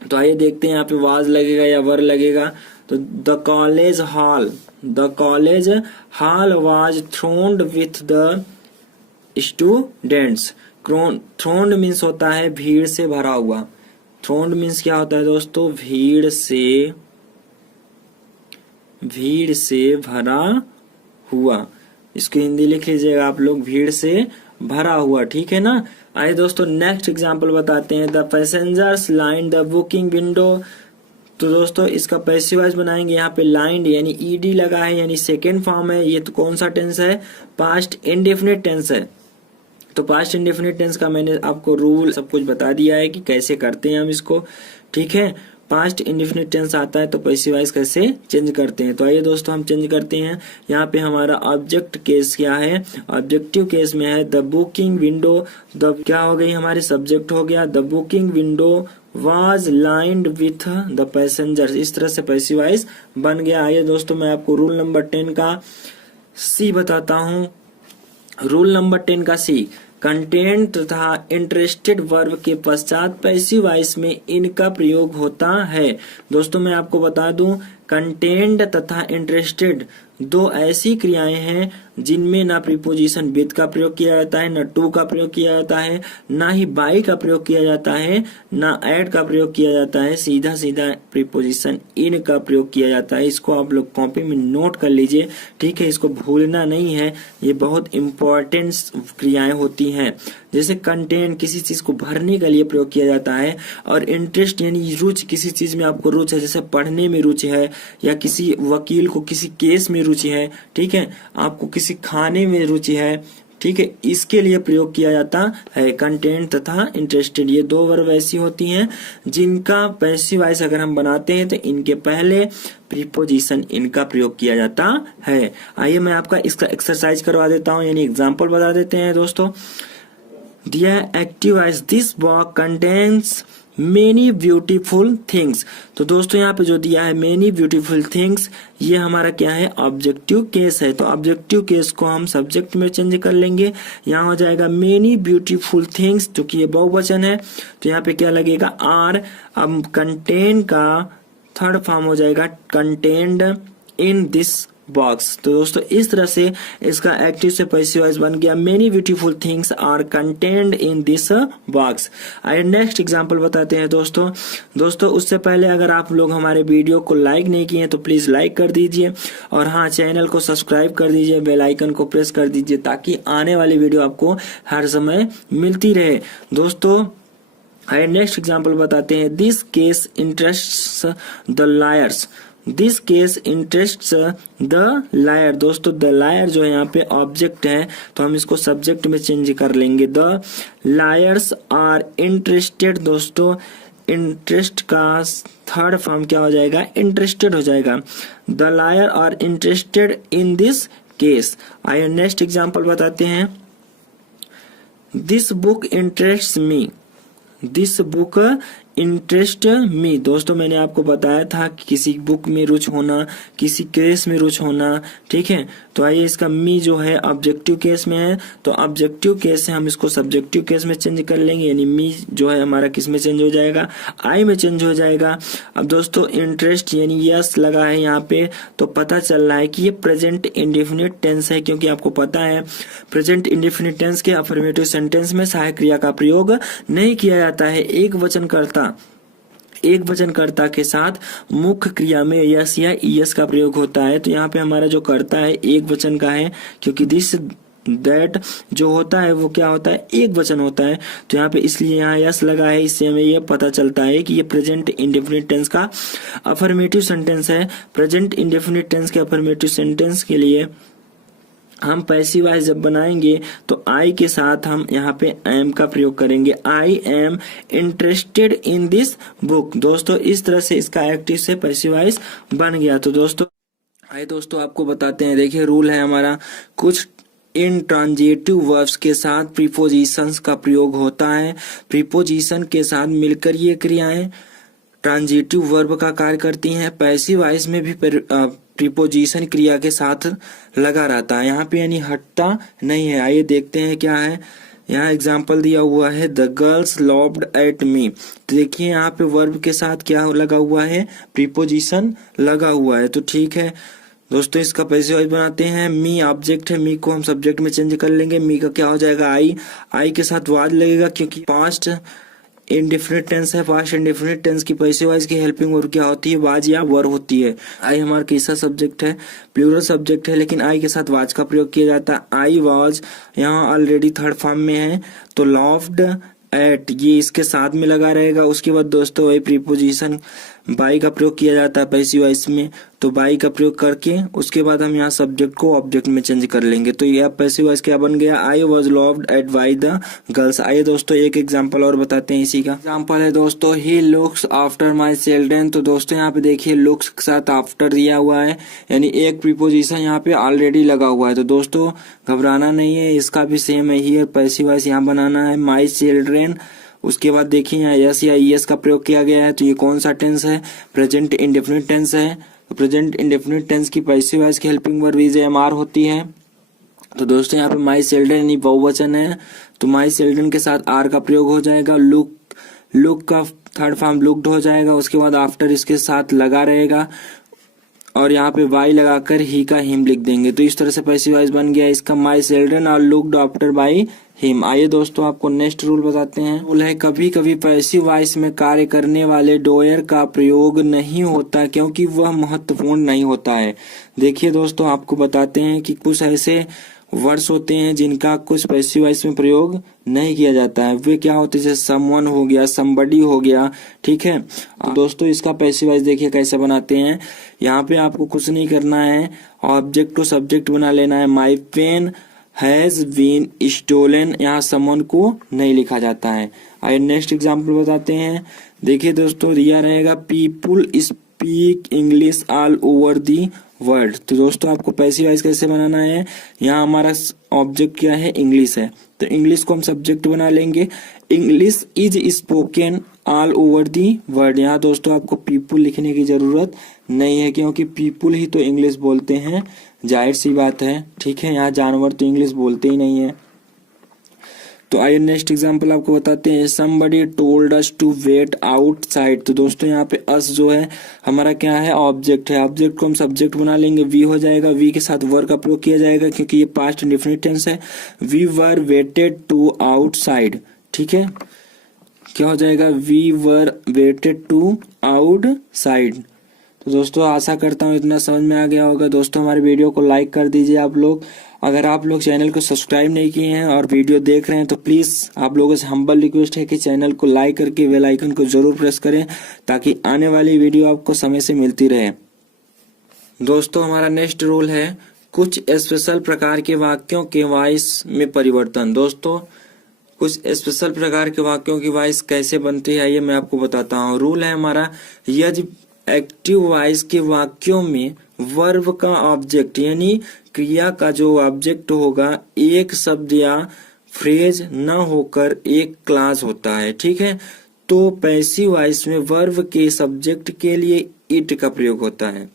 तो आइए देखते हैं यहाँ पे वाज लगेगा या वर लगेगा। तो the college hall was throned with the students. Throned means होता है भीड़ से भरा हुआ। थ्रोन्ड मीन्स क्या होता है दोस्तों, भीड़ से भरा हुआ। इसको हिंदी लिख लीजिएगा आप लोग, भीड़ से भरा हुआ, ठीक है ना। आइए दोस्तों नेक्स्ट एग्जांपल बताते हैं। The passengers line the booking window. तो दोस्तों इसका पैसिव वॉइस बनाएंगे। यहाँ पे लाइंड यानी ईडी लगा है यानी सेकेंड फॉर्म है। ये तो कौन सा टेंस है, पास्ट इंडेफिनिट टेंस है। तो पास्ट इंडेफिनिट टेंस का मैंने आपको रूल सब कुछ बता दिया है कि कैसे करते हैं हम इसको, ठीक है। पास्ट इंडेफिनिट टेंस आता है तो पैसिव वॉइस कैसे चेंज करते हैं। तो आइए दोस्तों हम चेंज करते हैं। यहाँ पे हमारा ऑब्जेक्ट केस क्या है, ऑब्जेक्टिव केस में है द बुकिंग विंडो। द क्या हो गई हमारी, सब्जेक्ट हो गया। The booking window was lined with the passengers. इस तरह से पैसिव वॉइस बन गया। आइए दोस्तों मैं आपको रूल नंबर 10 का सी बताता हूँ। रूल नंबर 10 का सी, कंटेंट तथा इंटरेस्टेड वर्ब के पश्चात पैसिव वॉइस में इनका प्रयोग होता है। दोस्तों मैं आपको बता दूं कंटेंट तथा इंटरेस्टेड दो ऐसी क्रियाएं हैं जिनमें ना प्रीपोजिशन विद का प्रयोग किया जाता है, ना टू का प्रयोग किया जाता है, ना ही बाई का प्रयोग किया जाता है, ना एट का प्रयोग किया जाता है, सीधा सीधा प्रीपोजिशन इन का प्रयोग किया जाता है। इसको आप लोग कॉपी में नोट कर लीजिए, ठीक है, इसको भूलना नहीं है, ये बहुत इंपॉर्टेंट क्रियाएं होती हैं। जैसे कंटेन किसी चीज को भरने के लिए प्रयोग किया जाता है, और इंटरेस्ट यानी रुचि, किसी चीज में आपको रुचि है, जैसे पढ़ने में रुचि है, या किसी वकील को किसी केस में रुचि है, ठीक है, आपको किसी खाने में रुचि है, ठीक है, इसके लिए प्रयोग किया जाता है कंटेंट तथा इंटरेस्टेड। ये दो वर्ब ऐसी होती हैं जिनका पैसिव वॉइस अगर हम बनाते हैं तो इनके पहले प्रीपोजिशन इनका प्रयोग किया जाता है। आइए मैं आपका इसका एक्सरसाइज करवा देता हूं, यानी एग्जाम्पल बता देते हैं दोस्तों। दिया active voice, this book contains many beautiful things. तो दोस्तों यहाँ पे जो दिया है मेनी ब्यूटीफुल थिंग्स, ये हमारा क्या है, ऑब्जेक्टिव केस है। तो ऑब्जेक्टिव केस को हम सब्जेक्ट में चेंज कर लेंगे, यहाँ हो जाएगा मेनी ब्यूटीफुल थिंग्स, जो कि ये बहुवचन है, तो यहाँ पे क्या लगेगा, आर। अब कंटेन का थर्ड फॉर्म हो जाएगा कंटेन्ड इन दिस बॉक्स। तो दोस्तों इस तरह से इसका एक्टिव से पैसिव वॉइस बन गया, many beautiful things are contained in this box. आइए नेक्स्ट एग्जांपल बताते हैं दोस्तों उससे पहले अगर आप लोग हमारे वीडियो को लाइक नहीं किए तो प्लीज लाइक कर दीजिए, और हाँ, चैनल को सब्सक्राइब कर दीजिए, बेल आइकन को प्रेस कर दीजिए, ताकि आने वाली वीडियो आपको हर समय मिलती रहे। दोस्तों आइए नेक्स्ट एग्जांपल बताते हैं। This case interests the lawyers, this case interests the lawyer. दोस्तों द लायर जो है यहाँ पे ऑब्जेक्ट है, तो हम इसको सब्जेक्ट में चेंज कर लेंगे। The lawyers are interested. दोस्तों इंटरेस्ट का थर्ड फॉर्म क्या हो जाएगा, इंटरेस्टेड हो जाएगा। The lawyer are interested in this case. आइए नेक्स्ट एग्जांपल बताते हैं। This book interests me, this book interest me. दोस्तों मैंने आपको बताया था कि किसी बुक में रुचि होना, किसी केस में रुचि होना, ठीक है। तो आइए इसका मी जो है ऑब्जेक्टिव केस में है, तो ऑब्जेक्टिव केस से हम इसको सब्जेक्टिव केस में चेंज कर लेंगे, यानी मी जो है हमारा किस में चेंज हो जाएगा, आई में चेंज हो जाएगा। अब दोस्तों इंटरेस्ट यानी यस लगा है यहाँ पे, तो पता चल रहा है कि ये प्रेजेंट इंडेफिनिट टेंस है, क्योंकि आपको पता है प्रेजेंट इंडेफिनिट टेंस के अफर्मेटिव सेंटेंस में सहायक क्रिया का प्रयोग नहीं किया जाता है। एक वचनकर्ता के साथ मुख्य क्रिया में यस या ईएस का प्रयोग होता है। तो यहाँ पे हमारा जो कर्ता है एक वचन का है, क्योंकि दिस दैट जो होता है वो क्या होता है, एक वचन होता है। तो यहाँ पे इसलिए यहाँ यस लगा है, इससे हमें ये पता चलता है कि ये प्रेजेंट इंडेफिनिट टेंस का अफर्मेटिव सेंटेंस है। प्रेजेंट इंडेफिनिट टेंस के अफर्मेटिव सेंटेंस के लिए हम पैसिव वॉइस जब बनाएंगे तो आई के साथ हम यहाँ पे एम का प्रयोग करेंगे। I am interested in this book. दोस्तों इस तरह से इसका एक्टिव से पैसिव वॉइस बन गया। तो दोस्तों आपको बताते हैं, देखिए रूल है हमारा, कुछ इंट्रांजिटिव वर्ब्स के साथ प्रीपोजिशंस का प्रयोग होता है। प्रीपोजिशन के साथ मिलकर ये क्रियाएं ट्रांजिटिव वर्ब का कार्य करती हैं। पैसिव वॉइस में भी प्रीपोजिशन क्रिया के साथ लगा रहता है, यहाँ पे यानी हटता नहीं है। आइए देखते हैं क्या है। यहाँ एग्जाम्पल दिया हुआ है, the girls loved at me. तो देखिए यहाँ पे वर्ब के साथ क्या लगा हुआ है, प्रीपोजिशन लगा हुआ है। तो ठीक है दोस्तों, इसका पैसिव वॉइस बनाते हैं। मी ऑब्जेक्ट है, मी को हम सब्जेक्ट में चेंज कर लेंगे। मी का क्या हो जाएगा, आई के साथ वाज लगेगा, क्योंकि पास्ट इंडेफिनिट टेंस है। पास्ट इंडेफिनिट टेंस की पैसिव वॉइस की हेल्पिंग वर्ब क्या होती है, वाज या वर होती है। आई हमारा कैसा सब्जेक्ट है, प्लूरल सब्जेक्ट है, लेकिन आई के साथ वाज का प्रयोग किया जाता है। आई वाज यहाँ ऑलरेडी थर्ड फॉर्म में है, तो लव्ड एट ये इसके साथ में लगा रहेगा। उसके बाद दोस्तों वही प्रीपोजिशन बाई का प्रयोग किया जाता है पैसिव वॉइस में, तो बाई का प्रयोग करके उसके बाद हम यहाँ सब्जेक्ट को ऑब्जेक्ट में चेंज कर लेंगे। तो यह पैसिव वॉइस क्या बन गया, I was laughed at by the girls. आइए दोस्तों एक एग्जाम्पल और बताते हैं इसी का। एग्जाम्पल है दोस्तों, he looks after my children. तो दोस्तों यहाँ पे देखिए लुक्स के साथ आफ्टर दिया हुआ है, यानी एक प्रीपोजिशन यहाँ पे ऑलरेडी लगा हुआ है। तो दोस्तों घबराना नहीं है, इसका भी सेम है, ही पैसिव वॉइस यहाँ बनाना है, माई चिल्ड्रेन। उसके बाद देखिए यहाँ यस या ईएस का प्रयोग किया गया है। तो ये कौन सा टेंस है, प्रेजेंट इंडेफिनिट टेंस है। तो प्रेजेंट इंडेफिनिट टेंस की पैसिव वॉइस की helping verb is am are होती है। तो दोस्तों यहाँ पे माई चिल्ड्रेन ही बहुवचन है, तो माई चिल्ड्रेन के साथ आर का प्रयोग हो जाएगा। लुक का थर्ड फॉर्म लुक्ड हो जाएगा। उसके बाद आफ्टर इसके साथ लगा रहेगा। और यहाँ पे वाई लगाकर ही का हिम लिख देंगे। तो इस तरह से पैसिव वॉइस बन गया इसका, my children are looked after by him. आइए दोस्तों आपको नेक्स्ट रूल बताते हैं। रूल है कभी कभी पैसिव वॉइस में कार्य करने वाले डोयर का प्रयोग नहीं होता क्योंकि वह महत्वपूर्ण नहीं होता है। देखिए दोस्तों आपको बताते हैं कि कुछ ऐसे वर्ड्स होते हैं जिनका कुछ पैसिव वॉइस में प्रयोग नहीं किया जाता है। वे क्या होते हैं, जैसे समवन हो गया, समबडी हो गया, ठीक है। तो दोस्तों इसका पैसिव वॉइस देखिए कैसे बनाते हैं। यहाँ पे आपको कुछ नहीं करना है, ऑब्जेक्ट को सब्जेक्ट बना लेना है। My pen has been stolen, यहाँ समवन को नहीं लिखा जाता है। आइए नेक्स्ट एग्जाम्पल बताते हैं। देखिए दोस्तों दिया रहेगा people speak English all over the world. तो दोस्तों आपको पैसिव वॉइस कैसे बनाना है, यहाँ हमारा ऑब्जेक्ट क्या है, इंग्लिश है, तो इंग्लिश को हम सब्जेक्ट बना लेंगे। English is spoken all over the world. यहाँ दोस्तों आपको पीपुल लिखने की जरूरत नहीं है क्योंकि पीपुल ही तो इंग्लिश बोलते हैं, जाहिर सी बात है, ठीक है। यहाँ जानवर तो इंग्लिश बोलते ही नहीं है। तो आइए नेक्स्ट एग्जांपल आपको बताते हैं। somebody told us to wait outside। तो दोस्तों यहाँ पे us जो है हमारा क्या है, ऑब्जेक्ट है। ऑब्जेक्ट को हम सब्जेक्ट बना लेंगे, वी हो जाएगा, वी के साथ वर का प्रयोग किया जाएगा क्योंकि ये पास्ट इंडेफिनिट टेंस है। We were waited to outside, ठीक है। क्या हो जाएगा, we were waited to outside. तो दोस्तों आशा करता हूँ इतना समझ में आ गया होगा। दोस्तों हमारे वीडियो को लाइक कर दीजिए आप लोग। अगर आप लोग चैनल को सब्सक्राइब नहीं किए हैं और वीडियो देख रहे हैं तो प्लीज आप लोगों से हम्बल रिक्वेस्ट है कि चैनल को लाइक करके बेल आइकन को जरूर प्रेस करें ताकि आने वाली वीडियो आपको समय से मिलती रहे। दोस्तों हमारा नेक्स्ट रूल है कुछ स्पेशल प्रकार के वाक्यों के वॉइस में परिवर्तन। दोस्तों कुछ स्पेशल प्रकार के वाक्यों की वॉइस कैसे बनती है ये मैं आपको बताता हूँ। रूल है हमारा, यदि एक्टिव वॉइस के वाक्यों में वर्ब का ऑब्जेक्ट यानी क्रिया का जो ऑब्जेक्ट होगा एक शब्द या फ्रेज न होकर एक क्लास होता है, ठीक है। तो पैसिव वॉइस में वर्ब के सब्जेक्ट के लिए इट का प्रयोग होता है।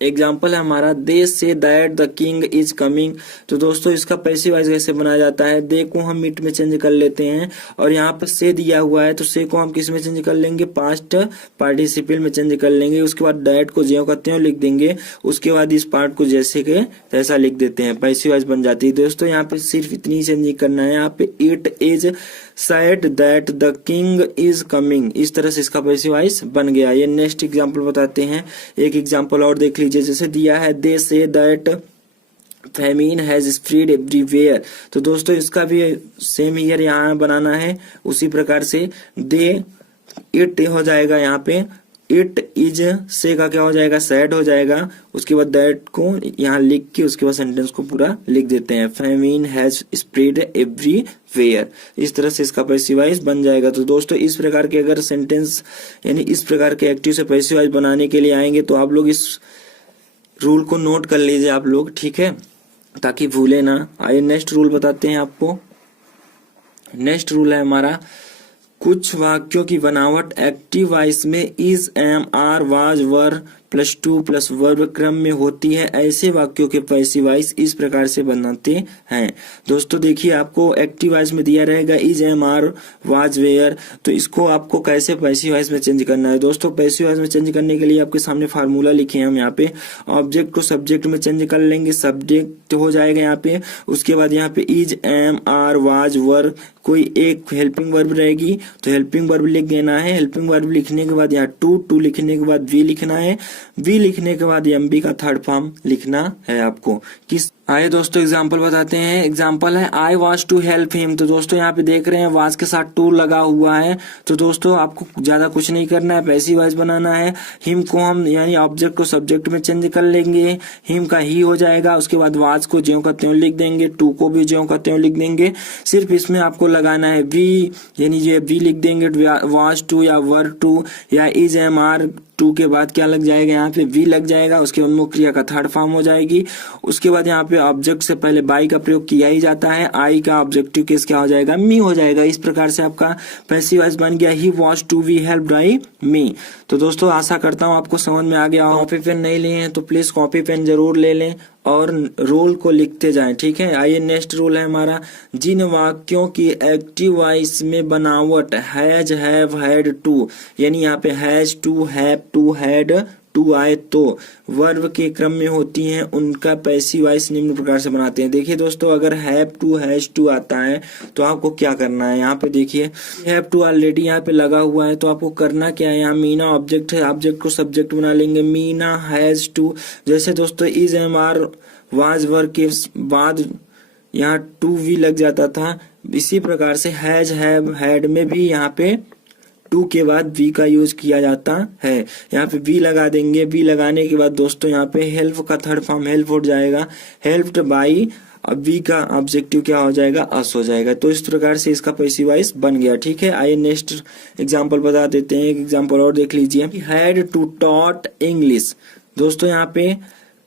एग्जाम्पल है हमारा, they say that the king is coming. तो दोस्तों इसका पैसिव वॉइस कैसे बनाया जाता है, दे को हम इट में चेंज कर लेते हैं और यहाँ पर से दिया हुआ है तो से को हम किस में चेंज कर लेंगे, पास्ट पार्टिसिपल में चेंज कर लेंगे। उसके बाद दैट को ज्यों का त्यों लिख देंगे, उसके बाद इस पार्ट को जैसे के तैसा लिख देते हैं, पैसिव वॉइस बन जाती है। दोस्तों यहाँ पे सिर्फ इतनी चेंज करना है, यहाँ पे it is said that the king is coming, इस तरह से इसका पैसिव वॉइस बन गया। ये नेक्स्ट एग्जांपल बताते हैं। एक एग्जांपल और देख लीजिए, जैसे दिया है they say that famine has spread everywhere. तो दोस्तों इसका भी सेम ईयर यहाँ बनाना है, उसी प्रकार से दे इट हो जाएगा, यहाँ पे इट इज से का क्या हो जाएगा, सैड हो जाएगा। उसके बाद दैट को यहाँ लिख के उसके बाद सेंटेंस को पूरा लिख देते हैं, फेमिन हैज स्प्रेड एवरीवेयर। इस तरह से इसका पैसिव वॉइस बन जाएगा। तो दोस्तों इस प्रकार के अगर सेंटेंस यानी इस प्रकार के एक्टिव से पैसिव वॉइस बनाने के लिए आएंगे तो आप लोग इस रूल को नोट कर लीजिए आप लोग, ठीक है, ताकि भूले ना। आइए नेक्स्ट रूल बताते हैं आपको। नेक्स्ट रूल है हमारा, कुछ वाक्यों की बनावट एक्टिव वॉइस में is, am, are, was, were plus to plus verb क्रम में होती है। ऐसे वाक्यों के पैसिव वॉइस इस प्रकार से बनाते हैं। दोस्तों देखिए आपको एक्टिव वॉइस में दिया रहेगा is, am, are, was, were. तो इसको आपको कैसे पैसिव वॉइस में चेंज करना है। दोस्तों पैसिव वॉइस में चेंज करने के लिए आपके सामने फार्मूला लिखे हैं हम यहाँ पे। ऑब्जेक्ट को सब्जेक्ट में चेंज कर लेंगे, सब्जेक्ट हो जाएगा यहाँ पे। उसके बाद यहाँ पे इज, एम, आर, वाज, वर कोई एक हेल्पिंग वर्ब रहेगी तो हेल्पिंग वर्ब लिख देना है। हेल्पिंग वर्ब लिखने के बाद यहाँ टू लिखने के बाद वी लिखना है, वी लिखने के बाद एमबी का थर्ड फॉर्म लिखना है आपको। किस आइए दोस्तों एग्जाम्पल बताते हैं। एग्जाम्पल है I was to help him. तो दोस्तों यहाँ पे देख रहे हैं वाज के साथ टू लगा हुआ है। तो दोस्तों आपको ज्यादा कुछ नहीं करना है, पैसिव वॉइस बनाना है। हिम को हम यानी ऑब्जेक्ट को सब्जेक्ट में चेंज कर लेंगे, हिम का ही हो जाएगा। उसके बाद वाज को ज्यों का त्यों लिख देंगे, टू को भी ज्यों का त्यों लिख देंगे। सिर्फ इसमें आपको लगाना है वी, यानी ये वी लिख देंगे, वाज टू या वर टू या इज, एम, आर टू के बाद क्या लग जाएगा, यहाँ पे वी लग जाएगा। उसके बाद मुख्य क्रिया का थर्ड फॉर्म हो जाएगी। उसके बाद यहाँ पे ऑब्जेक्ट से पहले बाई का प्रयोग किया ही जाता है, आई का ऑब्जेक्टिव केस क्या हो जाएगा, मी हो जाएगा। इस प्रकार से आपका पैसिव वॉइस बन गया, he was to be helped by me. तो दोस्तों आशा करता हूँ आपको समझ में आ गया। कॉपी पेन नहीं लिए हैं तो प्लीज कॉपी पेन जरूर ले लें और रूल को लिखते जाएं, ठीक है। आइए नेक्स्ट रूल है हमारा, जिन वाक्यों की एक्टिव वॉइस में बनावट हैज, हैव, हैड, टू यानी यहाँ पे has to, have to, had to आए तो वर्ब के क्रम में होती हैं उनका पैसिव वॉइस निम्न प्रकार से बनाते हैं। देखिए दोस्तों, अगर हैव टू हैज टू आता है तो आपको क्या करना है, यहाँ पे देखिए हैव टू ऑलरेडी यहाँ पे लगा हुआ है, तो आपको करना क्या है, यहाँ मीना ऑब्जेक्ट है, ऑब्जेक्ट को सब्जेक्ट बना लेंगे, मीना हैज टू। जैसे दोस्तों is am are was verb के बाद यहाँ टू वी लग जाता था, इसी प्रकार से हैज हैव हैड में भी यहाँ पे टू के बाद वी का यूज किया जाता है। यहाँ पे वी लगा देंगे, वी लगाने के बाद दोस्तों यहाँ पे हेल्प का थर्ड फॉर्म हेल्प हो जाएगा, हेल्प्ड बाई, अब वी का ऑब्जेक्टिव क्या हो जाएगा, अस हो जाएगा। तो इस प्रकार से इसका पैसिव वॉइस बन गया। ठीक है, आइए नेक्स्ट एग्जांपल बता देते हैं। एक एग्जांपल और देख लीजिए, हैड टू टॉट इंग्लिश। दोस्तों यहाँ पे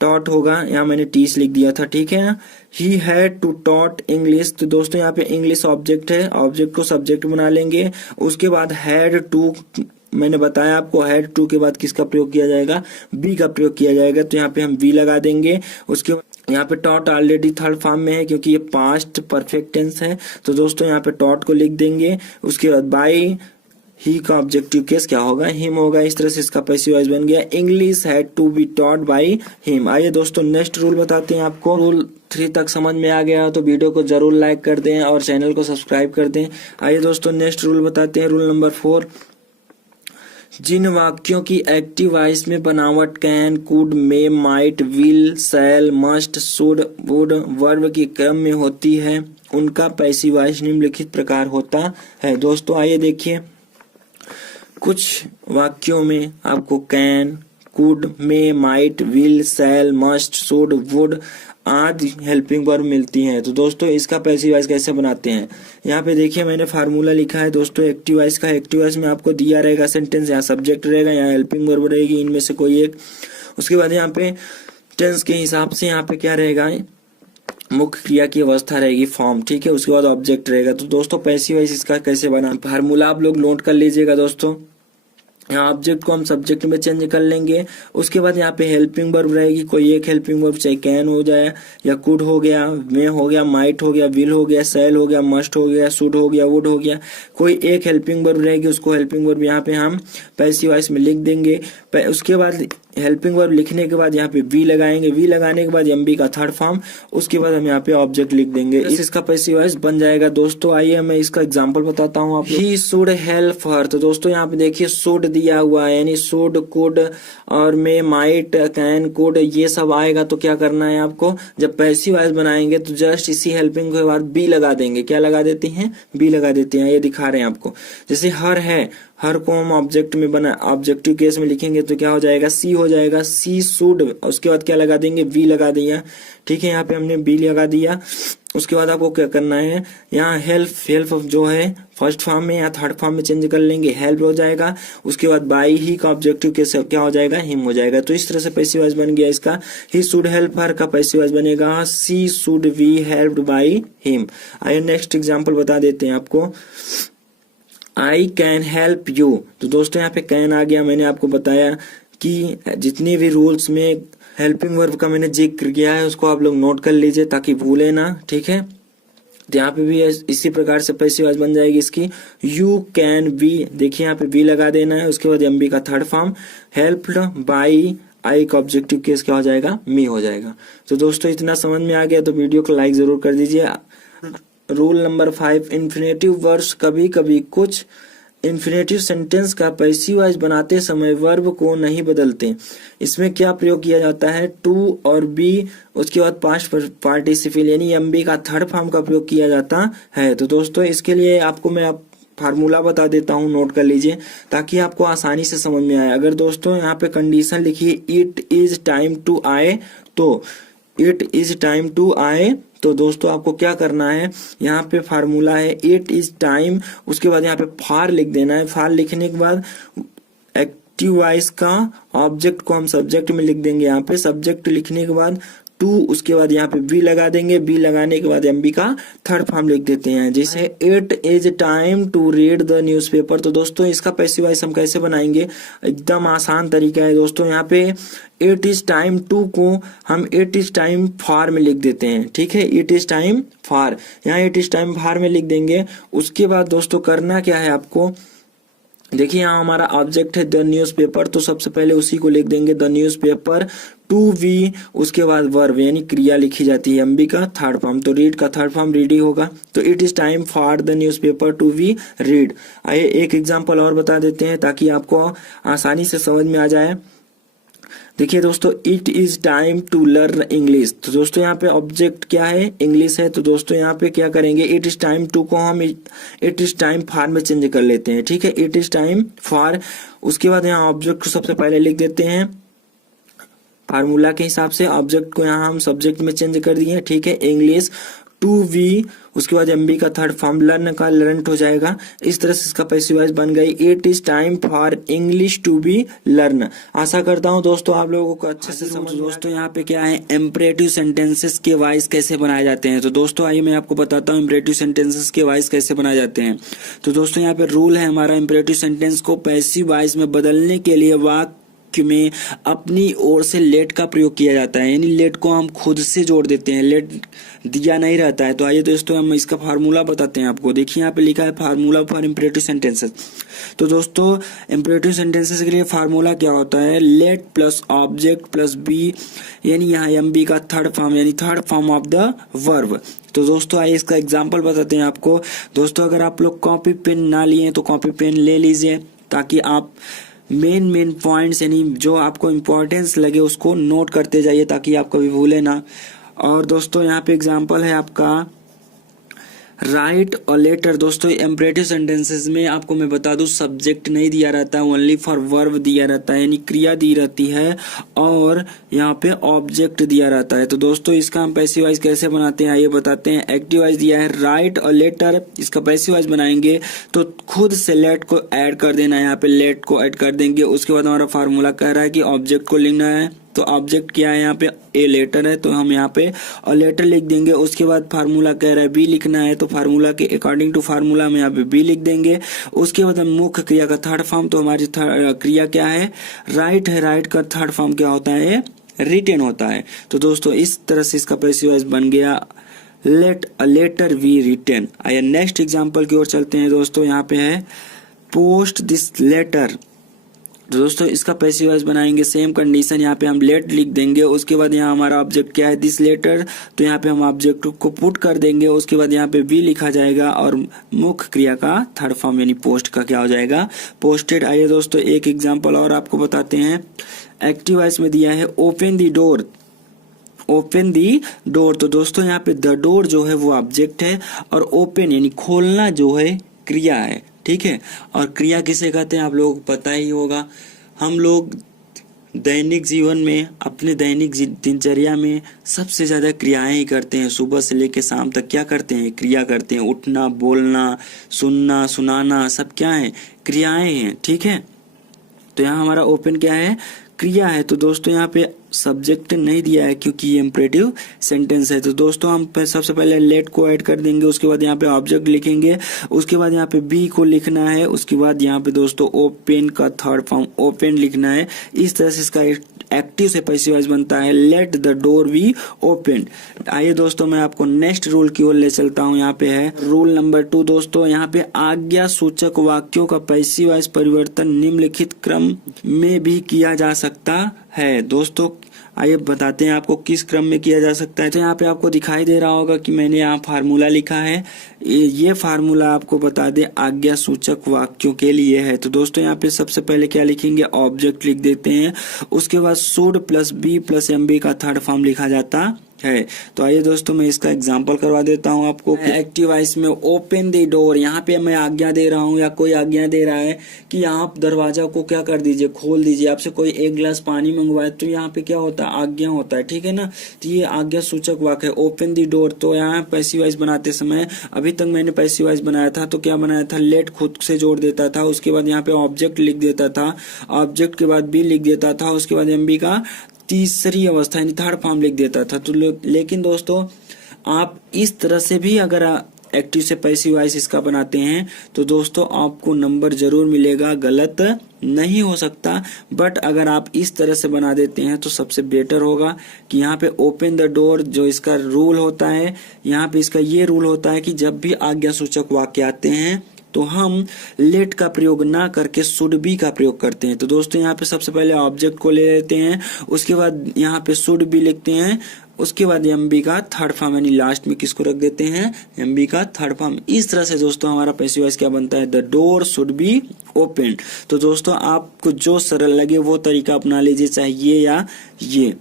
टॉट होगा, यहाँ मैंने टीस लिख दिया था, ठीक है ना। He had to taught English, तो दोस्तों यहाँ पे इंग्लिश ऑब्जेक्ट है, ऑब्जेक्ट को सब्जेक्ट बना लेंगे। उसके बाद हैड टू, मैंने बताया आपको हैड टू के बाद किसका प्रयोग किया जाएगा, बी का प्रयोग किया जाएगा, तो यहाँ पे हम बी लगा देंगे। उसके यहाँ पे टॉट ऑलरेडी थर्ड फॉर्म में है क्योंकि ये पास्ट परफेक्ट टेंस है, तो दोस्तों यहाँ पे टॉट को लिख देंगे। उसके बाद बाई ही का ऑब्जेक्टिव केस क्या होगा, हिम होगा। इस तरह से इसका पैसिव वॉइस बन गया, English had to be taught by him. आइए दोस्तों नेक्स्ट रूल बताते हैं आपको। रूल 3 तक समझ में आ गया तो वीडियो को जरूर लाइक कर दें और चैनल को सब्सक्राइब कर दें। आइए दोस्तों नेक्स्ट रूल बताते हैं, रूल नंबर 4। जिन वाक्यों की एक्टिव वॉइस में बनावट can, could, may, might, will, shall, must, should, would verb के क्रम में होती है उनका पैसिव वॉइस निम्नलिखित प्रकार होता है। दोस्तों आइए देखिए, कुछ वाक्यों में आपको can, could, may, might, will, shall, must, should, would आदि हेल्पिंग वर्ब मिलती हैं। तो दोस्तों इसका पैसिव वॉइस कैसे बनाते हैं, यहाँ पे देखिए मैंने फार्मूला लिखा है दोस्तों एक्टिव वॉइस का। एक्टिव वॉइस में आपको दिया रहेगा सेंटेंस, यहाँ सब्जेक्ट रहेगा, यहाँ हेल्पिंग वर्ब रहेगी, इनमें से कोई एक। उसके बाद यहाँ पे टेंस के हिसाब से यहाँ पे क्या रहेगा, मुख्य क्रिया की अवस्था रहेगी फॉर्म, ठीक है। उसके बाद ऑब्जेक्ट रहेगा। तो दोस्तों पैसिव वॉइस इसका कैसे बना, फार्मूला आप लोग नोट कर लीजिएगा दोस्तों। यहाँ ऑब्जेक्ट को हम सब्जेक्ट में चेंज कर लेंगे। उसके बाद यहाँ पे हेल्पिंग वर्ब रहेगी, कोई एक हेल्पिंग वर्ब, चाहे कैन हो जाए या कुड हो गया, मे हो गया, माइट हो गया, विल हो गया, शैल हो गया, मस्ट हो गया, शुड हो गया, वुड हो गया, कोई एक हेल्पिंग वर्ब रहेगी, उसको हेल्पिंग वर्ब यहाँ पे हम पैसिव वॉइस में लिख देंगे। उसके बाद हेल्पिंग वर्ब लिखने के बाद यहाँ पे वी लगाएंगे, वी लगाने के बाद एमबी का थर्ड फॉर्म, उसके बाद हम यहाँ पे ऑब्जेक्ट लिख देंगे, इसका पैसिव वॉइस बन जाएगा। दोस्तों आइए मैं इसका एग्जांपल बताता हूँ आपको। ही शुड हेल्प हर, तो दोस्तों यहाँ पे देखिए शुड दिया हुआ है, यानी शुड, कुड और मे, माइट, कैन, कुड ये सब आएगा। तो क्या करना है आपको, जब पैसिव वॉइस बनाएंगे तो जस्ट इसी हेल्पिंग के बाद बी लगा देंगे। क्या लगा देते हैं, बी लगा देते हैं, ये दिखा रहे हैं आपको। जैसे हर है, हर को हम ऑब्जेक्ट में बना ऑब्जेक्टिव केस में लिखेंगे तो क्या हो जाएगा, सी हो जाएगा, सी शुड। उसके बाद क्या लगा देंगे, वी लगा दिया, ठीक है। यहाँ पे हमने बी लगा दिया। उसके बाद आपको क्या करना है, यहाँ हेल्प, हेल्प जो है फर्स्ट फॉर्म में या थर्ड फॉर्म में चेंज कर लेंगे, हेल्प हो जाएगा। उसके बाद बाई ही का ऑब्जेक्टिव केस क्या हो जाएगा, हिम हो जाएगा। तो इस तरह से पैसिव वॉइस बन गया इसका। ही शुड हेल्प हर का पैसिव वॉइस बनेगा, she should be helped by him. आइए नेक्स्ट एग्जाम्पल बता देते हैं आपको। आई कैन हेल्प यू, तो दोस्तों यहाँ पे कैन आ गया। मैंने आपको बताया कि जितने भी रूल्स में हेल्पिंग वर्ब का मैंने जिक्र किया है उसको आप लोग नोट कर लीजिए ताकि भूले ना, ठीक है। तो यहाँ पे भी इसी प्रकार से पैसिव वॉइस बन जाएगी इसकी। यू कैन बी, देखिए यहाँ पे बी लगा देना है। उसके बाद एमबी का third form, helped by I का ऑब्जेक्टिव केस क्या हो जाएगा, मी हो जाएगा। तो दोस्तों इतना समझ में आ गया तो वीडियो को लाइक जरूर कर दीजिए। रूल नंबर 5, इन्फिनेटिव वर्ब्स कभी कभी कुछ इन्फिनेटिव सेंटेंस का पैसिव वॉइस बनाते समय वर्ब को नहीं बदलते। इसमें क्या प्रयोग किया जाता है, टू और बी, उसके बाद पास्ट पार्टिसिपल यानी एमबी का थर्ड फॉर्म का प्रयोग किया जाता है। तो दोस्तों इसके लिए आपको मैं फार्मूला बता देता हूँ, नोट कर लीजिए ताकि आपको आसानी से समझ में आए। अगर दोस्तों यहाँ पे कंडीशन लिखिए इट इज टाइम टू आए, तो इट इज टाइम टू आए, तो दोस्तों आपको क्या करना है, यहाँ पे फार्मूला है इट इज टाइम, उसके बाद यहाँ पे फार लिख देना है। फार लिखने के बाद एक्टिव वॉइस का ऑब्जेक्ट को हम सब्जेक्ट में लिख देंगे। यहाँ पे सब्जेक्ट लिखने के बाद टू, उसके बाद यहाँ पे बी लगा देंगे, बी लगाने के बाद एमबी का थर्ड फॉर्म लिख देते हैं। जैसे it is time to read the newspaper, तो दोस्तों इसका पैसिव वॉइस हम कैसे बनाएंगे, एकदम आसान तरीका है दोस्तों। यहाँ पे इट इज टाइम टू को हम इट इज टाइम फॉर में लिख देते हैं, ठीक है। इट इज टाइम फॉर, यहाँ इट इज टाइम फॉर में लिख देंगे। उसके बाद दोस्तों करना क्या है आपको, देखिए यहाँ हमारा ऑब्जेक्ट है द न्यूज़पेपर, तो सबसे पहले उसी को लिख देंगे द न्यूज़पेपर टू वी, उसके बाद वर्ब यानी क्रिया लिखी जाती है एमबी का थर्ड फॉर्म, तो रीड का थर्ड फॉर्म रीड ही होगा। तो it is time for the newspaper to be read. आइए एक एग्जांपल और बता देते हैं ताकि आपको आसानी से समझ में आ जाए। देखिए दोस्तों, it is time to learn English, तो दोस्तों यहाँ पे ऑब्जेक्ट क्या है, इंग्लिश है, तो दोस्तों यहाँ पे क्या करेंगे, इट इज टाइम टू को हम इट इज टाइम फॉर में चेंज कर लेते हैं, ठीक है, इट इज टाइम फॉर। उसके बाद यहाँ ऑब्जेक्ट को सबसे पहले लिख देते हैं फार्मूला के हिसाब से, ऑब्जेक्ट को यहाँ हम सब्जेक्ट में चेंज कर दिए, ठीक है, इंग्लिश टू वी, उसके बाद एमबी का थर्ड फॉर्म लर्न का लर्नट हो जाएगा। इस तरह से इसका पैसिव वॉइस बन गई, it is time for English to be learn. आशा करता हूं दोस्तों आप लोगों को अच्छे से समझ। दोस्तों यहाँ पे क्या है, इम्परेटिव सेंटेंसेस के वॉइस कैसे बनाए जाते हैं। तो दोस्तों आइए मैं आपको बताता हूँ इम्परेटिव सेंटेंसेस के वॉइस कैसे बनाए जाते हैं। तो दोस्तों यहाँ पे रूल है हमारा, इम्परेटिव सेंटेंस को पैसिव वॉइस में बदलने के लिए वाक्य में अपनी ओर से लेट का प्रयोग किया जाता है, यानी लेट को हम खुद से जोड़ देते हैं, लेट दिया नहीं रहता है। तो आइए दोस्तों हम इसका फार्मूला बताते हैं आपको। देखिए यहाँ पे लिखा है फार्मूला फॉर इम्परेटिव सेंटेंसेस। तो दोस्तों इम्परेटिव सेंटेंसेस के लिए फार्मूला क्या होता है, let plus object plus be, यानी यहाँ एम बी का थर्ड फॉर्म यानी third form of the verb. तो दोस्तों आइए इसका एग्जाम्पल बताते हैं आपको। दोस्तों अगर आप लोग कॉपी पेन ना लिए तो कॉपी पेन ले लीजिए ताकि आप मेन पॉइंट्स यानी जो आपको इम्पोर्टेंस लगे उसको नोट करते जाइए ताकि आप कभी भूले ना। और दोस्तों यहाँ पे एग्जांपल है आपका राइट अ लेटर। दोस्तों इम्परेटिव सेंटेंसेस में आपको मैं बता दूं सब्जेक्ट नहीं दिया रहता है, ओनली फॉर वर्ब दिया रहता है, यानी क्रिया दी रहती है, और यहाँ पे ऑब्जेक्ट दिया रहता है। तो दोस्तों इसका हम पैसिव वॉइस कैसे बनाते हैं आइए बताते हैं। एक्टिव वॉइस दिया है राइट अ लेटर, इसका पैसिव वॉइस बनाएंगे तो खुद से लेट को ऐड कर देना है, यहाँ पे लेट को ऐड कर देंगे। उसके बाद हमारा फार्मूला कह रहा है कि ऑब्जेक्ट को लिखना है, तो ऑब्जेक्ट क्या है यहाँ पे ए लेटर है, तो हम यहाँ पे अ लेटर लिख देंगे। उसके बाद फार्मूला कह रहा है बी लिखना है, तो फार्मूला के अकॉर्डिंग टू फार्मूला हम यहाँ पे बी लिख देंगे। उसके बाद हम मुख्य क्रिया का थर्ड फॉर्म, तो हमारी क्रिया क्या है, राइट है, राइट का थर्ड फॉर्म क्या होता है, रिटेन होता है। तो दोस्तों इस तरह से इसका पैसिव वॉइस बन गया let a letter be written. आइए नेक्स्ट एग्जाम्पल की ओर चलते हैं। दोस्तों यहाँ पे है पोस्ट दिस लेटर, तो दोस्तों इसका पैसिव वॉइस बनाएंगे सेम कंडीशन, यहाँ पे हम लेट लिख देंगे। उसके बाद यहाँ हमारा ऑब्जेक्ट क्या है, दिस लेटर, तो यहाँ पे हम ऑब्जेक्ट को पुट कर देंगे। उसके बाद यहाँ पे बी लिखा जाएगा और मुख्य क्रिया का थर्ड फॉर्म यानी पोस्ट का क्या हो जाएगा, पोस्टेड। आइए दोस्तों एक एग्जाम्पल और आपको बताते हैं। एक्टिव वॉइस में दिया है ओपन दी डोर, ओपन दी डोर, तो दोस्तों यहाँ पे द डोर जो है वो ऑब्जेक्ट है और ओपन यानी खोलना जो है क्रिया है, ठीक है। और क्रिया किसे कहते हैं आप लोगों को पता ही होगा। हम लोग दैनिक जीवन में अपने दैनिक दिनचर्या में सबसे ज्यादा क्रियाएं ही करते हैं, सुबह से लेकर शाम तक क्या करते हैं, क्रिया करते हैं, उठना, बोलना, सुनना, सुनाना, सब क्या है, क्रियाएं हैं, ठीक है। तो यहाँ हमारा ओपन क्या है, क्रिया है। तो दोस्तों यहाँ पे सब्जेक्ट नहीं दिया है क्योंकि ये इम्परेटिव सेंटेंस है। तो दोस्तों हम सबसे पहले लेट को ऐड कर देंगे, उसके बाद यहाँ पे ऑब्जेक्ट लिखेंगे, उसके बाद यहाँ पे बी को लिखना है, उसके बाद यहाँ पे दोस्तों ओपन का थर्ड फॉर्म ओपन लिखना है। इस तरह से इसका एक्टिव से पैसिव वॉइस बनता है let the door be open. आइए दोस्तों मैं आपको नेक्स्ट रूल की ओर ले चलता हूँ। यहाँ पे है रूल नंबर 2। दोस्तों यहाँ पे आज्ञा सूचक वाक्यों का पैसिव वॉइस परिवर्तन निम्नलिखित क्रम में भी किया जा सकता है। दोस्तों आइए बताते हैं आपको किस क्रम में किया जा सकता है। तो यहाँ पे आपको दिखाई दे रहा होगा कि मैंने यहाँ फार्मूला लिखा है, ये फार्मूला आपको बता दे आज्ञा सूचक वाक्यों के लिए है। तो दोस्तों यहाँ पे सबसे पहले क्या लिखेंगे, ऑब्जेक्ट लिख देते हैं, उसके बाद should plus be plus M B का थर्ड फॉर्म लिखा जाता है। तो आइए दोस्तों मैं इसका एग्जांपल करवा देता हूं आपको। एक्टिव वॉइस में ओपन द डोर, यहाँ पे मैं आज्ञा दे रहा हूं या कोई आज्ञा दे रहा है कि आप दरवाजा को क्या कर दीजिए, खोल दीजिए। आपसे कोई एक गिलास पानी मंगवाए तो यहाँ पे क्या होता है, आज्ञा होता है, ठीक है ना। तो ये आज्ञा सूचक वाक्य है ओपन द डोर। तो यहाँ पैसिव वॉइस बनाते समय अभी तक मैंने पैसिव वॉइस बनाया था तो क्या बनाया था, लेट खुद से जोड़ देता था, उसके बाद यहाँ पे ऑब्जेक्ट लिख देता था, ऑब्जेक्ट के बाद बी लिख देता था, उसके बाद एम बी का तीसरी अवस्था यानी थर्ड फॉर्म लिख देता था। तो लेकिन दोस्तों आप इस तरह से भी अगर एक्टिव से पैसिव वॉइस इसका बनाते हैं तो दोस्तों आपको नंबर जरूर मिलेगा, गलत नहीं हो सकता। बट अगर आप इस तरह से बना देते हैं तो सबसे बेटर होगा कि यहाँ पे ओपन द डोर जो इसका रूल होता है, यहाँ पे इसका ये रूल होता है कि जब भी आज्ञा सूचक वाक्य आते हैं तो हम लेट का प्रयोग ना करके शुड बी का प्रयोग करते हैं। तो दोस्तों यहाँ पे सबसे पहले ऑब्जेक्ट को ले लेते हैं, उसके बाद यहाँ पे शुड बी लिखते हैं, उसके बाद एम बी का थर्ड फॉर्म यानी लास्ट में किसको रख देते हैं, एम बी का थर्ड फॉर्म। इस तरह से दोस्तों हमारा पैसिव वॉइस क्या बनता है, the door should be open. तो दोस्तों आपको जो सरल लगे वो तरीका अपना लीजिए, चाहे ये या ये।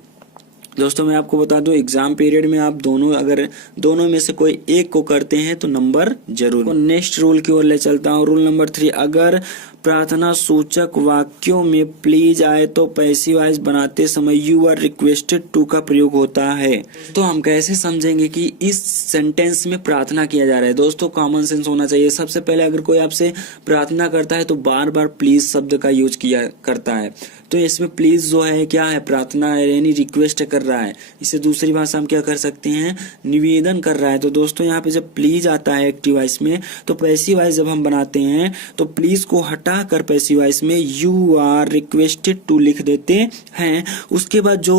दोस्तों मैं आपको बता दूं एग्जाम पीरियड में आप दोनों में से कोई एक को करते हैं तो नंबर जरूर। नेक्स्ट रूल की ओर ले चलता हूं, रूल नंबर 3। अगर प्रार्थना सूचक वाक्यों में प्लीज आए तो पैसिव वॉइस बनाते समय यू आर रिक्वेस्टेड टू का प्रयोग होता है। तो हम कैसे समझेंगे कि इस सेंटेंस में प्रार्थना किया जा रहा है। दोस्तों कॉमन सेंस होना चाहिए। सबसे पहले अगर कोई आपसे प्रार्थना करता है तो बार बार प्लीज शब्द का यूज किया करता है, तो इसमें प्लीज जो है क्या है, प्रार्थना है यानी रिक्वेस्ट कर रहा है। इसे दूसरी भाषा हम क्या कर सकते हैं, निवेदन कर रहा है। तो दोस्तों यहाँ पे जब प्लीज आता है एक्टिव वॉइस में, तो पैसिव वॉइस जब हम बनाते हैं तो प्लीज को हटा कर पैसिव वॉइस में यू आर रिक्वेस्टेड टू लिख देते हैं। उसके बाद जो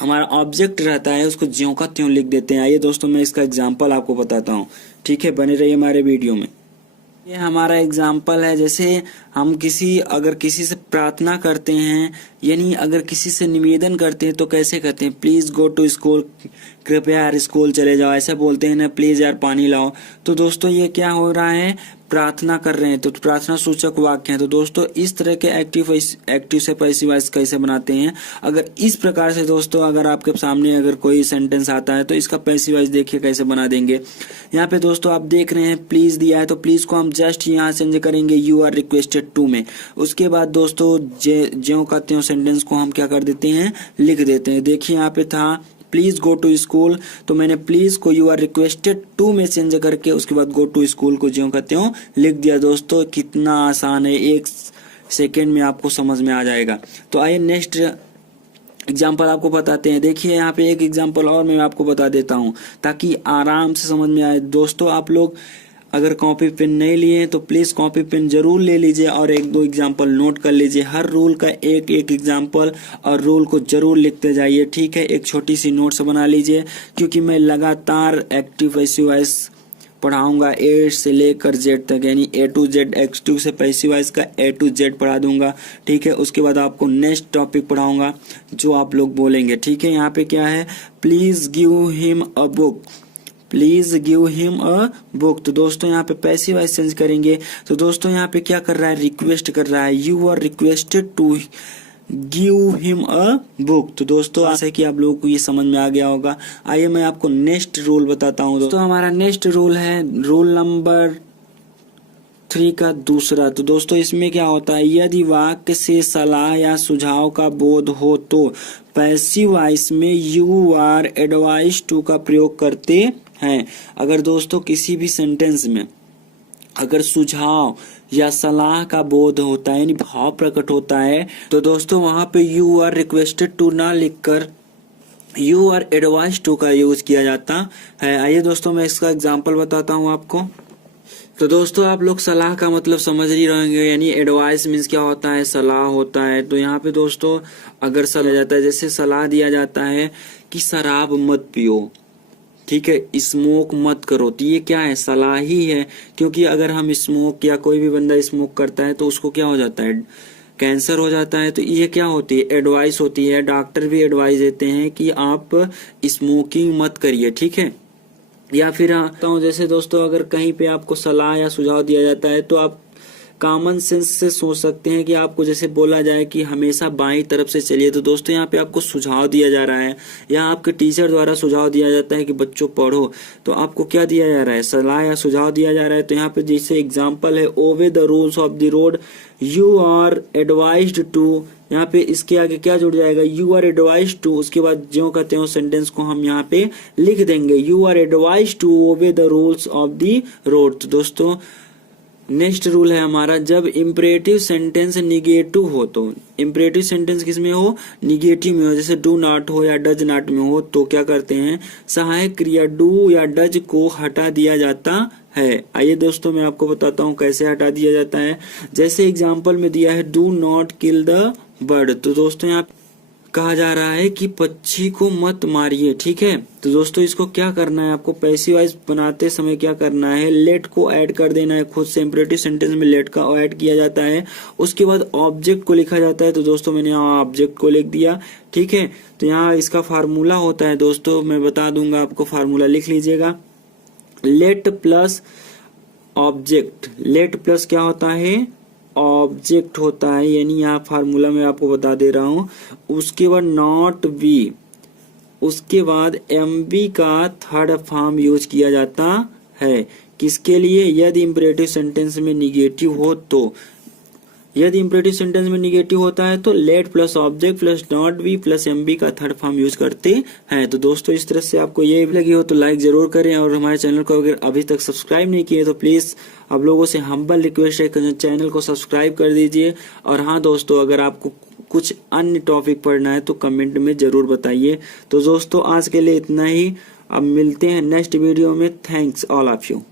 हमारा ऑब्जेक्ट रहता है उसको ज्यों का त्यों लिख देते हैं। आइए दोस्तों मैं इसका एग्जांपल आपको बताता हूँ, ठीक है, बने रहिए हमारे वीडियो में। ये हमारा एग्जाम्पल है, जैसे हम अगर किसी से प्रार्थना करते हैं यानी अगर किसी से निवेदन करते हैं तो कैसे करते हैं, प्लीज गो टू स्कूल, कृपया यार स्कूल चले जाओ, ऐसा बोलते हैं ना, प्लीज यार पानी लाओ। तो दोस्तों ये क्या हो रहा है, प्रार्थना कर रहे हैं, तो प्रार्थना सूचक वाक्य है। तो दोस्तों इस तरह के एक्टिव से पैसिव वॉइस कैसे बनाते हैं, अगर इस प्रकार से दोस्तों अगर आपके सामने अगर कोई सेंटेंस आता है तो इसका पैसिव वॉइस देखिए कैसे बना देंगे। यहाँ पे दोस्तों आप देख रहे हैं प्लीज दिया है, तो प्लीज को हम जस्ट यहाँ चेंज करेंगे यू आर रिक्वेस्टेड टू में। उसके बाद दोस्तों ज्यों का त्यों सेंटेंस को हम क्या कर देते हैं, लिख देते हैं। देखिए यहाँ पे था प्लीज गो टू स्कूल, तो मैंने प्लीज को यू आर रिक्वेस्टेड टू में चेंज करके उसके बाद गो टू स्कूल को ज्यों का त्यों लिख दिया। दोस्तों कितना आसान है, 1 सेकेंड में आपको समझ में आ जाएगा। तो आइए नेक्स्ट एग्जाम्पल आपको बताते हैं। देखिए यहाँ पे एक एग्जाम्पल और मैं आपको बता देता हूँ ताकि आराम से समझ में आए। दोस्तों आप लोग अगर कॉपी पेन नहीं लिए तो प्लीज कॉपी पेन जरूर ले लीजिए और 1-2 एग्जाम्पल नोट कर लीजिए। हर रूल का एक एग्जाम्पल और रूल को जरूर लिखते जाइए, ठीक है। एक छोटी सी नोट्स बना लीजिए क्योंकि मैं लगातार एक्टिव पैसिव वॉइस पढ़ाऊंगा ए से लेकर जेड तक, यानी A to Z। एक्टिव से पैसिव वॉइस का A to Z पढ़ा दूंगा, ठीक है। उसके बाद आपको नेक्स्ट टॉपिक पढ़ाऊंगा जो आप लोग बोलेंगे, ठीक है। यहाँ पे क्या है, please give him a book, please give him a book. तो दोस्तों यहाँ पे पैसिव वॉइस चेंज करेंगे। तो दोस्तों यहाँ पे क्या कर रहा है, रिक्वेस्ट कर रहा है, you are requested to give him a book. तो दोस्तों आशा है कि आप लोगों को ये समझ में आ गया होगा। आइए मैं आपको नेक्स्ट रूल बताता हूँ। दोस्तों हमारा नेक्स्ट रूल है रूल नंबर 3 का दूसरा। तो दोस्तों इसमें क्या होता है, यदि वाक्य से सलाह या सुझाव का बोध हो तो पैसिव वॉइस में यू आर एडवाइज टू का प्रयोग करते हैं। अगर दोस्तों किसी भी सेंटेंस में अगर सुझाव या सलाह का बोध होता है यानी भाव प्रकट होता है तो दोस्तों वहां पे यू आर रिक्वेस्टेड टू ना लिखकर यू आर एडवाइज टू का यूज किया जाता है। आइए दोस्तों मैं इसका एग्जांपल बताता हूं आपको। तो दोस्तों आप लोग सलाह का मतलब समझ ही रहेंगे, यानी एडवाइस मीन्स क्या होता है, सलाह होता है। तो यहाँ पे दोस्तों अगर सलाह जाता है, जैसे सलाह दिया जाता है कि शराब मत पियो, ठीक है, स्मोक मत करो, तो ये क्या है, सलाह ही है। क्योंकि अगर हम स्मोक या कोई भी बंदा स्मोक करता है तो उसको क्या हो जाता है, कैंसर हो जाता है। तो ये क्या होती है, एडवाइस होती है। डॉक्टर भी एडवाइस देते हैं कि आप स्मोकिंग मत करिए, ठीक है। या फिर आता हूँ जैसे दोस्तों अगर कहीं पे आपको सलाह या सुझाव दिया जाता है तो आप कॉमन सेंस से सोच सकते हैं कि आपको जैसे बोला जाए कि हमेशा बाईं तरफ से चलिए। तो दोस्तों यहाँ पे आपको सुझाव दिया जा रहा है या आपके टीचर द्वारा सुझाव दिया जाता है कि बच्चों पढ़ो, तो आपको क्या दिया जा रहा है, सलाह या सुझाव दिया जा रहा है। तो यहाँ पे जैसे एग्जाम्पल है obey the rules of the road, you are advised to, यहाँ पे इसके आगे क्या जुड़ जाएगा, यू आर एडवाइज टू, उसके बाद ज्यों का त्यों सेंटेंस को हम यहाँ पे लिख देंगे, you are advise to obey the rules of the road. तो दोस्तों नेक्स्ट रूल है हमारा, जब इम्परेटिव सेंटेंस निगेटिव हो, तो इम्परेटिव सेंटेंस किसमें हो, निगेटिव में हो, जैसे डू नॉट हो या डज नॉट में हो, तो क्या करते हैं, सहायक क्रिया डू या डज को हटा दिया जाता है। आइए दोस्तों मैं आपको बताता हूँ कैसे हटा दिया जाता है। जैसे एग्जाम्पल में दिया है do not kill the bird, तो दोस्तों यहाँ कहा जा रहा है कि पक्षी को मत मारिए, ठीक है। तो दोस्तों इसको क्या करना है, आपको पैसिव वॉइस बनाते समय क्या करना है, लेट को ऐड कर देना है खुद से। इंपरेटिव सेंटेंस में लेट का ऐड किया जाता है, उसके बाद ऑब्जेक्ट को लिखा जाता है। तो दोस्तों मैंने यहाँ ऑब्जेक्ट को लिख दिया, ठीक है। तो यहाँ इसका फार्मूला होता है दोस्तों, मैं बता दूंगा आपको, फार्मूला लिख लीजिएगा। Late plus object, late plus क्या होता है, ऑब्जेक्ट होता है, यानी यहाँ फार्मूला मैं आपको बता दे रहा हूँ। उसके बाद नॉट बी, उसके बाद एम बी का थर्ड फॉर्म यूज किया जाता है। किसके लिए, यदि इंपरेटिव सेंटेंस में निगेटिव हो तो। यदि इंपरेटिव सेंटेंस में निगेटिव होता है तो let plus object plus not be plus M B का थर्ड फॉर्म यूज करते हैं। तो दोस्तों इस तरह से आपको ये लगी हो तो लाइक जरूर करें, और हमारे चैनल को अगर अभी तक सब्सक्राइब नहीं किए तो प्लीज आप लोगों से हम्बल रिक्वेस्ट है कि चैनल को सब्सक्राइब कर दीजिए। और हाँ दोस्तों, अगर आपको कुछ अन्य टॉपिक पढ़ना है तो कमेंट में जरूर बताइए। तो दोस्तों आज के लिए इतना ही, अब मिलते हैं नेक्स्ट वीडियो में। Thanks all of you.